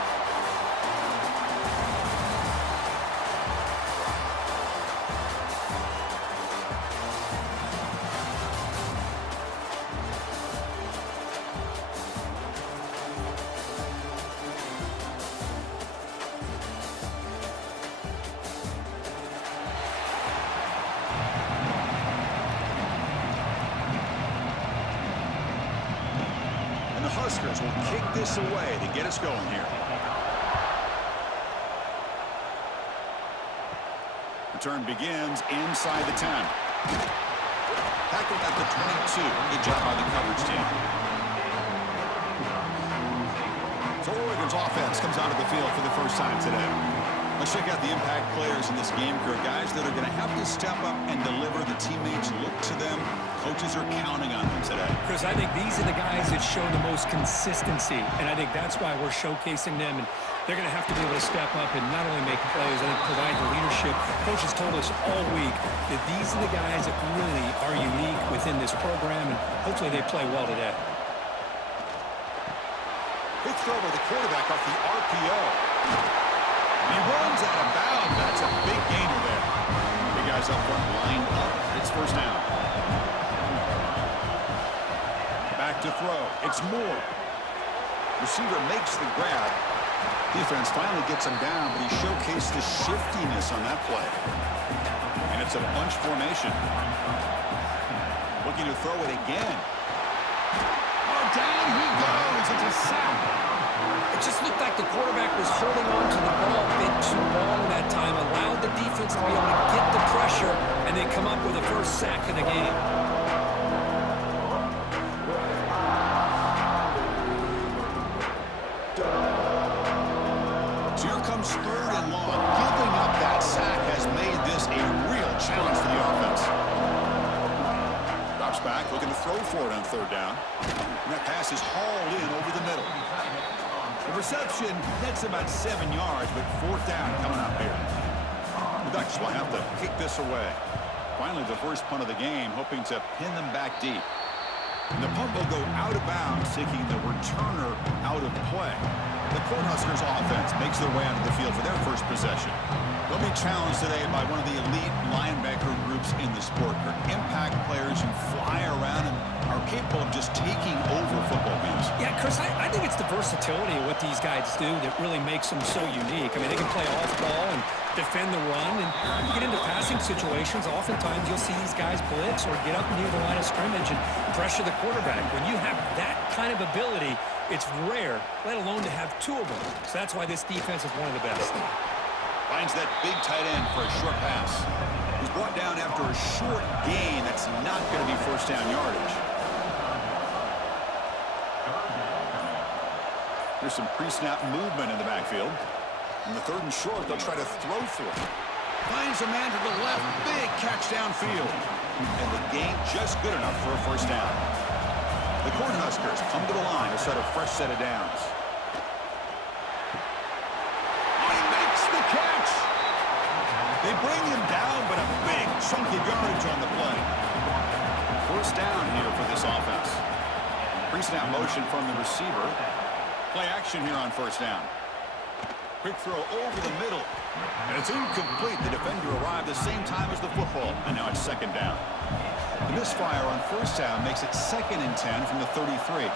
Huskers will kick this away to get us going here. Return begins inside the 10. Tackled at the 22. Good job by the coverage team. So Oregon's offense comes onto the field for the first time today. Let's check out the impact players in this game, Kirk. Guys that are going to have to step up and deliver. The teammates look to them. Coaches are counting on them today. Chris, I think these are the guys that show the most consistency, and I think that's why we're showcasing them. And they're going to have to be able to step up and not only make plays, I think provide the leadership. Coaches told us all week that these are the guys that really are unique within this program, and hopefully they play well today. Big throw by the quarterback off the RPO. He runs out of bounds. That's a big gainer there. Big guys up front lined up. It's first down. Back to throw. It's Moore. Receiver makes the grab. Defense finally gets him down, but he showcased the shiftiness on that play. And it's a bunch formation. Looking to throw it again. Oh, down he goes. It's a sack. It just looked like the quarterback was holding on to the ball a bit too long that time, allowed the defense to be able to get the pressure, and they come up with the first sack of the game. So here comes 3rd and long. Giving up that sack has made this a real challenge for the offense. Drops back, looking to throw for it on 3rd down. And that pass is hauled in over the middle. The reception gets about 7 yards, but 4th down coming up here. The Ducks will have to kick this away. Finally, the first punt of the game, hoping to pin them back deep. And the punt will go out of bounds, taking the returner out of play. The Cornhuskers offense makes their way onto the field for their first possession. They'll be challenged today by one of the elite linebacker groups in the sport. They're impact players who fly around and are capable of just taking over football games. Yeah, Chris, I think it's the versatility of what these guys do that really makes them so unique. I mean, they can play off ball and defend the run, and you get into passing situations, oftentimes you'll see these guys blitz or get up near the line of scrimmage and pressure the quarterback. When you have that kind of ability, it's rare, let alone to have 2 of them. So that's why this defense is one of the best. Finds that big tight end for a short pass. He's brought down after a short gain. That's not going to be first down yardage. There's some pre-snap movement in the backfield. In the 3rd and short, they'll try to throw for it. Finds a man to the left. Big catch downfield. And the gain just good enough for a first down. The Cornhuskers come to the line to set a fresh set of downs. They bring him down, but a big chunk of yardage on the play. First down here for this offense. Pre-snap motion from the receiver. Play action here on first down. Quick throw over the middle. And it's incomplete. The defender arrived the same time as the football. And now it's second down. The misfire on first down makes it 2nd and 10 from the 33.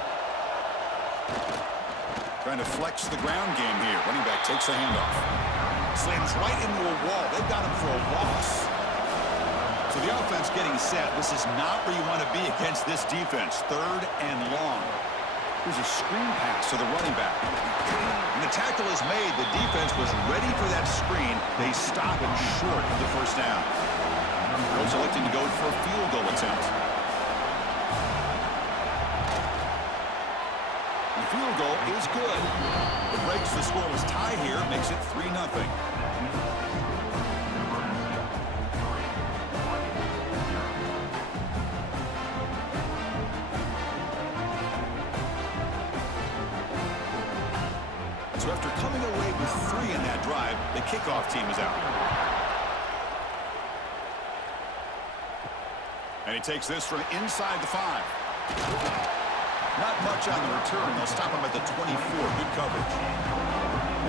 Trying to flex the ground game here. Running back takes the handoff. Slams right into a wall. They've got him for a loss. So the offense getting set. This is not where you want to be against this defense. 3rd and long. Here's a screen pass to the running back. And the tackle is made. The defense was ready for that screen. They stop him short of the first down. Coach electing to go for a field goal attempt. The field goal is good. It breaks the scoreless tie here, makes it 3-0. So after coming away with 3 in that drive, the kickoff team is out. And he takes this from inside the 5. Not much on the return. They'll stop him at the 24. Good coverage.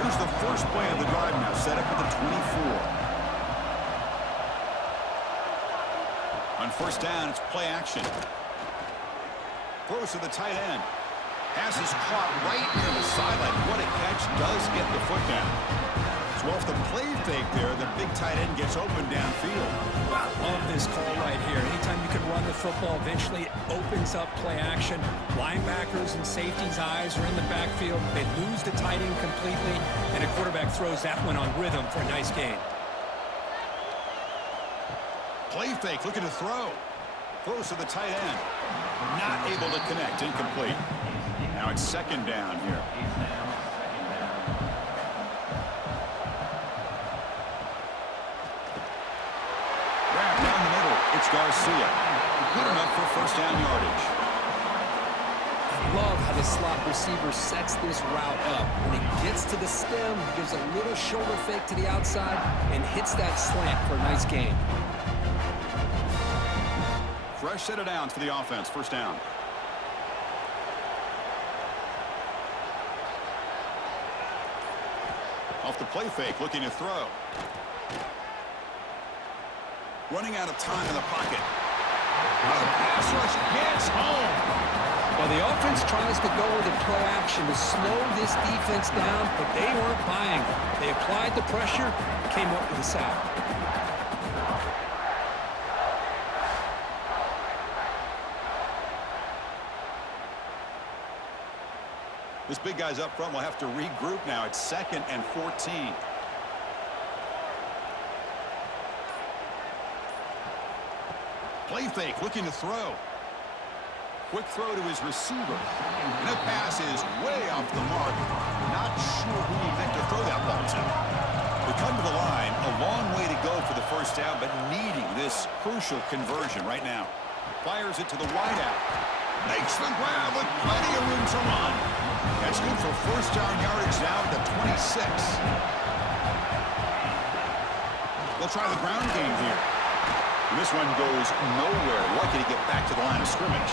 Here's the first play of the drive now, set up at the 24. On first down, it's play action. Throws to the tight end. Pass is caught right near the sideline. What a catch. Does get the foot down. So off the play fake there, the big tight end gets open downfield. I love this call right here. Anytime you can run the football, eventually it opens up play action. Linebackers and safeties' eyes are in the backfield. They lose the tight end completely, and a quarterback throws that one on rhythm for a nice gain. Play fake, looking to throw. Throws to the tight end. Not able to connect, incomplete. Now it's second down here. It's Garcia. Good enough for first down yardage. I love how the slot receiver sets this route up. When he gets to the stem, he gives a little shoulder fake to the outside and hits that slant for a nice gain. Fresh set of downs for the offense. First down. Off the play fake, looking to throw. Running out of time in the pocket. Pass rush gets home. Well, the offense tries to go with the play action to slow this defense down, but they weren't buying it. They applied the pressure, came up with a sack. This big guy's up front will have to regroup now. It's 2nd and 14. Play fake, looking to throw. Quick throw to his receiver. And that pass is way off the mark. Not sure who he meant to throw that ball to. We come to the line, a long way to go for the first down, but needing this crucial conversion right now. Fires it to the wideout. Makes the grab with plenty of room to run. That's good for first down yardage now at the 26. They'll try the ground game here. And this one goes nowhere. Lucky to get back to the line of scrimmage.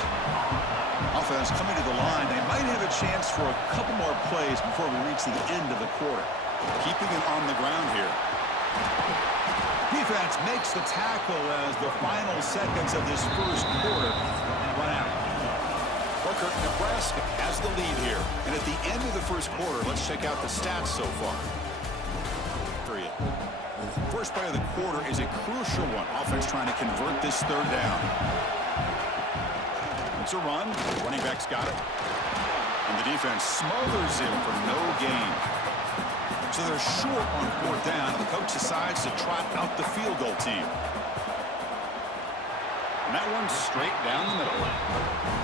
Offense coming to the line. They might have a chance for a couple more plays before we reach the end of the quarter. Keeping it on the ground here. Defense makes the tackle as the final seconds of this first quarter run out. Nebraska has the lead here. And at the end of the first quarter, let's check out the stats so far. First play of the quarter is a crucial one. Offense trying to convert this third down. It's a run. Running back's got it. And the defense smothers him for no gain. So they're short on 4th down, and the coach decides to trot out the field goal team. And that one's straight down the middle.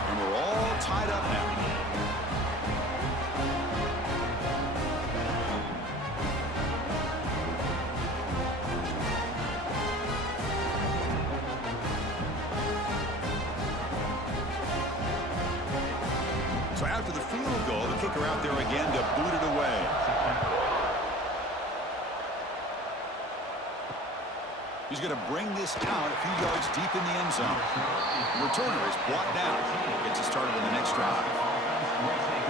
And we're all tied up now. So after the field goal, the kicker out there again to boot it away. He's going to bring this out a few yards deep in the end zone. The returner is brought down. Gets it started in the next drive.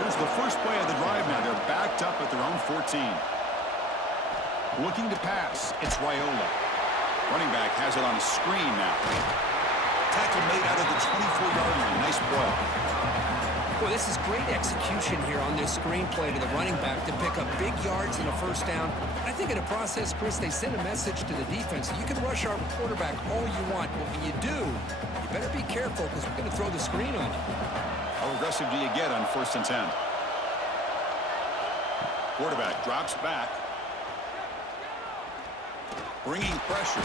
Here's the first play of the drive now. They're backed up at their own 14. Looking to pass. It's Raiola. Running back has it on a screen now. Tackle made out of the 24-yard line. Nice play. Boy, this is great execution here on this screenplay to the running back to pick up big yards and a first down. I think in the process, Chris, they send a message to the defense. You can rush our quarterback all you want, but when you do, you better be careful because we're going to throw the screen on you. How aggressive do you get on 1st and 10? Quarterback drops back. Bringing pressure.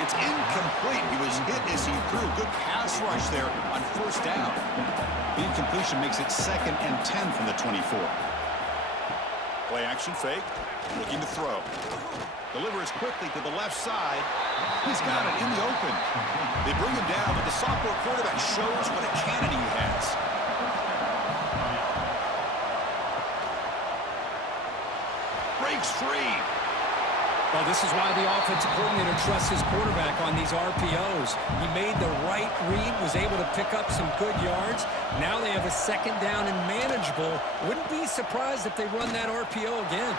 It's incomplete. He was hit as he threw. Good pass rush there on 1st down. The incompletion makes it 2nd and 10 from the 24. Play action fake. Looking to throw. Delivers quickly to the left side. He's got it in the open. They bring him down, but the sophomore quarterback shows what a cannon he has. Breaks free. Well, this is why the offensive coordinator trusts his quarterback on these RPOs. He made the right read, was able to pick up some good yards. Now they have a 2nd down and manageable. Wouldn't be surprised if they run that RPO again.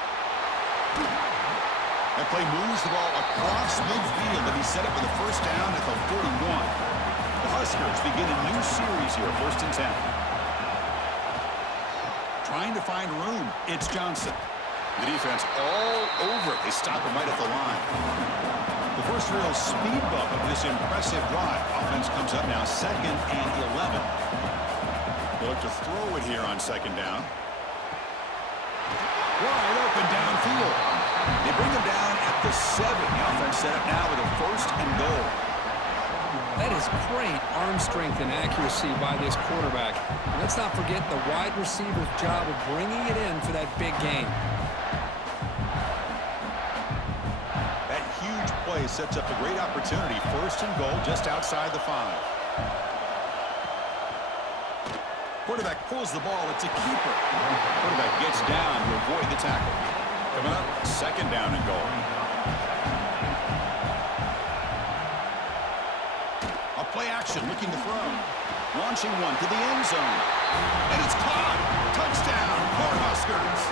That play moves the ball across midfield, and he's set up for the first down at the 41. The Huskers begin a new series here, 1st and 10. Trying to find room. It's Johnson. The defense all over it. They stop him right at the line. The first real speed bump of this impressive drive. Offense comes up now 2nd and 11. They look to throw it here on 2nd down. Wide open downfield. They bring him down at the 7. The offense set up now with a 1st and goal. That is great arm strength and accuracy by this quarterback. And let's not forget the wide receiver's job of bringing it in for that big game. That huge play sets up a great opportunity. 1st and goal just outside the 5. Quarterback pulls the ball. It's a keeper. Quarterback gets down to avoid the tackle. Coming up, 2nd down and goal. A play action looking to throw. Launching one to the end zone. And it's caught. Touchdown, Cornhuskers.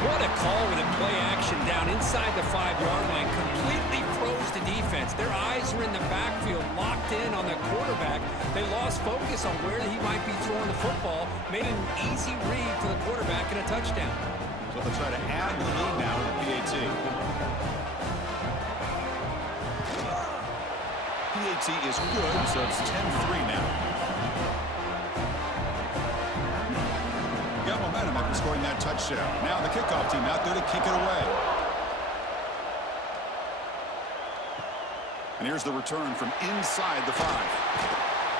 What a call with a play action down inside the 5-yard line. Completely froze the defense. Their eyes were in the backfield, locked in on the quarterback. They lost focus on where he might be throwing the football. Made an easy read for the quarterback and a touchdown. So they'll try to add to the lead now with the PAT. PAT is good, so it's 10-3 now. Got momentum after scoring that touchdown. Now the kickoff team out there to kick it away. And here's the return from inside the 5.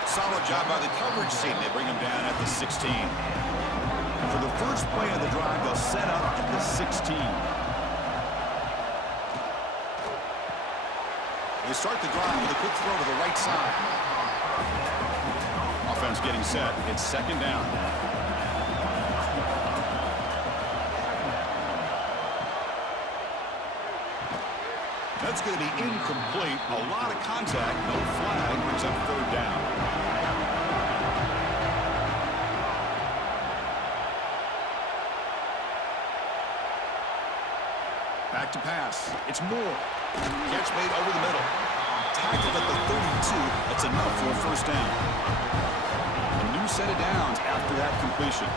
Solid job by the coverage team. They bring him down at the 16. For the first play of the drive, they'll set up at the 16. They start the drive with a quick throw to the right side. Offense getting set. It's 2nd down. That's going to be incomplete. A lot of contact. No flag. Brings up 3rd down. Back to pass. It's Moore. Catch made over the middle. Tackled at the 32. That's enough for a first down. A new set of downs after that completion.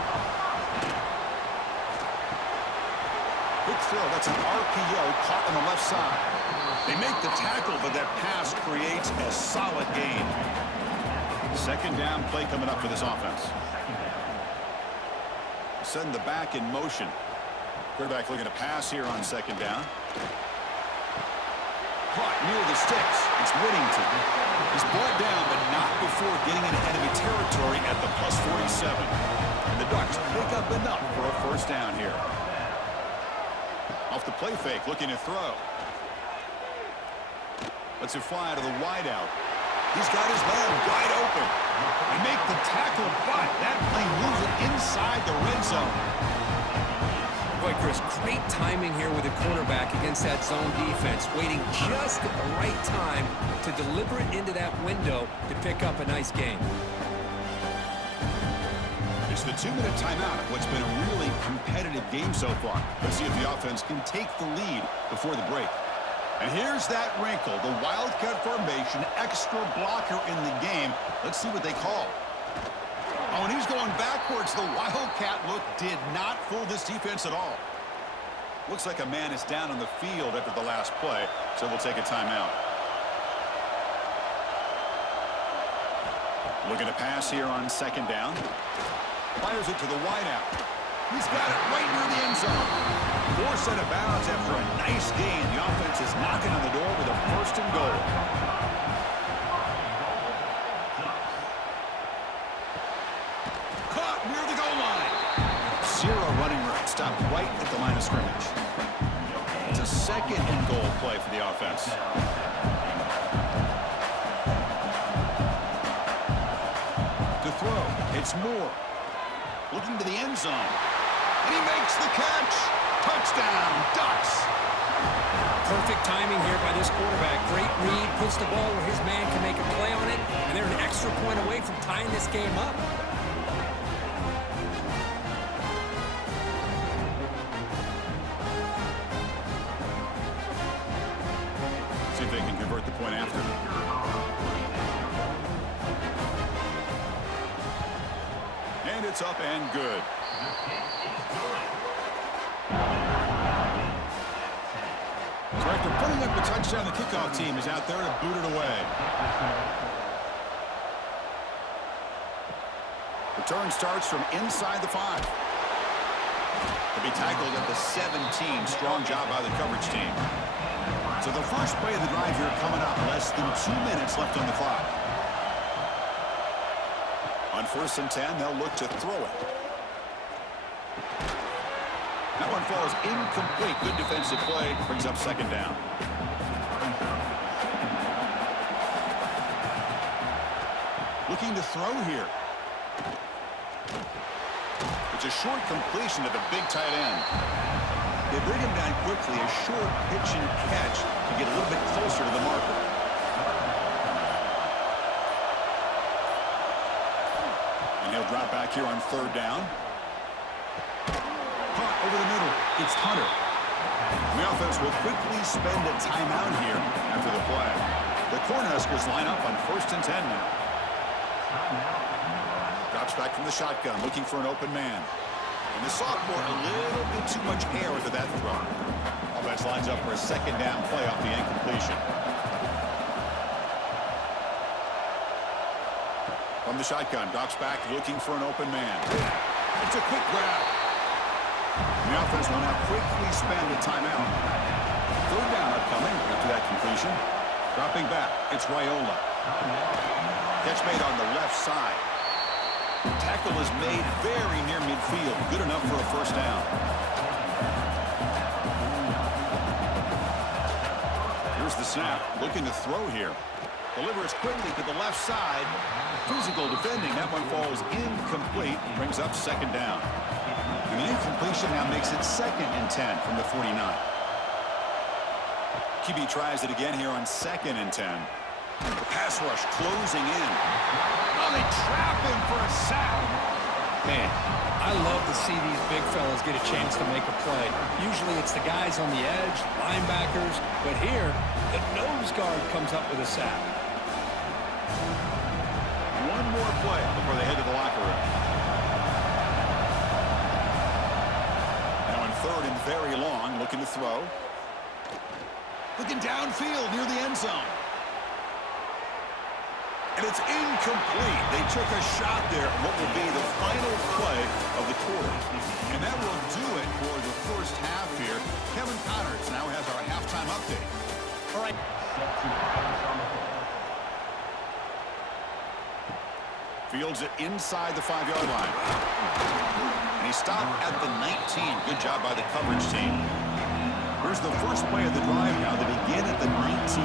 Quick throw. That's an RPO caught on the left side. They make the tackle, but that pass creates a solid gain. 2nd down play coming up for this offense. Send the back in motion. Quarterback looking to pass here on second down. Caught near the sticks. It's Whittington. He's brought down, but not before getting into enemy territory at the +47. And the Ducks pick up enough for a first down here. Off the play fake, looking to throw. Lets it fly to the wideout. He's got his man wide open. They make the tackle, but that play moves it inside the red zone. Boy, Chris, great timing here with the quarterback against that zone defense, waiting just at the right time to deliver it into that window to pick up a nice gain. It's the 2-minute timeout of what's been a really competitive game so far. Let's see if the offense can take the lead before the break. And here's that wrinkle, the Wildcat formation, extra blocker in the game. Let's see what they call. Oh, and he's going backwards. The Wildcat look did not fool this defense at all. Looks like a man is down on the field after the last play, so we'll take a timeout. Looking to pass here on second down. Fires it to the wideout. He's got it right near the end zone. Forced out of bounds after a nice gain. The offense is knocking on the door with a first and goal. Caught near the goal line. Zero running room. Stopped right at the line of scrimmage. It's a second and goal play for the offense. To throw, it's Moore. Looking to the end zone. And he makes the catch. Touchdown, Ducks. Perfect timing here by this quarterback. Great read, puts the ball where his man can make a play on it, and they're an extra point away from tying this game up. See if they can convert the point after. And it's up and good. So after putting up a touchdown, the kickoff team is out there to boot it away. Return starts from inside the 5. To be tackled at the 17. Strong job by the coverage team. So the first play of the drive here coming up. Less than 2 minutes left on the clock. On 1st and 10, they'll look to throw it. That one falls incomplete. Good defensive play. Brings up second down. Looking to throw here. It's a short completion to the big tight end. They bring him down quickly. A short pitch and catch to get a little bit closer to the marker. He'll drop back here on 3rd down. Caught over the middle. It's Hunter. The offense will quickly spend a timeout here after the play. The Cornhuskers line up on 1st and 10 now. Drops back from the shotgun, looking for an open man. And the sophomore, a little bit too much air into that throw. Offense lines up for a second down play off the incompletion. From the shotgun, drops back, looking for an open man. It's a quick grab. The offense will now quickly spend a timeout. 3rd down upcoming after that completion. Dropping back, it's Raiola. Catch made on the left side. Tackle is made very near midfield. Good enough for a first down. Here's the snap. Looking to throw here. Delivers quickly to the left side. Physical defending. That one falls incomplete. Brings up second down. And the incompletion now makes it 2nd and 10 from the 49. QB tries it again here on 2nd and 10. The pass rush closing in. Oh, they trap him for a sack. Man, I love to see these big fellas get a chance to make a play. Usually it's the guys on the edge, linebackers, but here, the nose guard comes up with a sack. One more play before they head to the locker room. Now in 3rd and very long, looking to throw. Looking downfield near the end zone. And it's incomplete. They took a shot there at what will be the final play of the quarter. And that will do it for the first half here. Kevin Connors now has our halftime update. All right. Fields it inside the 5-yard line. And he stopped at the 19. Good job by the coverage team. Here's the first play of the drive now. They begin at the 19.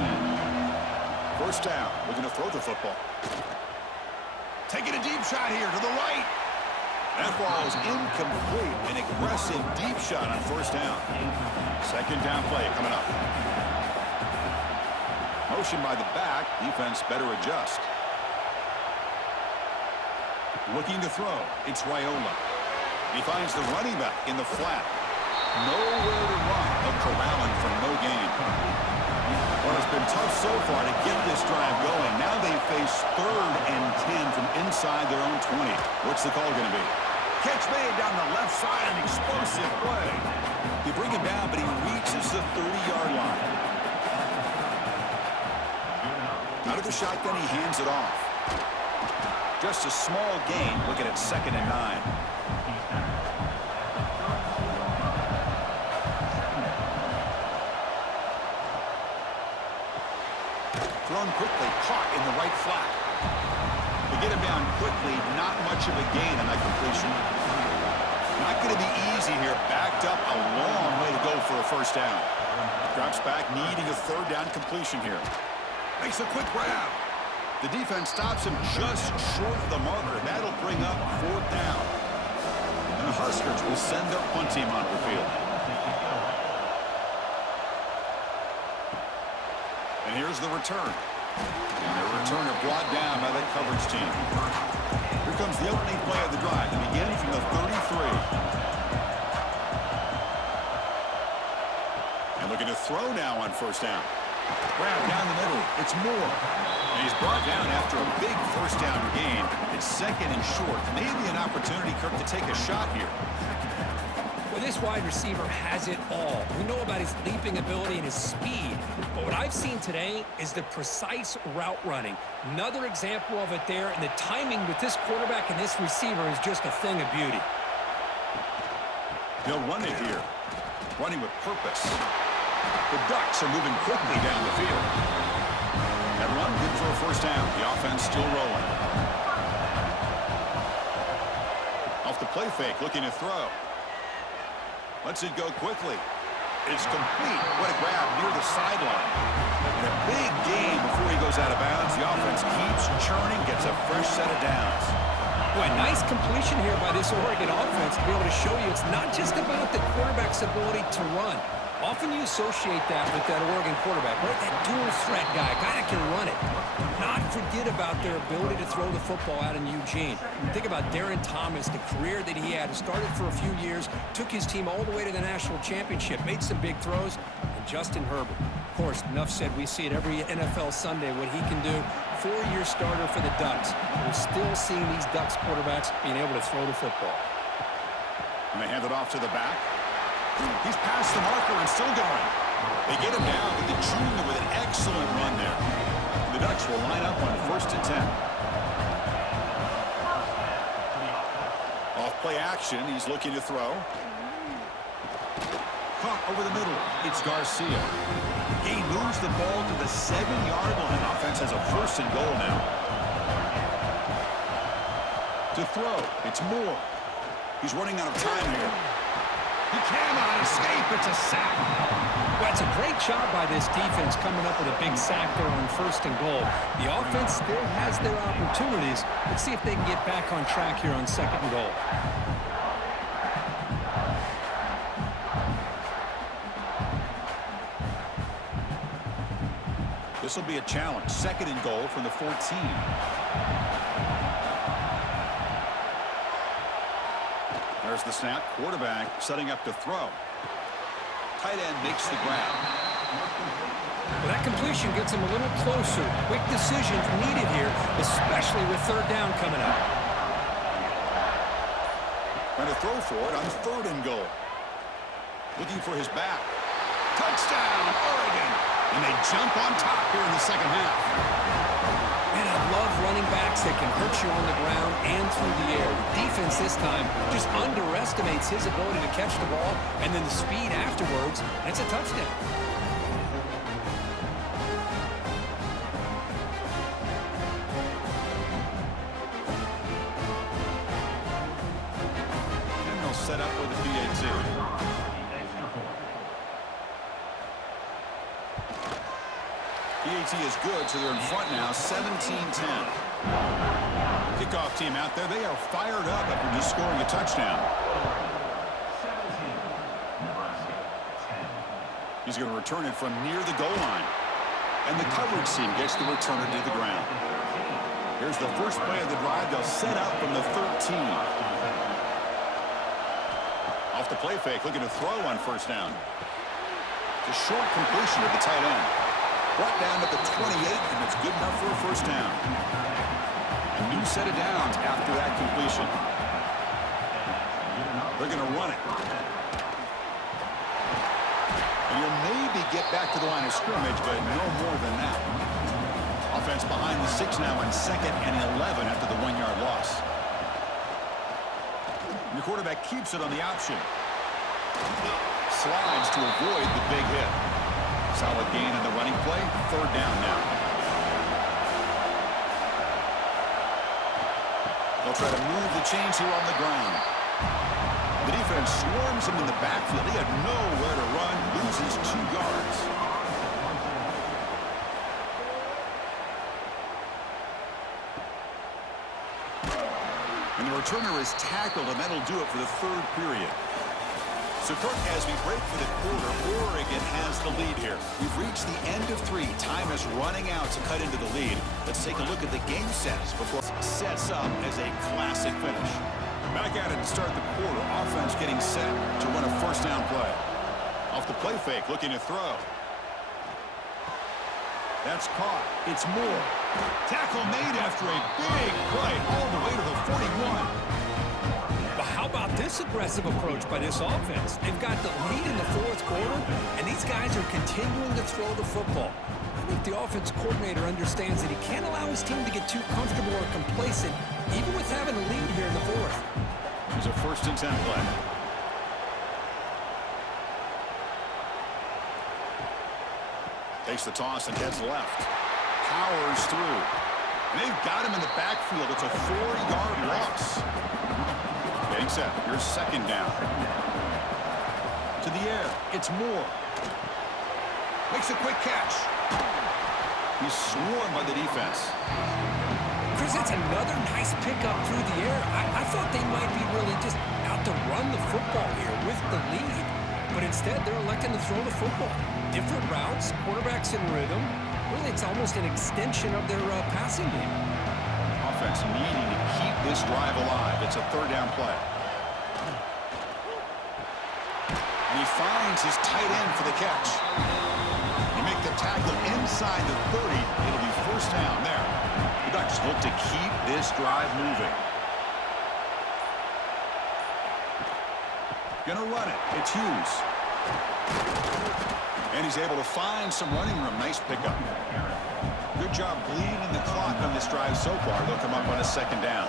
First down, looking to throw the football. Taking a deep shot here to the right. That ball is incomplete. An aggressive deep shot on first down. Second down play coming up. Motion by the back. Defense better adjust. Looking to throw. It's Raiola. He finds the running back in the flat. Nowhere to run. But corralling for no gain. Well, it's been tough so far to get this drive going. Now they face 3rd and 10 from inside their own 20. What's the call going to be? Catch made down the left side, an explosive play. You bring him down, but he reaches the 30-yard line. Out of the shotgun, he hands it off. Just a small gain, looking at 2nd and 9. Thrown quickly, caught in the right flat. To get him down quickly, not much of a gain on that completion. Not going to be easy here. Backed up a long way to go for a first down. Drops back, needing a 3rd down completion here. Makes a quick grab. The defense stops him just short of the marker. That'll bring up 4th down. And the Huskers will send their punt team onto the field. And here's the return. And the returner brought down by that coverage team. Here comes the opening play of the drive. They begin from the 33. And looking to throw now on first down. Grab down the middle. It's Moore. And he's brought down after a big first down gain. It's 2nd and short. Maybe an opportunity, Kirk, to take a shot here. Well, this wide receiver has it all. We know about his leaping ability and his speed. But what I've seen today is the precise route running. Another example of it there. And the timing with this quarterback and this receiver is just a thing of beauty. He'll run it here. Running with purpose. The Ducks are moving quickly down the field. That run good for a first down. The offense still rolling. Off the play fake, looking to throw. Lets it go quickly. It's complete. What a grab near the sideline. And a big gain before he goes out of bounds. The offense keeps churning, gets a fresh set of downs. Boy, nice completion here by this Oregon offense to be able to show you it's not just about the quarterback's ability to run. Often you associate that with that Oregon quarterback, right? That dual threat guy that can run it. Do not forget about their ability to throw the football out in Eugene. Think about Darren Thomas, the career that he had. Started for a few years, took his team all the way to the national championship, made some big throws, and Justin Herbert. Of course, enough said, we see it every NFL Sunday what he can do. 4-year starter for the Ducks. We're still seeing these Ducks quarterbacks being able to throw the football. And they hand it off to the back. He's past the marker and still going. They get him down, but the junior with an excellent run there. The Ducks will line up on 1st and 10. Off play action, he's looking to throw. Caught over the middle. It's Garcia. He moves the ball to the 7-yard line. Offense has a 1st and goal now. To throw, it's Moore. He's running out of time here. He cannot escape. It's a sack. Well, it's a great job by this defense coming up with a big sack there on 1st and goal. The offense still has their opportunities. Let's see if they can get back on track here on 2nd and goal. This will be a challenge. 2nd and goal from the 14. There's the snap. Quarterback setting up to throw. Tight end makes the grab. Well, that completion gets him a little closer. Quick decisions needed here, especially with 3rd down coming up. Trying to throw for it on 3rd and goal. Looking for his back. Touchdown, Oregon! And they jump on top here in the second half. Man, I love running backs that can hurt you on the ground and through the air. The defense this time just underestimates his ability to catch the ball, and then the speed afterwards, and it's a touchdown. And they'll set up with the PAT. PAT is good, so they're in front now, 17-10. Kickoff team out there. They are fired up after just scoring a touchdown. 17, Nebraska 10. He's going to return it from near the goal line. And the coverage team gets the returner to the ground. Here's the first play of the drive. They'll set up from the 13. Off the play fake, looking to throw on first down. The short completion of the tight end. Brought down at the 28, and it's good enough for a first down. A new set of downs after that completion. They're going to run it. And you'll maybe get back to the line of scrimmage, but no more than that. Offense behind the 6 now on 2nd and 11 after the 1-yard loss. And the quarterback keeps it on the option. Slides to avoid the big hit. Solid gain in the running play. 3rd down now. They'll try to move the chains here on the ground. The defense swarms him in the backfield. He had nowhere to run. Loses 2 yards. And the returner is tackled, and that'll do it for the 3rd period. So, Kirk, as we break for the quarter, Oregon has the lead here. We've reached the end of 3. Time is running out to cut into the lead. Let's take a look at the game sets before it sets up as a classic finish. Back at it to start the quarter. Offense getting set to run a first down play. Off the play fake, looking to throw. That's caught. It's Moore. Tackle made after a big play all the way to the 41. But how about this aggressive approach by this offense? They've got the lead in the 4th quarter, and these guys are continuing to throw the football. I think the offense coordinator understands that he can't allow his team to get too comfortable or complacent, even with having a lead here in the 4th. Here's a 1st and 10 play. Takes the toss and heads left. Powers through. And they've got him in the backfield. It's a 4-yard loss. Getting set. Here's 2nd down. To the air. It's Moore. Makes a quick catch. He's swarmed by the defense. Chris, that's another nice pickup through the air. I thought they might be really just out to run the football here with the lead. But instead, they're electing to throw the football. Different routes, quarterbacks in rhythm. Really, it's almost an extension of their passing game. Offense needing to keep this drive alive. It's a 3rd down play. And he finds his tight end for the catch. They make the tackle inside the 30. It'll be first down there. The Ducks look to keep this drive moving. Gonna run it. It's Hughes. And he's able to find some running room. Nice pickup. Good job bleeding the clock on this drive so far. They'll come up on a 2nd down.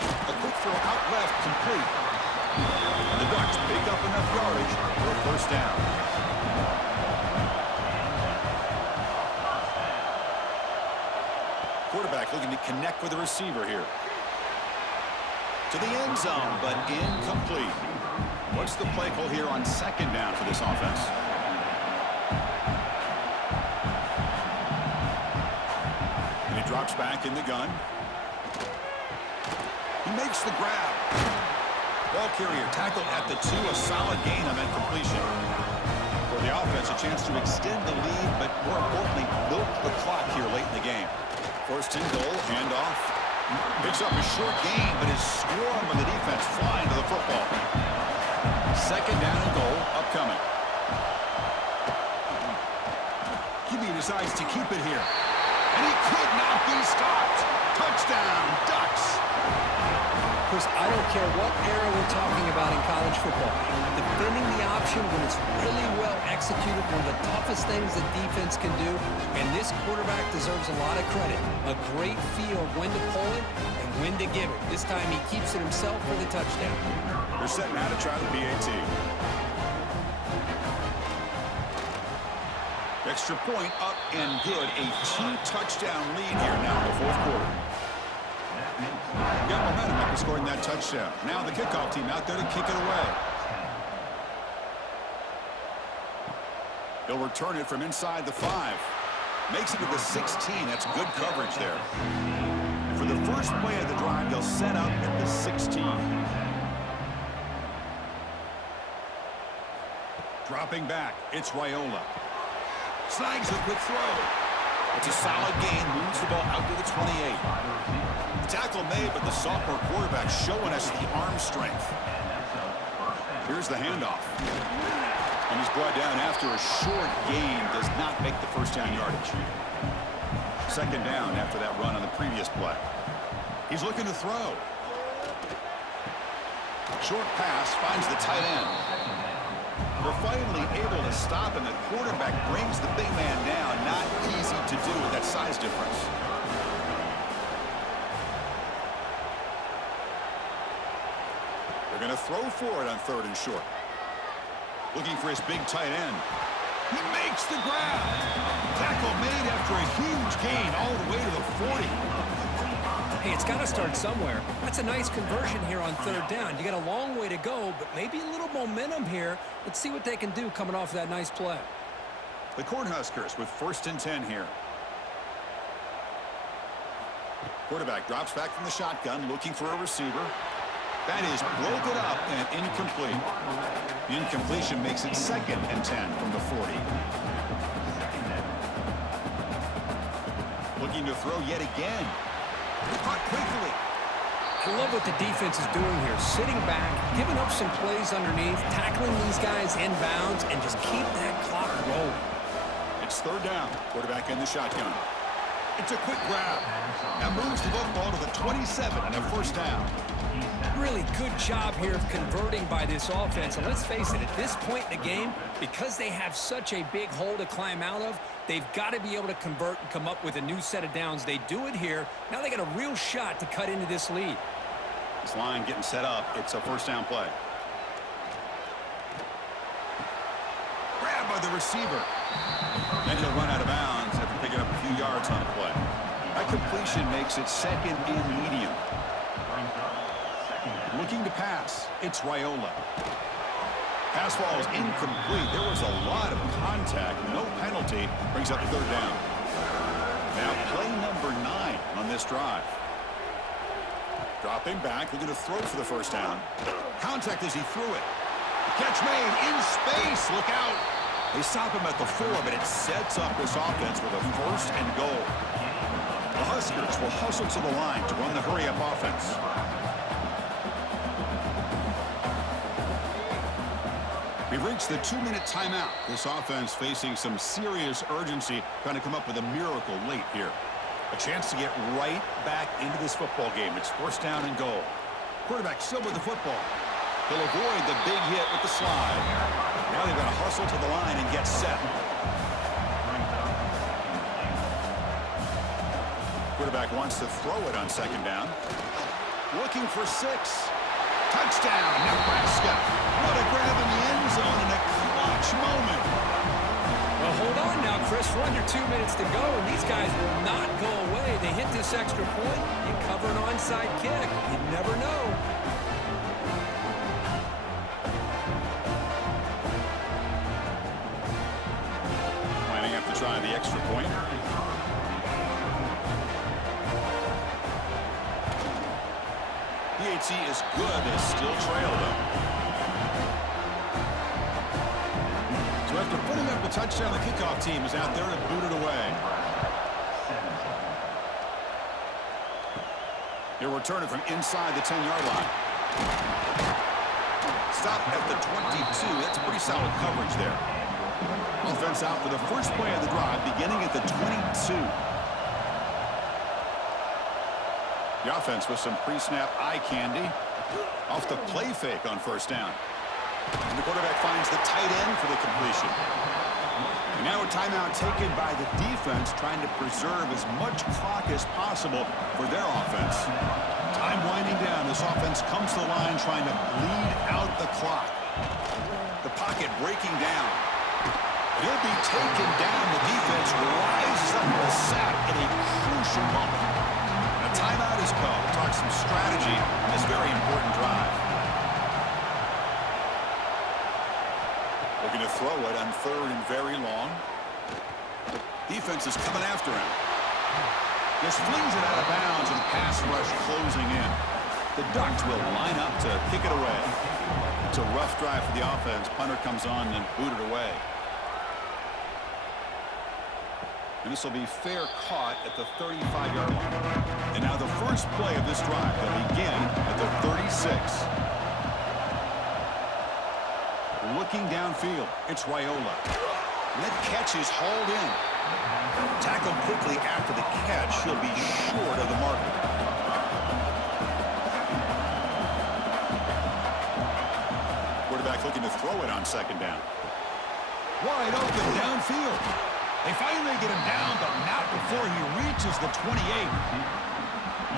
A quick throw out left, complete. And the Ducks pick up enough yardage for a first down. Quarterback looking to connect with the receiver here. To the end zone, but incomplete. What's the play call here on 2nd down for this offense? And he drops back in the gun. He makes the grab. Ball carrier tackled at the 2. A solid gain on that completion. For the offense, a chance to extend the lead, but more importantly, milk the clock here late in the game. 1st and goal, handoff. Picks up a short gain, but is swarmed by the defense flying to the football. 2nd down and goal, upcoming. QB decides to keep it here. And he could not be stopped. Touchdown, Ducks. Chris, I don't care what era we're talking about in college football. Defending the option motion, when it's really well executed, one of the toughest things that defense can do. And this quarterback deserves a lot of credit. A great feel of when to pull it and when to give it. This time he keeps it himself for the touchdown. They're setting out to try the PAT. Extra point up and good. A 2-touchdown lead here now in the fourth quarter. Got momentum after scoring that touchdown. Now the kickoff team out there to kick it away. He'll return it from inside the 5. Makes it to the 16. That's good coverage there. And for the first play of the drive, they'll set up at the 16. Dropping back, it's Raiola. Snags a quick throw. It's a solid gain. Moves the ball out to the 28. Tackle made, but the sophomore quarterback showing us the arm strength. Here's the handoff. And he's brought down after a short gain. Does not make the first down yardage. Second down after that run on the previous play. He's looking to throw. Short pass finds the tight end. They're finally able to stop him. The quarterback brings the big man down. Not easy to do with that size difference. They're going to throw for it on 3rd and short. Looking for his big tight end. He makes the grab. Tackle made after a huge gain all the way to the 40. Hey, it's got to start somewhere. That's a nice conversion here on 3rd down. You got a long way to go, but maybe a little momentum here. Let's see what they can do coming off that nice play. The Cornhuskers with 1st and 10 here. Quarterback drops back from the shotgun, looking for a receiver. That is broken up and incomplete. The incompletion makes it 2nd and 10 from the 40. Looking to throw yet again. Caught quickly. I love what the defense is doing here. Sitting back, giving up some plays underneath, tackling these guys inbounds, and just keep that clock rolling. It's 3rd down. Quarterback in the shotgun. It's a quick grab. That moves the football to the 27 and a 1st down. Really good job here of converting by this offense. And let's face it, at this point in the game, because they have such a big hole to climb out of, they've got to be able to convert and come up with a new set of downs. They do it here. Now they got a real shot to cut into this lead. This line getting set up. It's a 1st down play. Grab by the receiver. And he'll run out of bounds after picking up a few yards on the play. That completion makes it 2nd and medium. Looking to pass. It's Raiola. Pass ball is incomplete. There was a lot of contact. No penalty. Brings up 3rd down. Now play number 9 on this drive. Dropping back. Looking to throw for the 1st down. Contact as he threw it. Catch made in space. Look out. They stop him at the 4, but it sets up this offense with a 1st and goal. The Huskers will hustle to the line to run the hurry-up offense. We've reached the 2-minute timeout. This offense facing some serious urgency, trying to come up with a miracle late here. A chance to get right back into this football game. It's 1st down and goal. Quarterback still with the football. He'll avoid the big hit with the slide. Now they've got to hustle to the line and get set. Quarterback wants to throw it on 2nd down. Looking for 6. Touchdown, Nebraska. What a grab in the end zone in a clutch moment. Well, hold on now, Chris. We're under 2 minutes to go, and these guys will not go away. They hit this extra point. You cover an onside kick. You never know. Lining up to try the extra point. PAT is good. They still trail, though. So after putting up a touchdown, the kickoff team is out there to boot it away. He'll return it from inside the 10-yard line. Stop at the 22. That's pretty solid coverage there. Offense out for the first play of the drive, beginning at the 22. The offense with some pre-snap eye candy off the play fake on 1st down. And the quarterback finds the tight end for the completion. And now a timeout taken by the defense, trying to preserve as much clock as possible for their offense. Time winding down. This offense comes to the line trying to bleed out the clock. The pocket breaking down. He'll be taken down. The defense rises up the sack in a crucial moment. And a timeout is called. Talk some strategy in this very important drive. Looking to throw it on 3rd and very long. Defense is coming after him. Just flings it out of bounds and pass rush closing in. The Ducks will line up to kick it away. It's a rough drive for the offense. Punter comes on and booted away. And this will be fair caught at the 35-yard line. And now the first play of this drive will begin at the 36. Looking downfield, it's Raiola. And that catch is hauled in. Tackled quickly after the catch. He'll be short of the marker. Quarterback looking to throw it on 2nd down. Wide open downfield. They finally get him down, but not before he reaches the 28.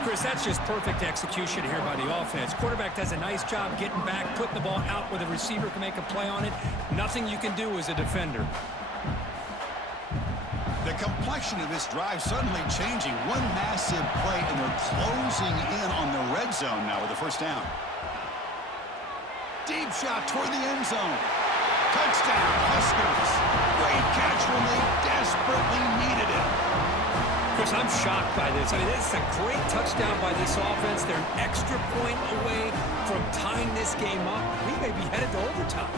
Chris, that's just perfect execution here by the offense. Quarterback does a nice job getting back, putting the ball out where the receiver can make a play on it. Nothing you can do as a defender. The complexion of this drive suddenly changing. One massive play, and they're closing in on the red zone now with the 1st down. Deep shot toward the end zone. Touchdown, Huskers. Great catch when they desperately needed it. Chris, I'm shocked by this. I mean, this is a great touchdown by this offense. They're an extra point away from tying this game up. We may be headed to overtime.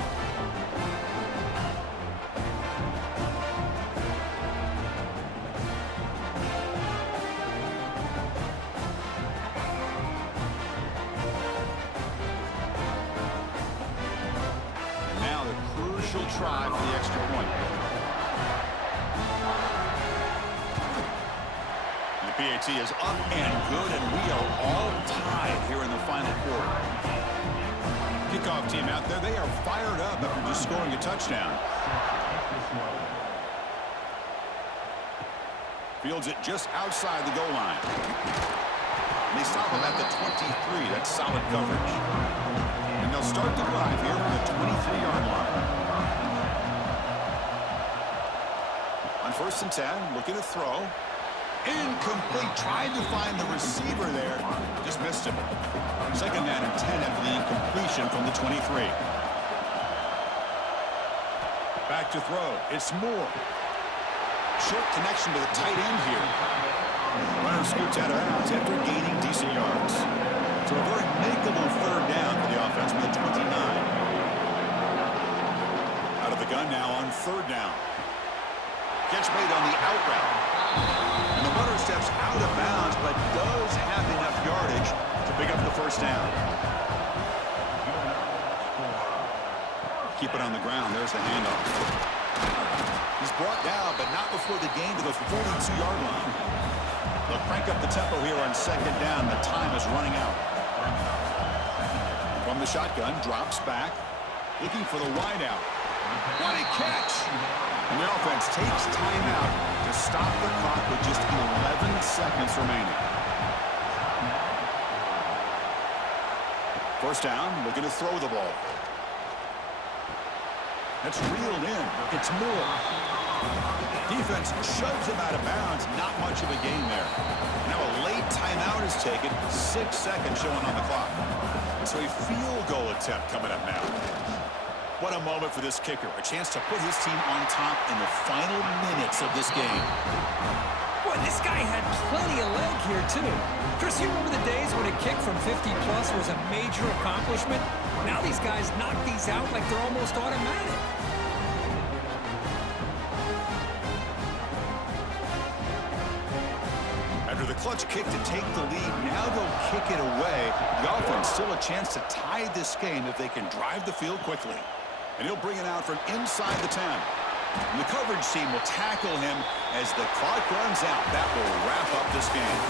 And now the crucial try for the extra point. PAT is up and good, and we are all tied here in the final quarter. Kickoff team out there, they are fired up after just scoring a touchdown. Fields it just outside the goal line. And they stop him at the 23. That's solid coverage. And they'll start the drive here from the 23-yard line. On 1st and 10, looking to throw. Incomplete. Tried to find the receiver there. Just missed him. 2nd down and 10 after the incompletion from the 23. Back to throw. It's Moore. Short connection to the tight end here. Runner scoots out of bounds after gaining decent yards. So a very makeable 3rd down for the offense from the 29. Out of the gun now on 3rd down. Catch made on the out route. And the runner steps out of bounds, but does have enough yardage to pick up the 1st down. Keep it on the ground. There's the handoff. He's brought down, but not before the gain to the 42-yard line. They'll crank up the tempo here on 2nd down. The time is running out. From the shotgun, drops back, looking for the wideout. What a catch! And the offense takes timeout to stop the clock with just 11 seconds remaining. 1st down, looking to throw the ball. That's reeled in. It's Moore. Defense shoves him out of bounds. Not much of a gain there. Now a late timeout is taken. 6 seconds showing on the clock. So a field goal attempt coming up now. What a moment for this kicker. A chance to put his team on top in the final minutes of this game. Boy, this guy had plenty of leg here, too. Chris, you remember the days when a kick from 50-plus was a major accomplishment? Now these guys knock these out like they're almost automatic. After the clutch kick to take the lead, now they'll kick it away. The offense still a chance to tie this game if they can drive the field quickly. And he'll bring it out from inside the 10. And the coverage team will tackle him as the clock runs out. That will wrap up this game.